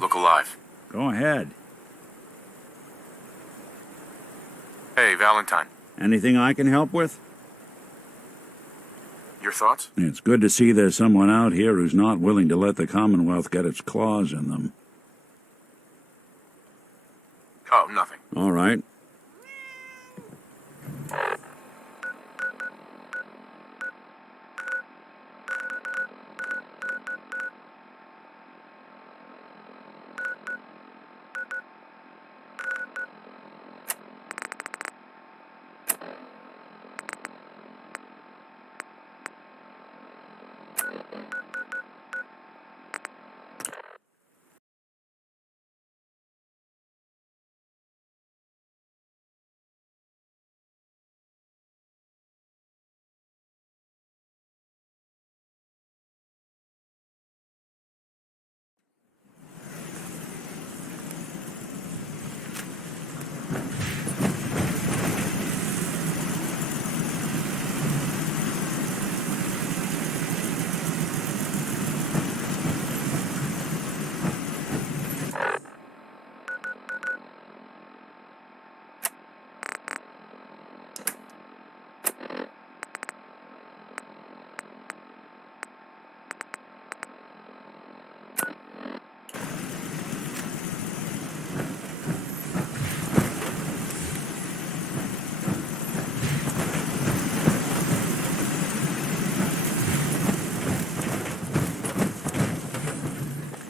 Look alive. Go ahead. Hey, Valentine. Anything I can help with? Your thoughts? It's good to see there's someone out here who's not willing to let the Commonwealth get its claws in them. Oh, nothing. All right.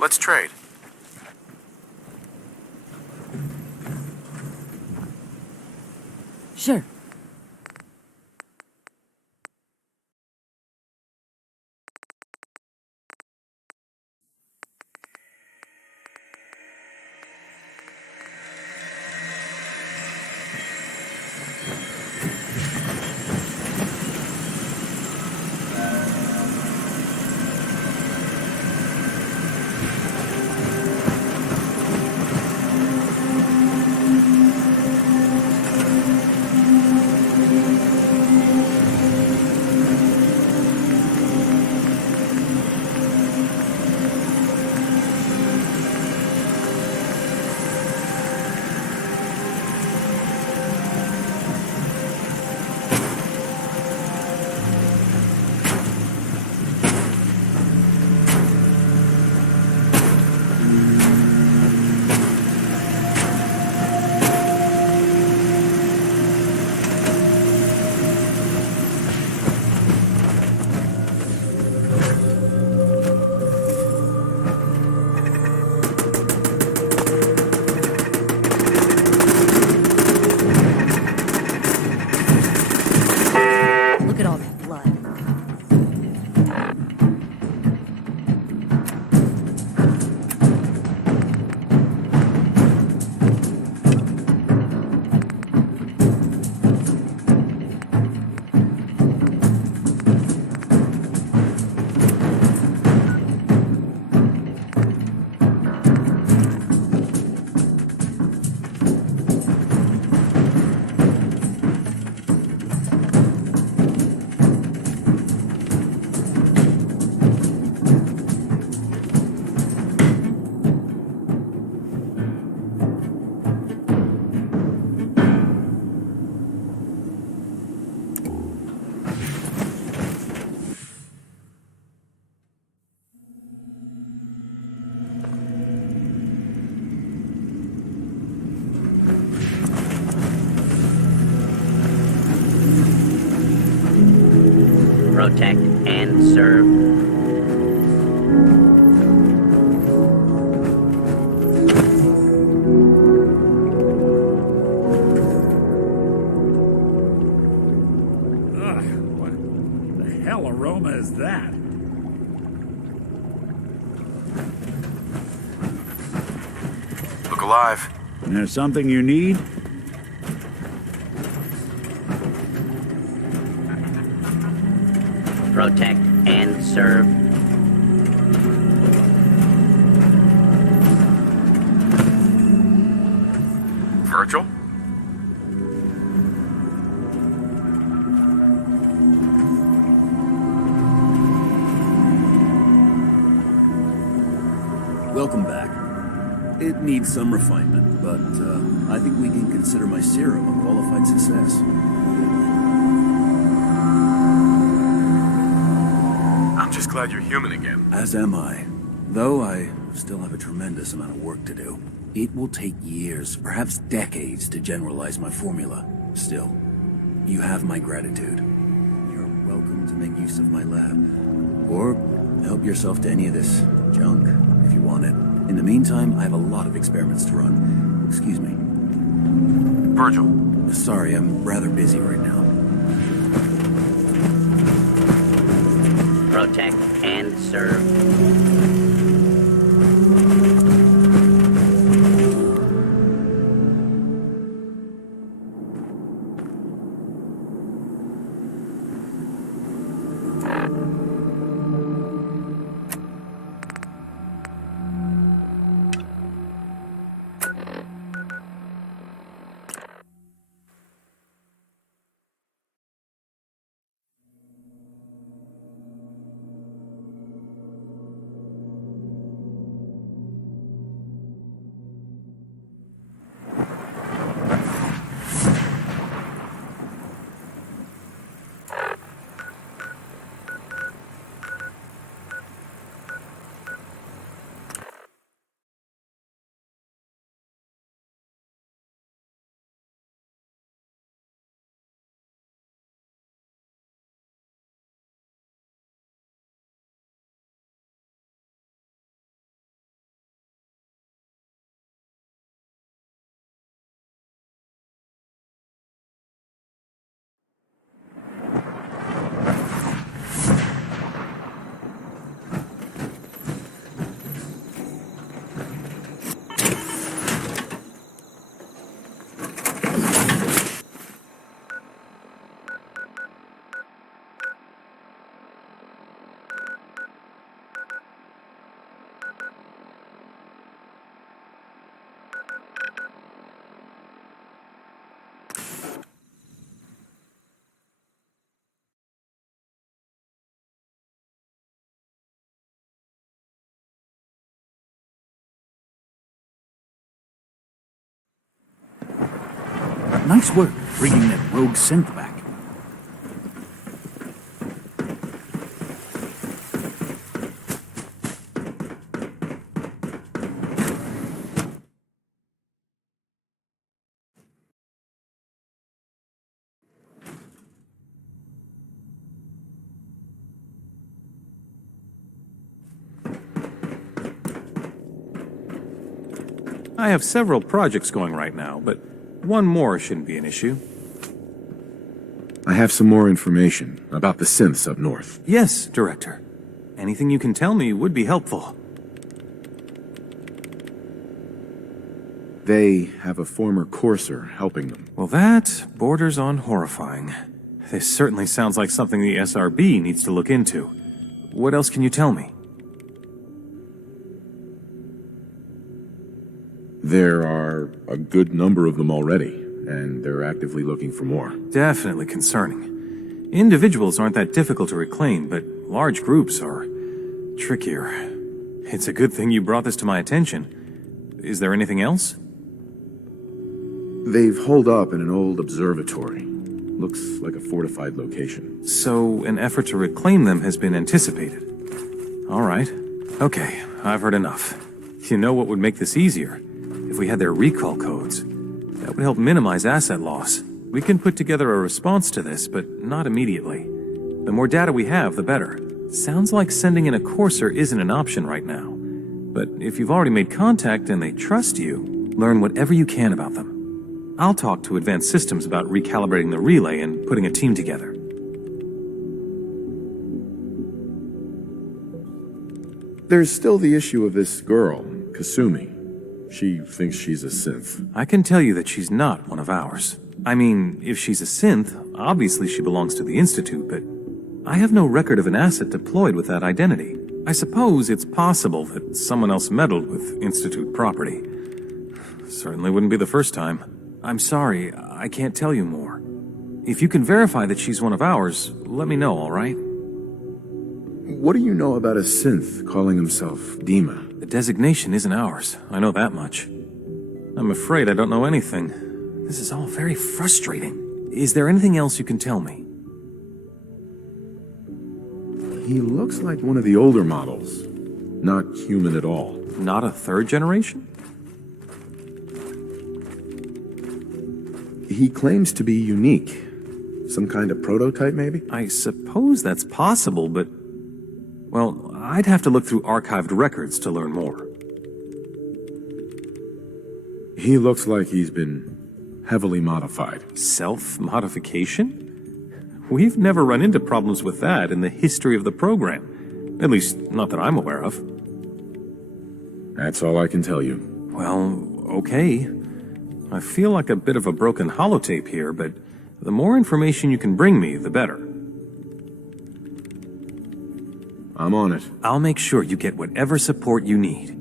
Let's trade. Sure. Protect and serve. What the hell aroma is that? Look alive. There's something you need? Protect and serve. Virgil? Welcome back. It needs some refinement, but I think we can consider my serum a qualified success. I'm just glad you're human again. As am I. Though I still have a tremendous amount of work to do. It will take years, perhaps decades, to generalize my formula. Still, you have my gratitude. You're welcome to make use of my lab. Or help yourself to any of this junk, if you want it. In the meantime, I have a lot of experiments to run. Excuse me. Virgil. Sorry, I'm rather busy right now. Protect and serve. Nice work bringing that rogue synth back. I have several projects going right now, but one more shouldn't be an issue. I have some more information about the synths up north. Yes, Director. Anything you can tell me would be helpful. They have a former courser helping them. Well, that borders on horrifying. This certainly sounds like something the SRB needs to look into. What else can you tell me? There are a good number of them already, and they're actively looking for more. Definitely concerning. Individuals aren't that difficult to reclaim, but large groups are trickier. It's a good thing you brought this to my attention. Is there anything else? They've holed up in an old observatory. Looks like a fortified location. So, an effort to reclaim them has been anticipated. All right. Okay, I've heard enough. You know what would make this easier? If we had their recall codes. That would help minimize asset loss. We can put together a response to this, but not immediately. The more data we have, the better. Sounds like sending in a courser isn't an option right now. But if you've already made contact and they trust you, learn whatever you can about them. I'll talk to Advanced Systems about recalibrating the relay and putting a team together. There's still the issue of this girl, Kasumi. She thinks she's a synth. I can tell you that she's not one of ours. I mean, if she's a synth, obviously she belongs to the Institute, but I have no record of an asset deployed with that identity. I suppose it's possible that someone else meddled with Institute property. Certainly wouldn't be the first time. I'm sorry, I can't tell you more. If you can verify that she's one of ours, let me know, all right? What do you know about a synth calling himself Dima? The designation isn't ours. I know that much. I'm afraid I don't know anything. This is all very frustrating. Is there anything else you can tell me? He looks like one of the older models. Not human at all. Not a third generation? He claims to be unique. Some kind of prototype, maybe? I suppose that's possible, but... well, I'd have to look through archived records to learn more. He looks like he's been heavily modified. Self-modification? We've never run into problems with that in the history of the program. At least, not that I'm aware of. That's all I can tell you. Well, okay. I feel like a bit of a broken holotape here, but the more information you can bring me, the better. I'm on it. I'll make sure you get whatever support you need.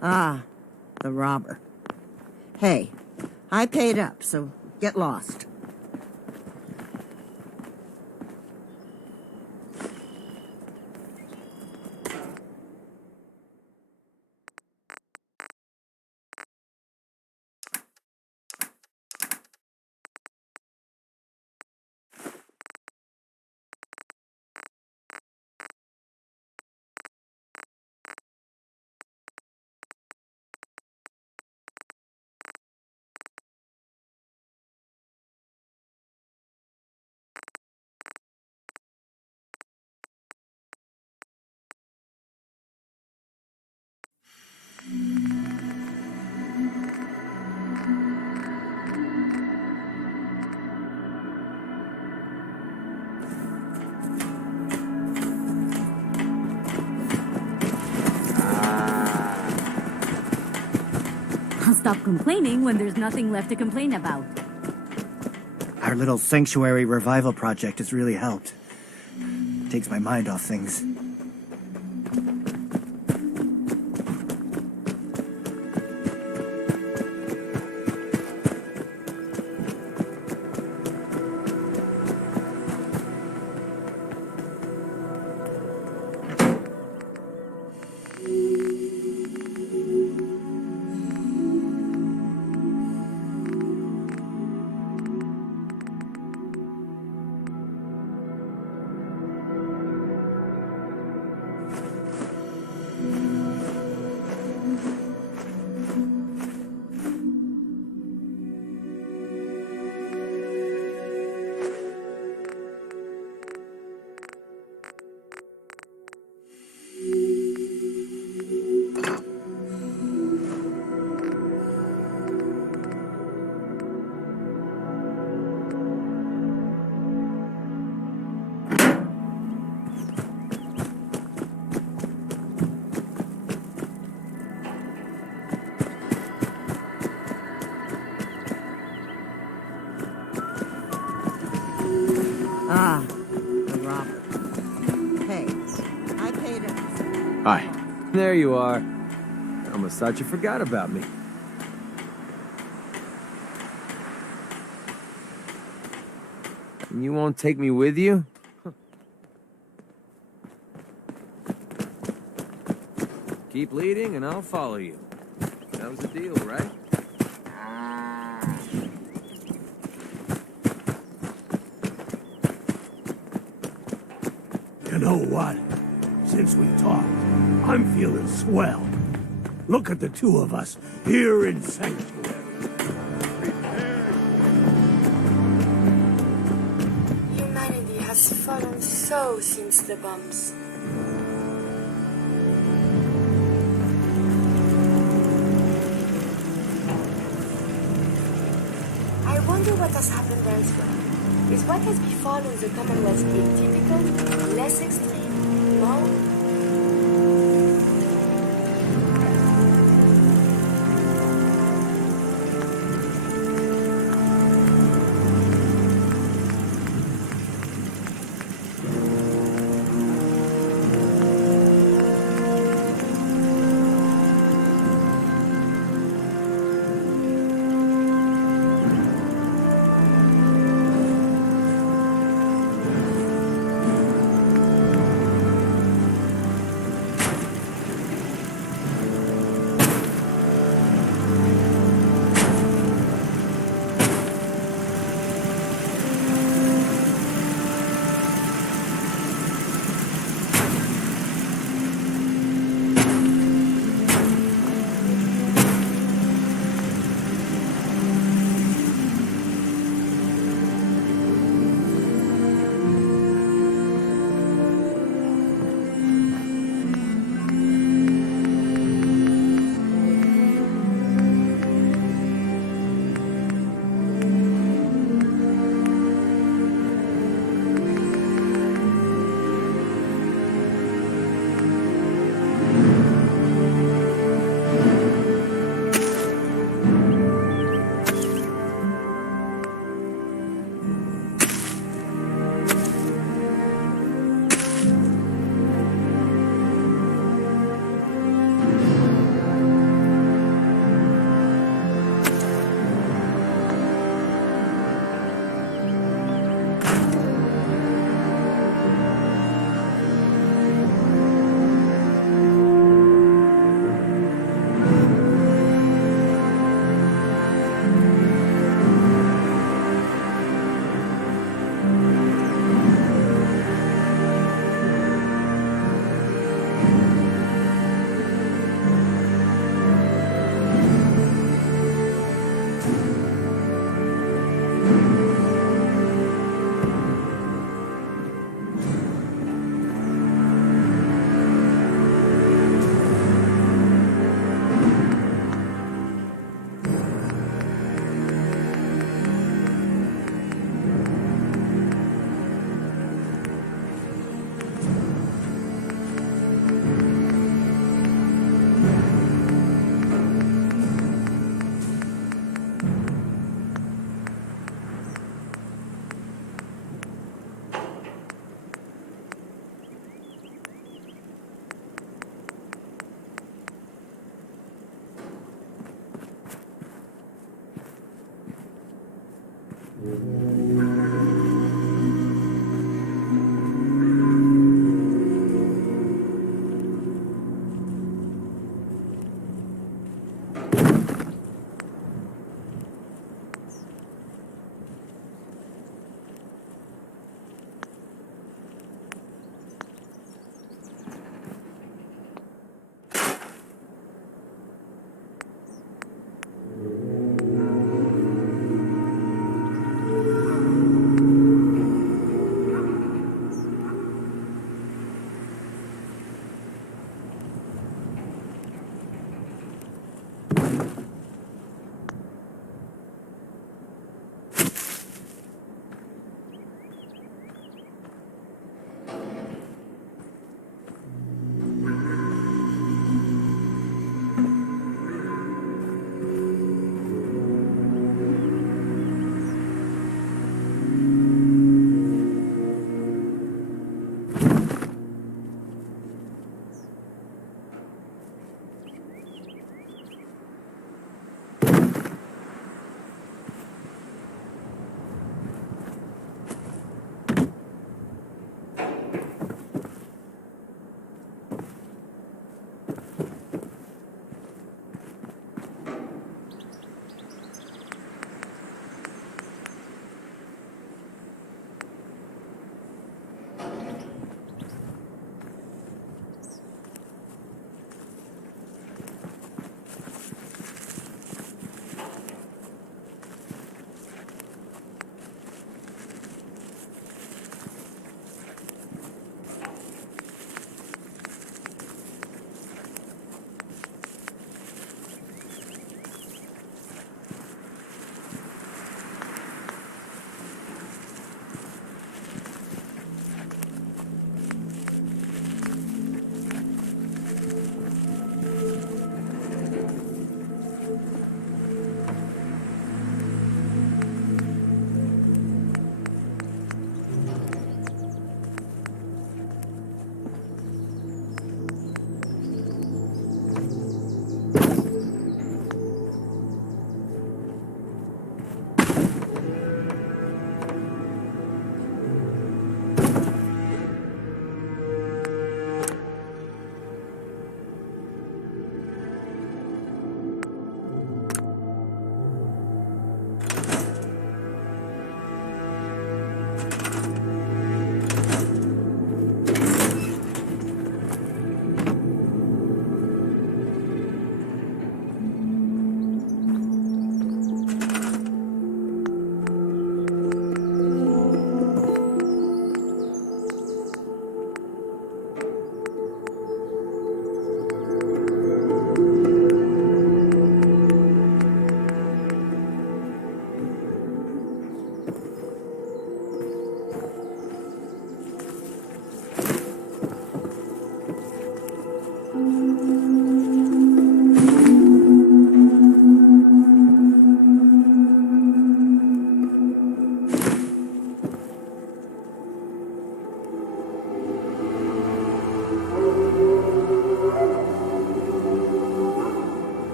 Ah, the robber. Hey, I paid up, so get lost. I'll stop complaining when there's nothing left to complain about. Our little sanctuary revival project has really helped. Takes my mind off things. Ah, the robber. Hey, I paid up. Hi. There you are. I almost thought you forgot about me. And you won't take me with you? Keep leading and I'll follow you. That was the deal, right? You know what? Since we talked, I'm feeling swell. Look at the two of us here in Sanctuary. Humanity has fallen so since the bombs. I wonder what has happened elsewhere. Is what has befallen the Commonwealth atypical, less extreme, more?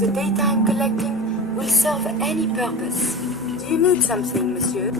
The data I'm collecting will serve any purpose. Do you need something, monsieur?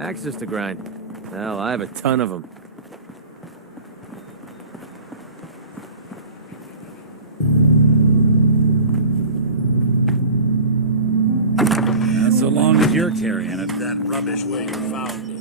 Axes to grind. Hell, I have a ton of them. So long as you're carrying it that rubbish way you found it.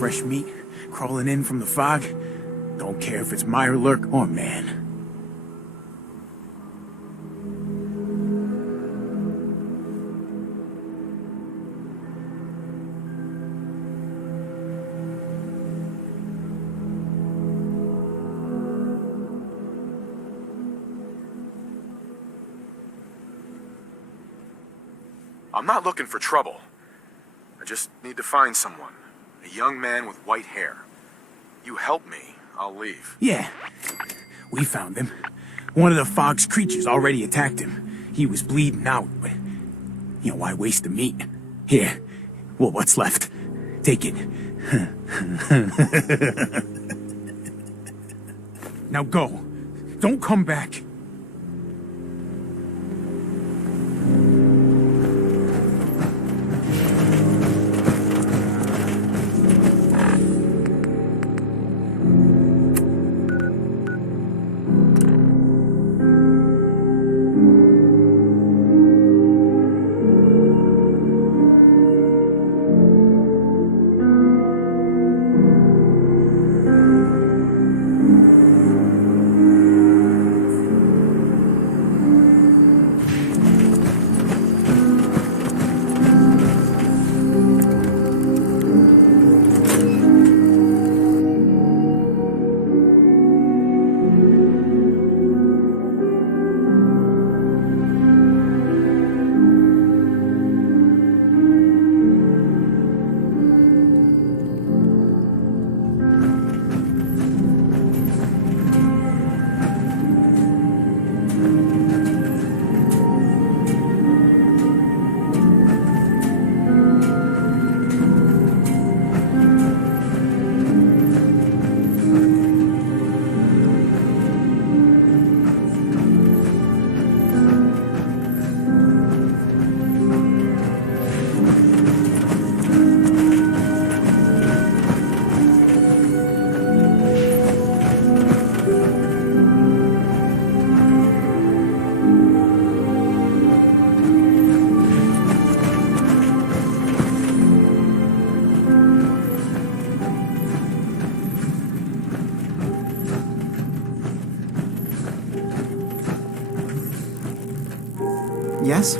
fresh meat crawling in from the fog. Don't care if it's Mirelurk or man. I'm not looking for trouble. I just need to find someone. A young man with white hair. You help me, I'll leave. Yeah, we found him. One of the fog's creatures already attacked him. He was bleeding out, but, why waste the meat? Here, well, what's left? Take it. Now go. Don't come back. Yes?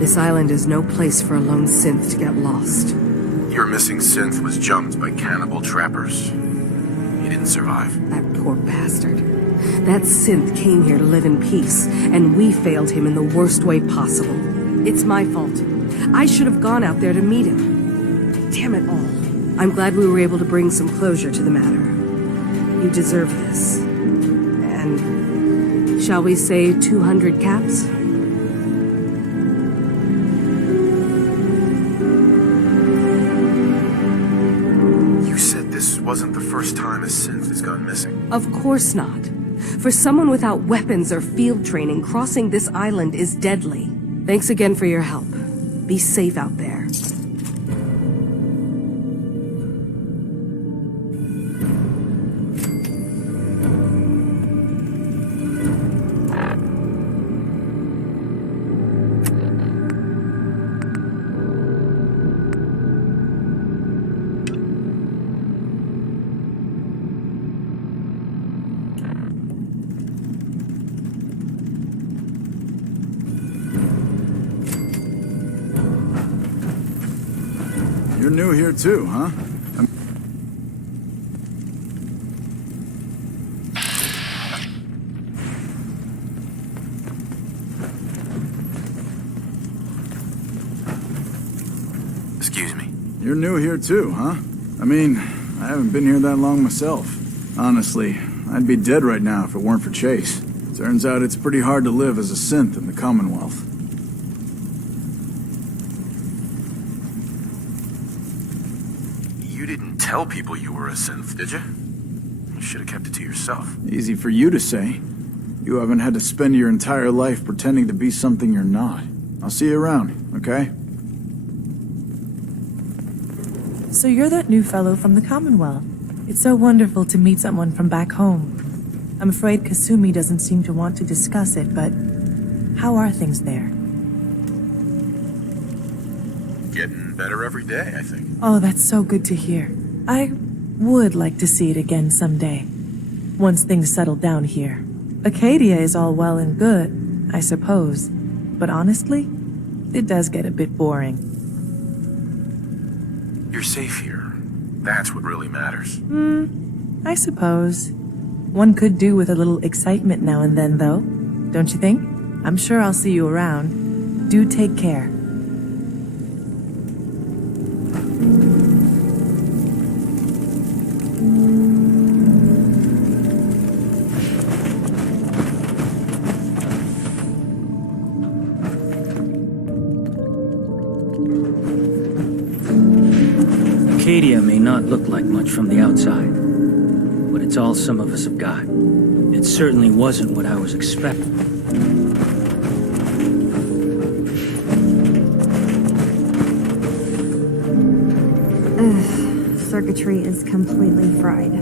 This island is no place for a lone synth to get lost. Your missing synth was jumped by cannibal trappers. He didn't survive. That poor bastard. That synth came here to live in peace, and we failed him in the worst way possible. It's my fault. I should have gone out there to meet him. Damn it all. I'm glad we were able to bring some closure to the matter. You deserve this. And shall we say 200 caps? Wasn't the first time a synth has gone missing. Of course not. For someone without weapons or field training, crossing this island is deadly. Thanks again for your help. Be safe out there. You're new here too, huh? Excuse me? You're new here too, huh? I mean, I haven't been here that long myself. Honestly, I'd be dead right now if it weren't for Chase. Turns out it's pretty hard to live as a synth in the Commonwealth. You didn't tell people you were a synth, did you? You should have kept it to yourself. Easy for you to say. You haven't had to spend your entire life pretending to be something you're not. I'll see you around, okay? So you're that new fellow from the Commonwealth. It's so wonderful to meet someone from back home. I'm afraid Kasumi doesn't seem to want to discuss it, but how are things there? Getting better every day, I think. Oh, that's so good to hear. I would like to see it again someday, once things settle down here. Acadia is all well and good, I suppose, but honestly, it does get a bit boring. You're safe here. That's what really matters. I suppose. One could do with a little excitement now and then, though. Don't you think? I'm sure I'll see you around. Do take care. Acadia may not look like much from the outside, but it's all some of us have got. It certainly wasn't what I was expecting. Ugh, circuitry is completely fried.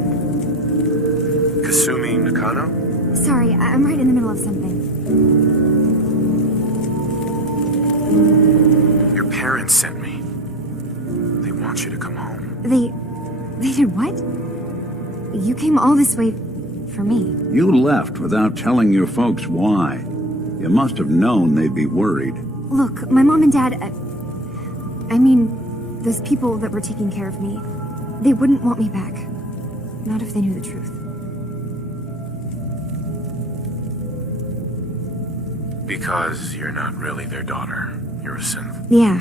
Kasumi Nakano? Sorry, I'm right in the middle of something. Your parents sent me. They want you to come home. They did what? You came all this way for me. You left without telling your folks why. You must have known they'd be worried. Look, my mom and dad, I mean, those people that were taking care of me, they wouldn't want me back. Not if they knew the truth. Because you're not really their daughter. You're a synth. Yeah,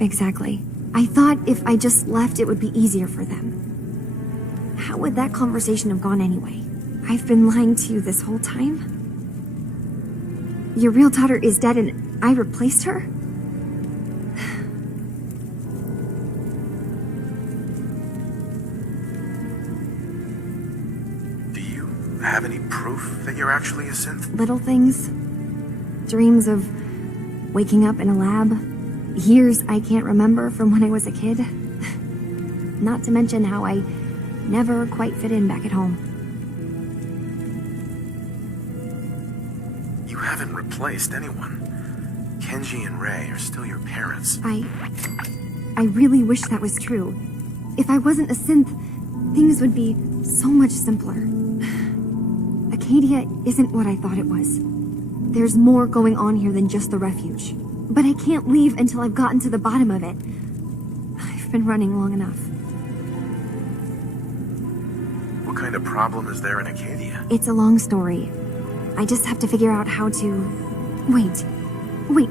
exactly. I thought if I just left, it would be easier for them. How would that conversation have gone anyway? I've been lying to you this whole time? Your real daughter is dead and I replaced her? Do you have any proof that you're actually a synth? Little things. Dreams of waking up in a lab. Years I can't remember from when I was a kid. Not to mention how I never quite fit in back at home. You haven't replaced anyone. Kenji and Ray are still your parents. I really wish that was true. If I wasn't a synth, things would be so much simpler. Acadia isn't what I thought it was. There's more going on here than just the refuge. But I can't leave until I've gotten to the bottom of it. I've been running long enough. What kind of problem is there in Acadia? It's a long story. I just have to figure out how to... Wait,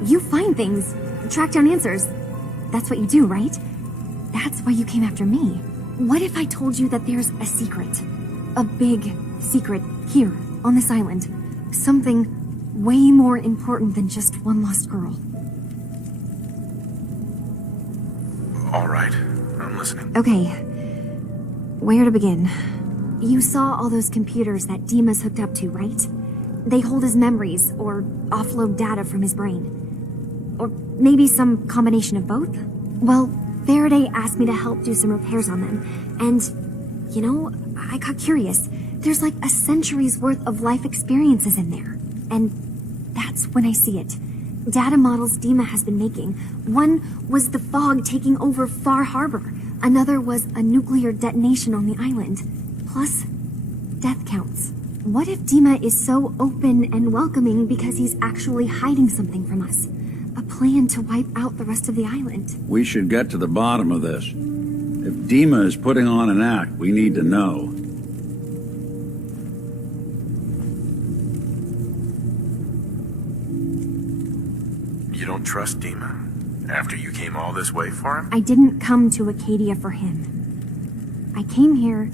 you find things. Track down answers. That's what you do, right? That's why you came after me. What if I told you that there's a secret? A big secret here, on this island. Something way more important than just one lost girl. All right, I'm listening. Okay, where to begin? You saw all those computers that Dima's hooked up to, right? They hold his memories, or offload data from his brain. Or maybe some combination of both? Well, Faraday asked me to help do some repairs on them, and, you know, I got curious. There's like a century's worth of life experiences in there, and that's when I see it. Data models Dima has been making. One was the fog taking over Far Harbor. Another was a nuclear detonation on the island. Plus, death counts. What if Dima is so open and welcoming because he's actually hiding something from us? A plan to wipe out the rest of the island. We should get to the bottom of this. If Dima is putting on an act, we need to know. You don't trust Dima after you came all this way for him? I didn't come to Acadia for him. I came here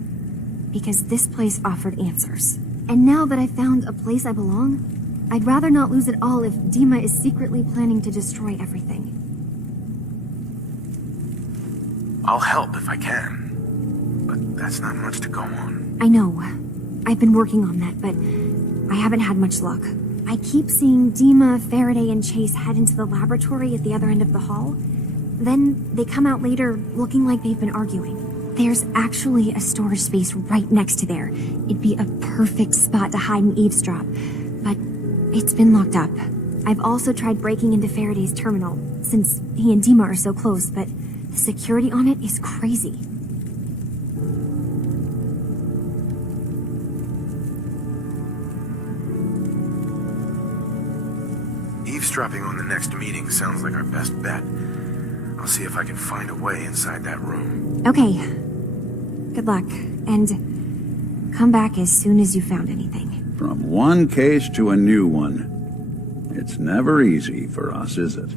because this place offered answers. And now that I've found a place I belong, I'd rather not lose it all if Dima is secretly planning to destroy everything. I'll help if I can. But that's not much to go on. I know. I've been working on that, but I haven't had much luck. I keep seeing Dima, Faraday, and Chase head into the laboratory at the other end of the hall. Then they come out later looking like they've been arguing. There's actually a storage space right next to there. It'd be a perfect spot to hide and eavesdrop. But it's been locked up. I've also tried breaking into Faraday's terminal, since he and Dima are so close, but the security on it is crazy. Eavesdropping on the next meeting sounds like our best bet. I'll see if I can find a way inside that room. Okay. Good luck, and come back as soon as you found anything. From one case to a new one. It's never easy for us, is it?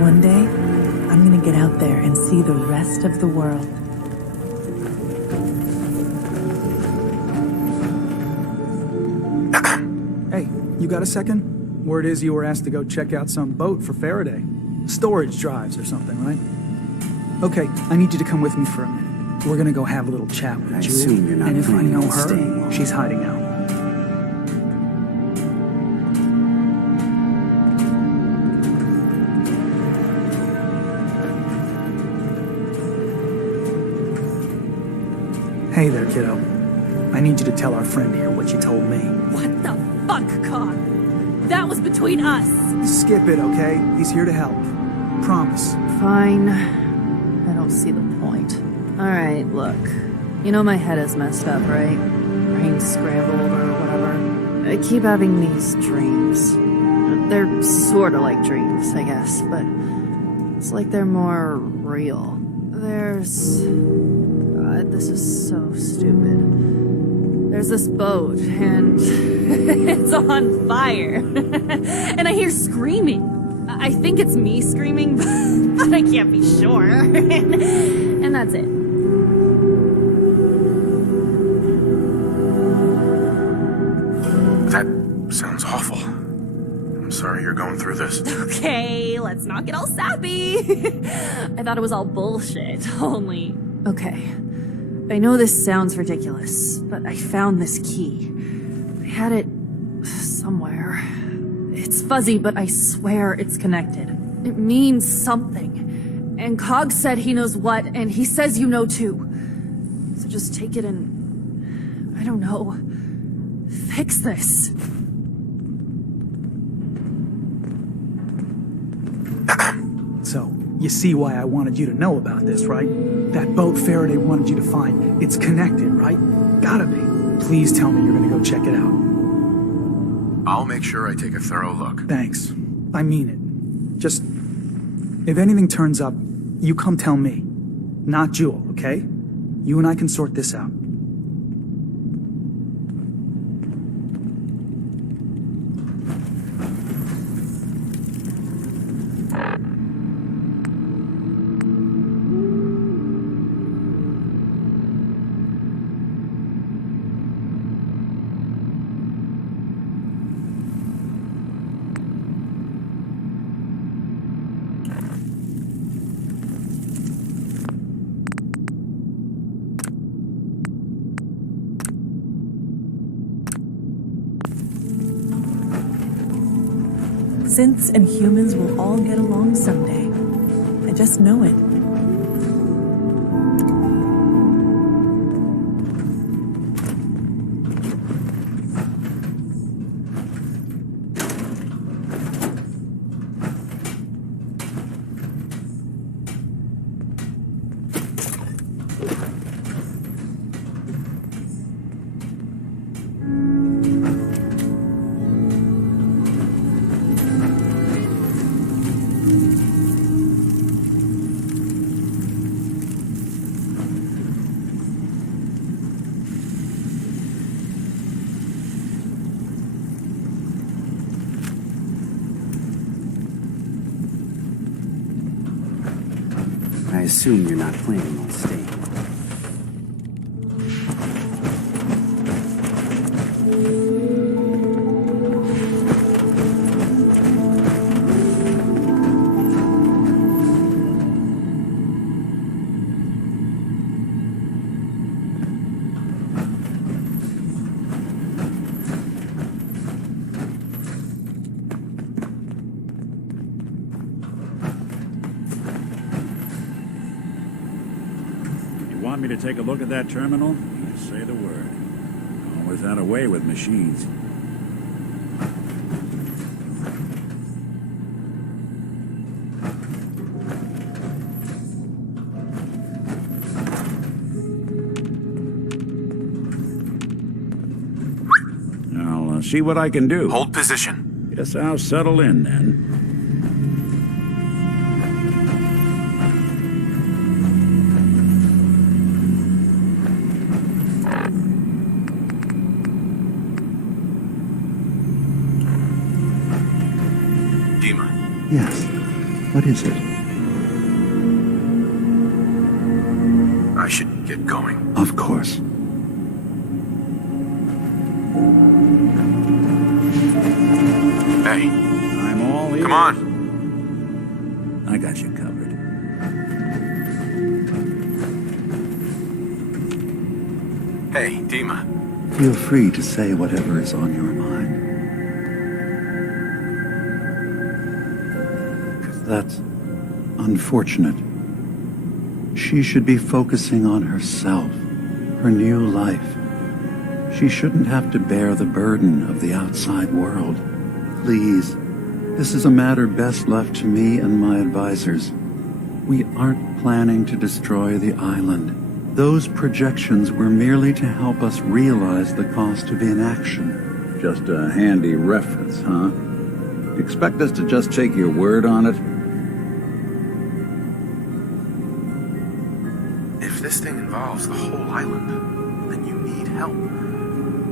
One day, I'm gonna get out there and see the rest of the world. Hey, you got a second? Word is you were asked to go check out some boat for Faraday. Storage drives or something, right? Okay, I need you to come with me for a minute. We're gonna go have a little chat with I Jewel. assume you're not and if I planning know on staying her, long. she's hiding out. Hey there, kiddo. I need you to tell our friend here what you told me. What the fuck, Cog? That was between us. Skip it, okay? He's here to help. Promise. Fine. I don't see the point. Alright, look. You know my head is messed up, right? Brain scrambled or whatever. I keep having these dreams. They're sorta like dreams, I guess, but it's like they're more real. There's... God, this is so stupid. There's this boat, and it's on fire. And I hear screaming. I think it's me screaming, but I can't be sure. And that's it. That sounds awful. I'm sorry you're going through this. Okay, let's not get all sappy. I thought it was all bullshit, only... Okay, I know this sounds ridiculous, but I found this key. I had it somewhere. It's fuzzy, but I swear it's connected. It means something. And Cog said he knows what, and he says you know too. So just take it and... I don't know. Fix this. So, you see why I wanted you to know about this, right? That boat Faraday wanted you to find. It's connected, right? Gotta be. Please tell me you're gonna go check it out. I'll make sure I take a thorough look. Thanks. I mean it. Just... if anything turns up, you come tell me. Not Jewel, okay? You and I can sort this out. Synths and humans will all get along someday. I just know it. I assume you're not planning on staying. Want me to take a look at that terminal? You say the word. Always had a way with machines. I'll see what I can do. Hold position. Guess I'll settle in then. Dima. Yes. What is it? I should get going. Of course. Hey. I'm all ears. Come on. I got you covered. Hey, Dima. Feel free to say whatever is on your mind. That's unfortunate. She should be focusing on herself, her new life. She shouldn't have to bear the burden of the outside world. Please, this is a matter best left to me and my advisors. We aren't planning to destroy the island. Those projections were merely to help us realize the cost of inaction. Just a handy reference, huh? Expect us to just take your word on it? If this thing involves the whole island, then you need help.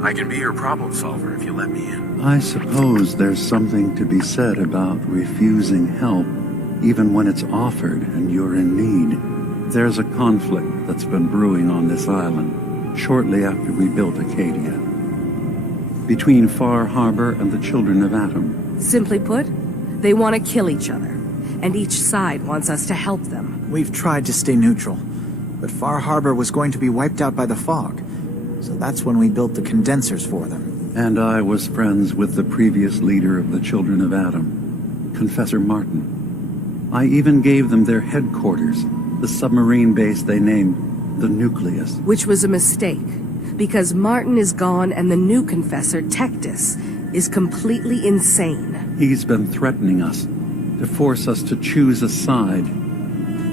I can be your problem solver if you let me in. I suppose there's something to be said about refusing help, even when it's offered and you're in need. There's a conflict that's been brewing on this island, shortly after we built Acadia, between Far Harbor and the Children of Atom. Simply put, they want to kill each other, and each side wants us to help them. We've tried to stay neutral, but Far Harbor was going to be wiped out by the fog, so that's when we built the condensers for them. And I was friends with the previous leader of the Children of Atom, Confessor Martin. I even gave them their headquarters, the submarine base they named the Nucleus. Which was a mistake, because Martin is gone and the new confessor, Tectus, is completely insane. He's been threatening us, to force us to choose a side.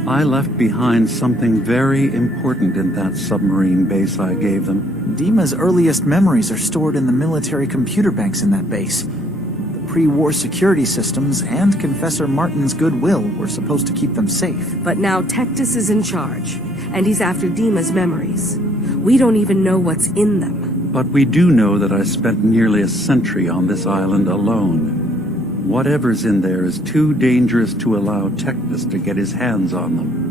I left behind something very important in that submarine base I gave them. Dima's earliest memories are stored in the military computer banks in that base. The pre-war security systems and Confessor Martin's goodwill were supposed to keep them safe. But now Tectus is in charge, and he's after Dima's memories. We don't even know what's in them. But we do know that I spent nearly a century on this island alone. Whatever's in there is too dangerous to allow Tectus to get his hands on them.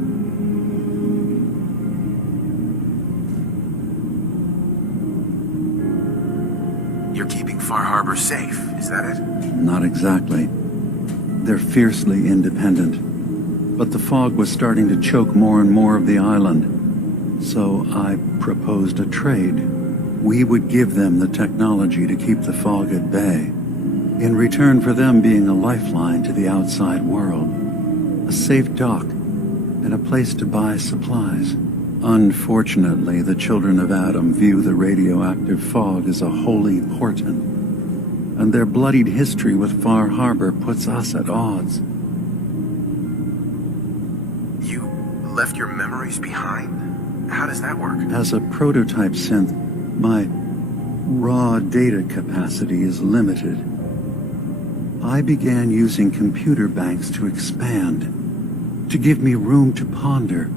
You're keeping Far Harbor safe, is that it? Not exactly. They're fiercely independent. But the fog was starting to choke more and more of the island. So I proposed a trade. We would give them the technology to keep the fog at bay, in return for them being a lifeline to the outside world, a safe dock, and a place to buy supplies. Unfortunately, the Children of Atom view the radioactive fog as a holy portent, and their bloodied history with Far Harbor puts us at odds. You left your memories behind? How does that work? As a prototype synth, my raw data capacity is limited. I began using computer banks to expand, to give me room to ponder,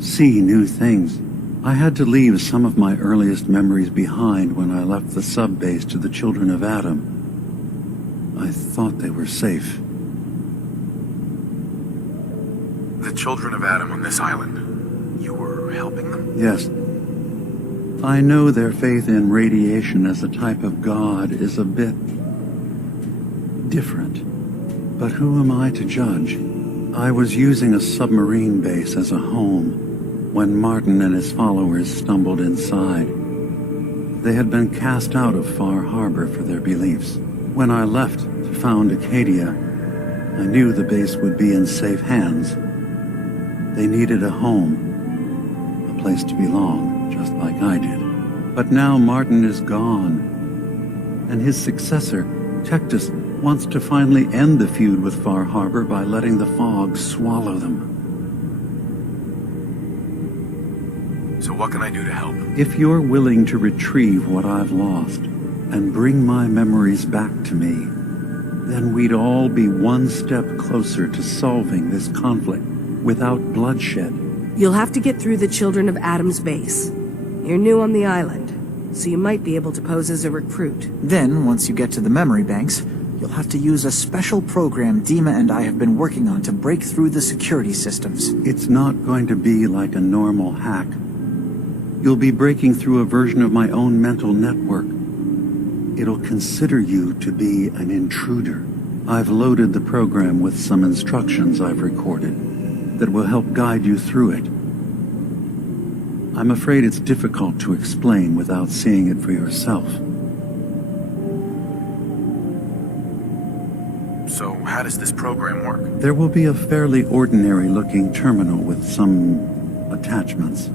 see new things. I had to leave some of my earliest memories behind when I left the sub-base to the Children of Atom. I thought they were safe. The Children of Atom on this island. You were helping them? Yes. I know their faith in radiation as a type of god is a bit different. But who am I to judge? I was using a submarine base as a home when Martin and his followers stumbled inside. They had been cast out of Far Harbor for their beliefs. When I left to found Acadia, I knew the base would be in safe hands. They needed a home, a place to belong, just like I did. But now Martin is gone, and his successor, Tectus, wants to finally end the feud with Far Harbor by letting the fog swallow them. So what can I do to help? If you're willing to retrieve what I've lost and bring my memories back to me, then we'd all be one step closer to solving this conflict without bloodshed. You'll have to get through the Children of Atom's base. You're new on the island, so you might be able to pose as a recruit. Then, once you get to the memory banks, You'll have to use a special program Dima and I have been working on to break through the security systems. It's not going to be like a normal hack. You'll be breaking through a version of my own mental network. It'll consider you to be an intruder. I've loaded the program with some instructions I've recorded that will help guide you through it. I'm afraid it's difficult to explain without seeing it for yourself. So, how does this program work? There will be a fairly ordinary-looking terminal with some attachments.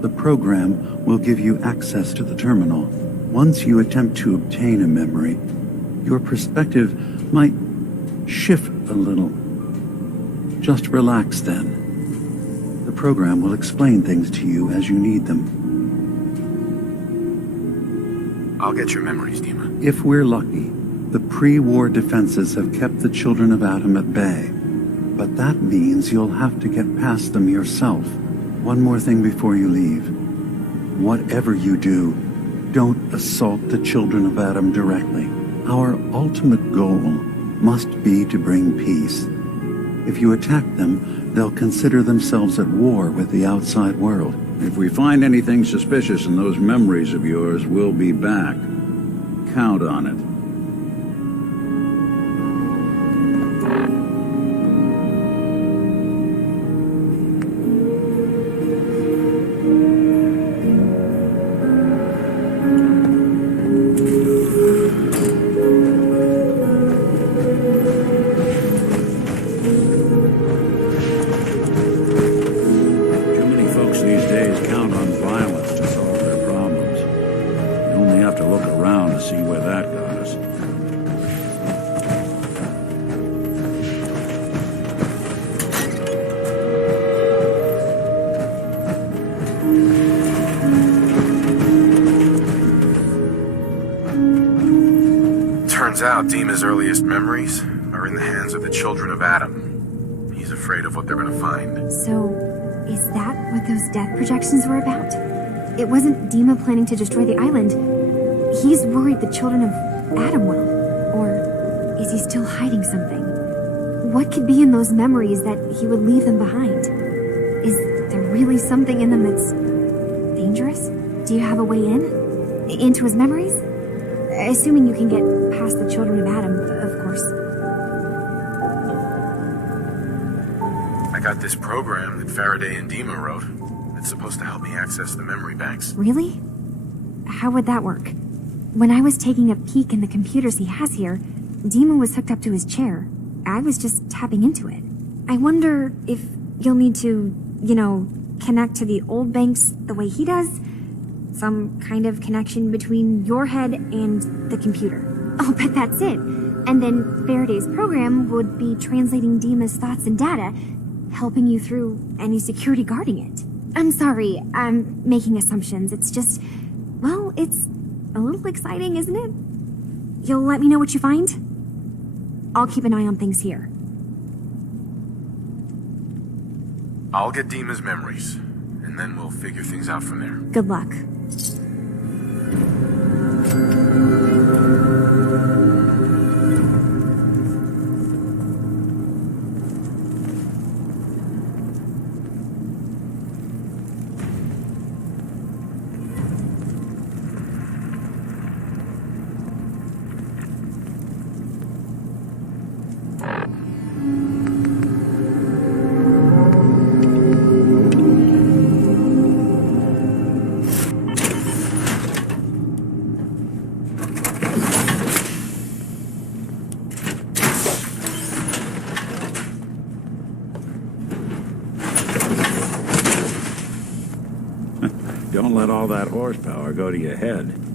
The program will give you access to the terminal. Once you attempt to obtain a memory, your perspective might shift a little. Just relax then. The program will explain things to you as you need them. I'll get your memories, Dima. If we're lucky, the pre-war defenses have kept the children of Adam at bay. But that means you'll have to get past them yourself. One more thing before you leave. Whatever you do, don't assault the children of Adam directly. Our ultimate goal must be to bring peace. If you attack them, they'll consider themselves at war with the outside world. If we find anything suspicious in those memories of yours, we'll be back. Count on it. Turns out Dima's earliest memories are in the hands of the children of Adam. He's afraid of what they're gonna find. So, is that what those death projections were about? It wasn't Dima planning to destroy the island. He's worried the children of Adam will. Or is he still hiding something? What could be in those memories that he would leave them behind? Is there really something in them that's dangerous? Do you have a way in? Into his memories? Assuming you can get past the children of Adam, of course. I got this program that Faraday and Dima wrote. It's supposed to help me access the memory banks. Really? How would that work? When I was taking a peek in the computers he has here, Dima was hooked up to his chair. I was just tapping into it. I wonder if you'll need to, connect to the old banks the way he does? Some kind of connection between your head and the computer. I'll bet that's it. And then Faraday's program would be translating Dima's thoughts and data, helping you through any security guarding it. I'm sorry, I'm making assumptions. It's just, well, it's a little exciting, isn't it? You'll let me know what you find? I'll keep an eye on things here. I'll get Dima's memories, and then we'll figure things out from there. Good luck. Don't let all that horsepower go to your head.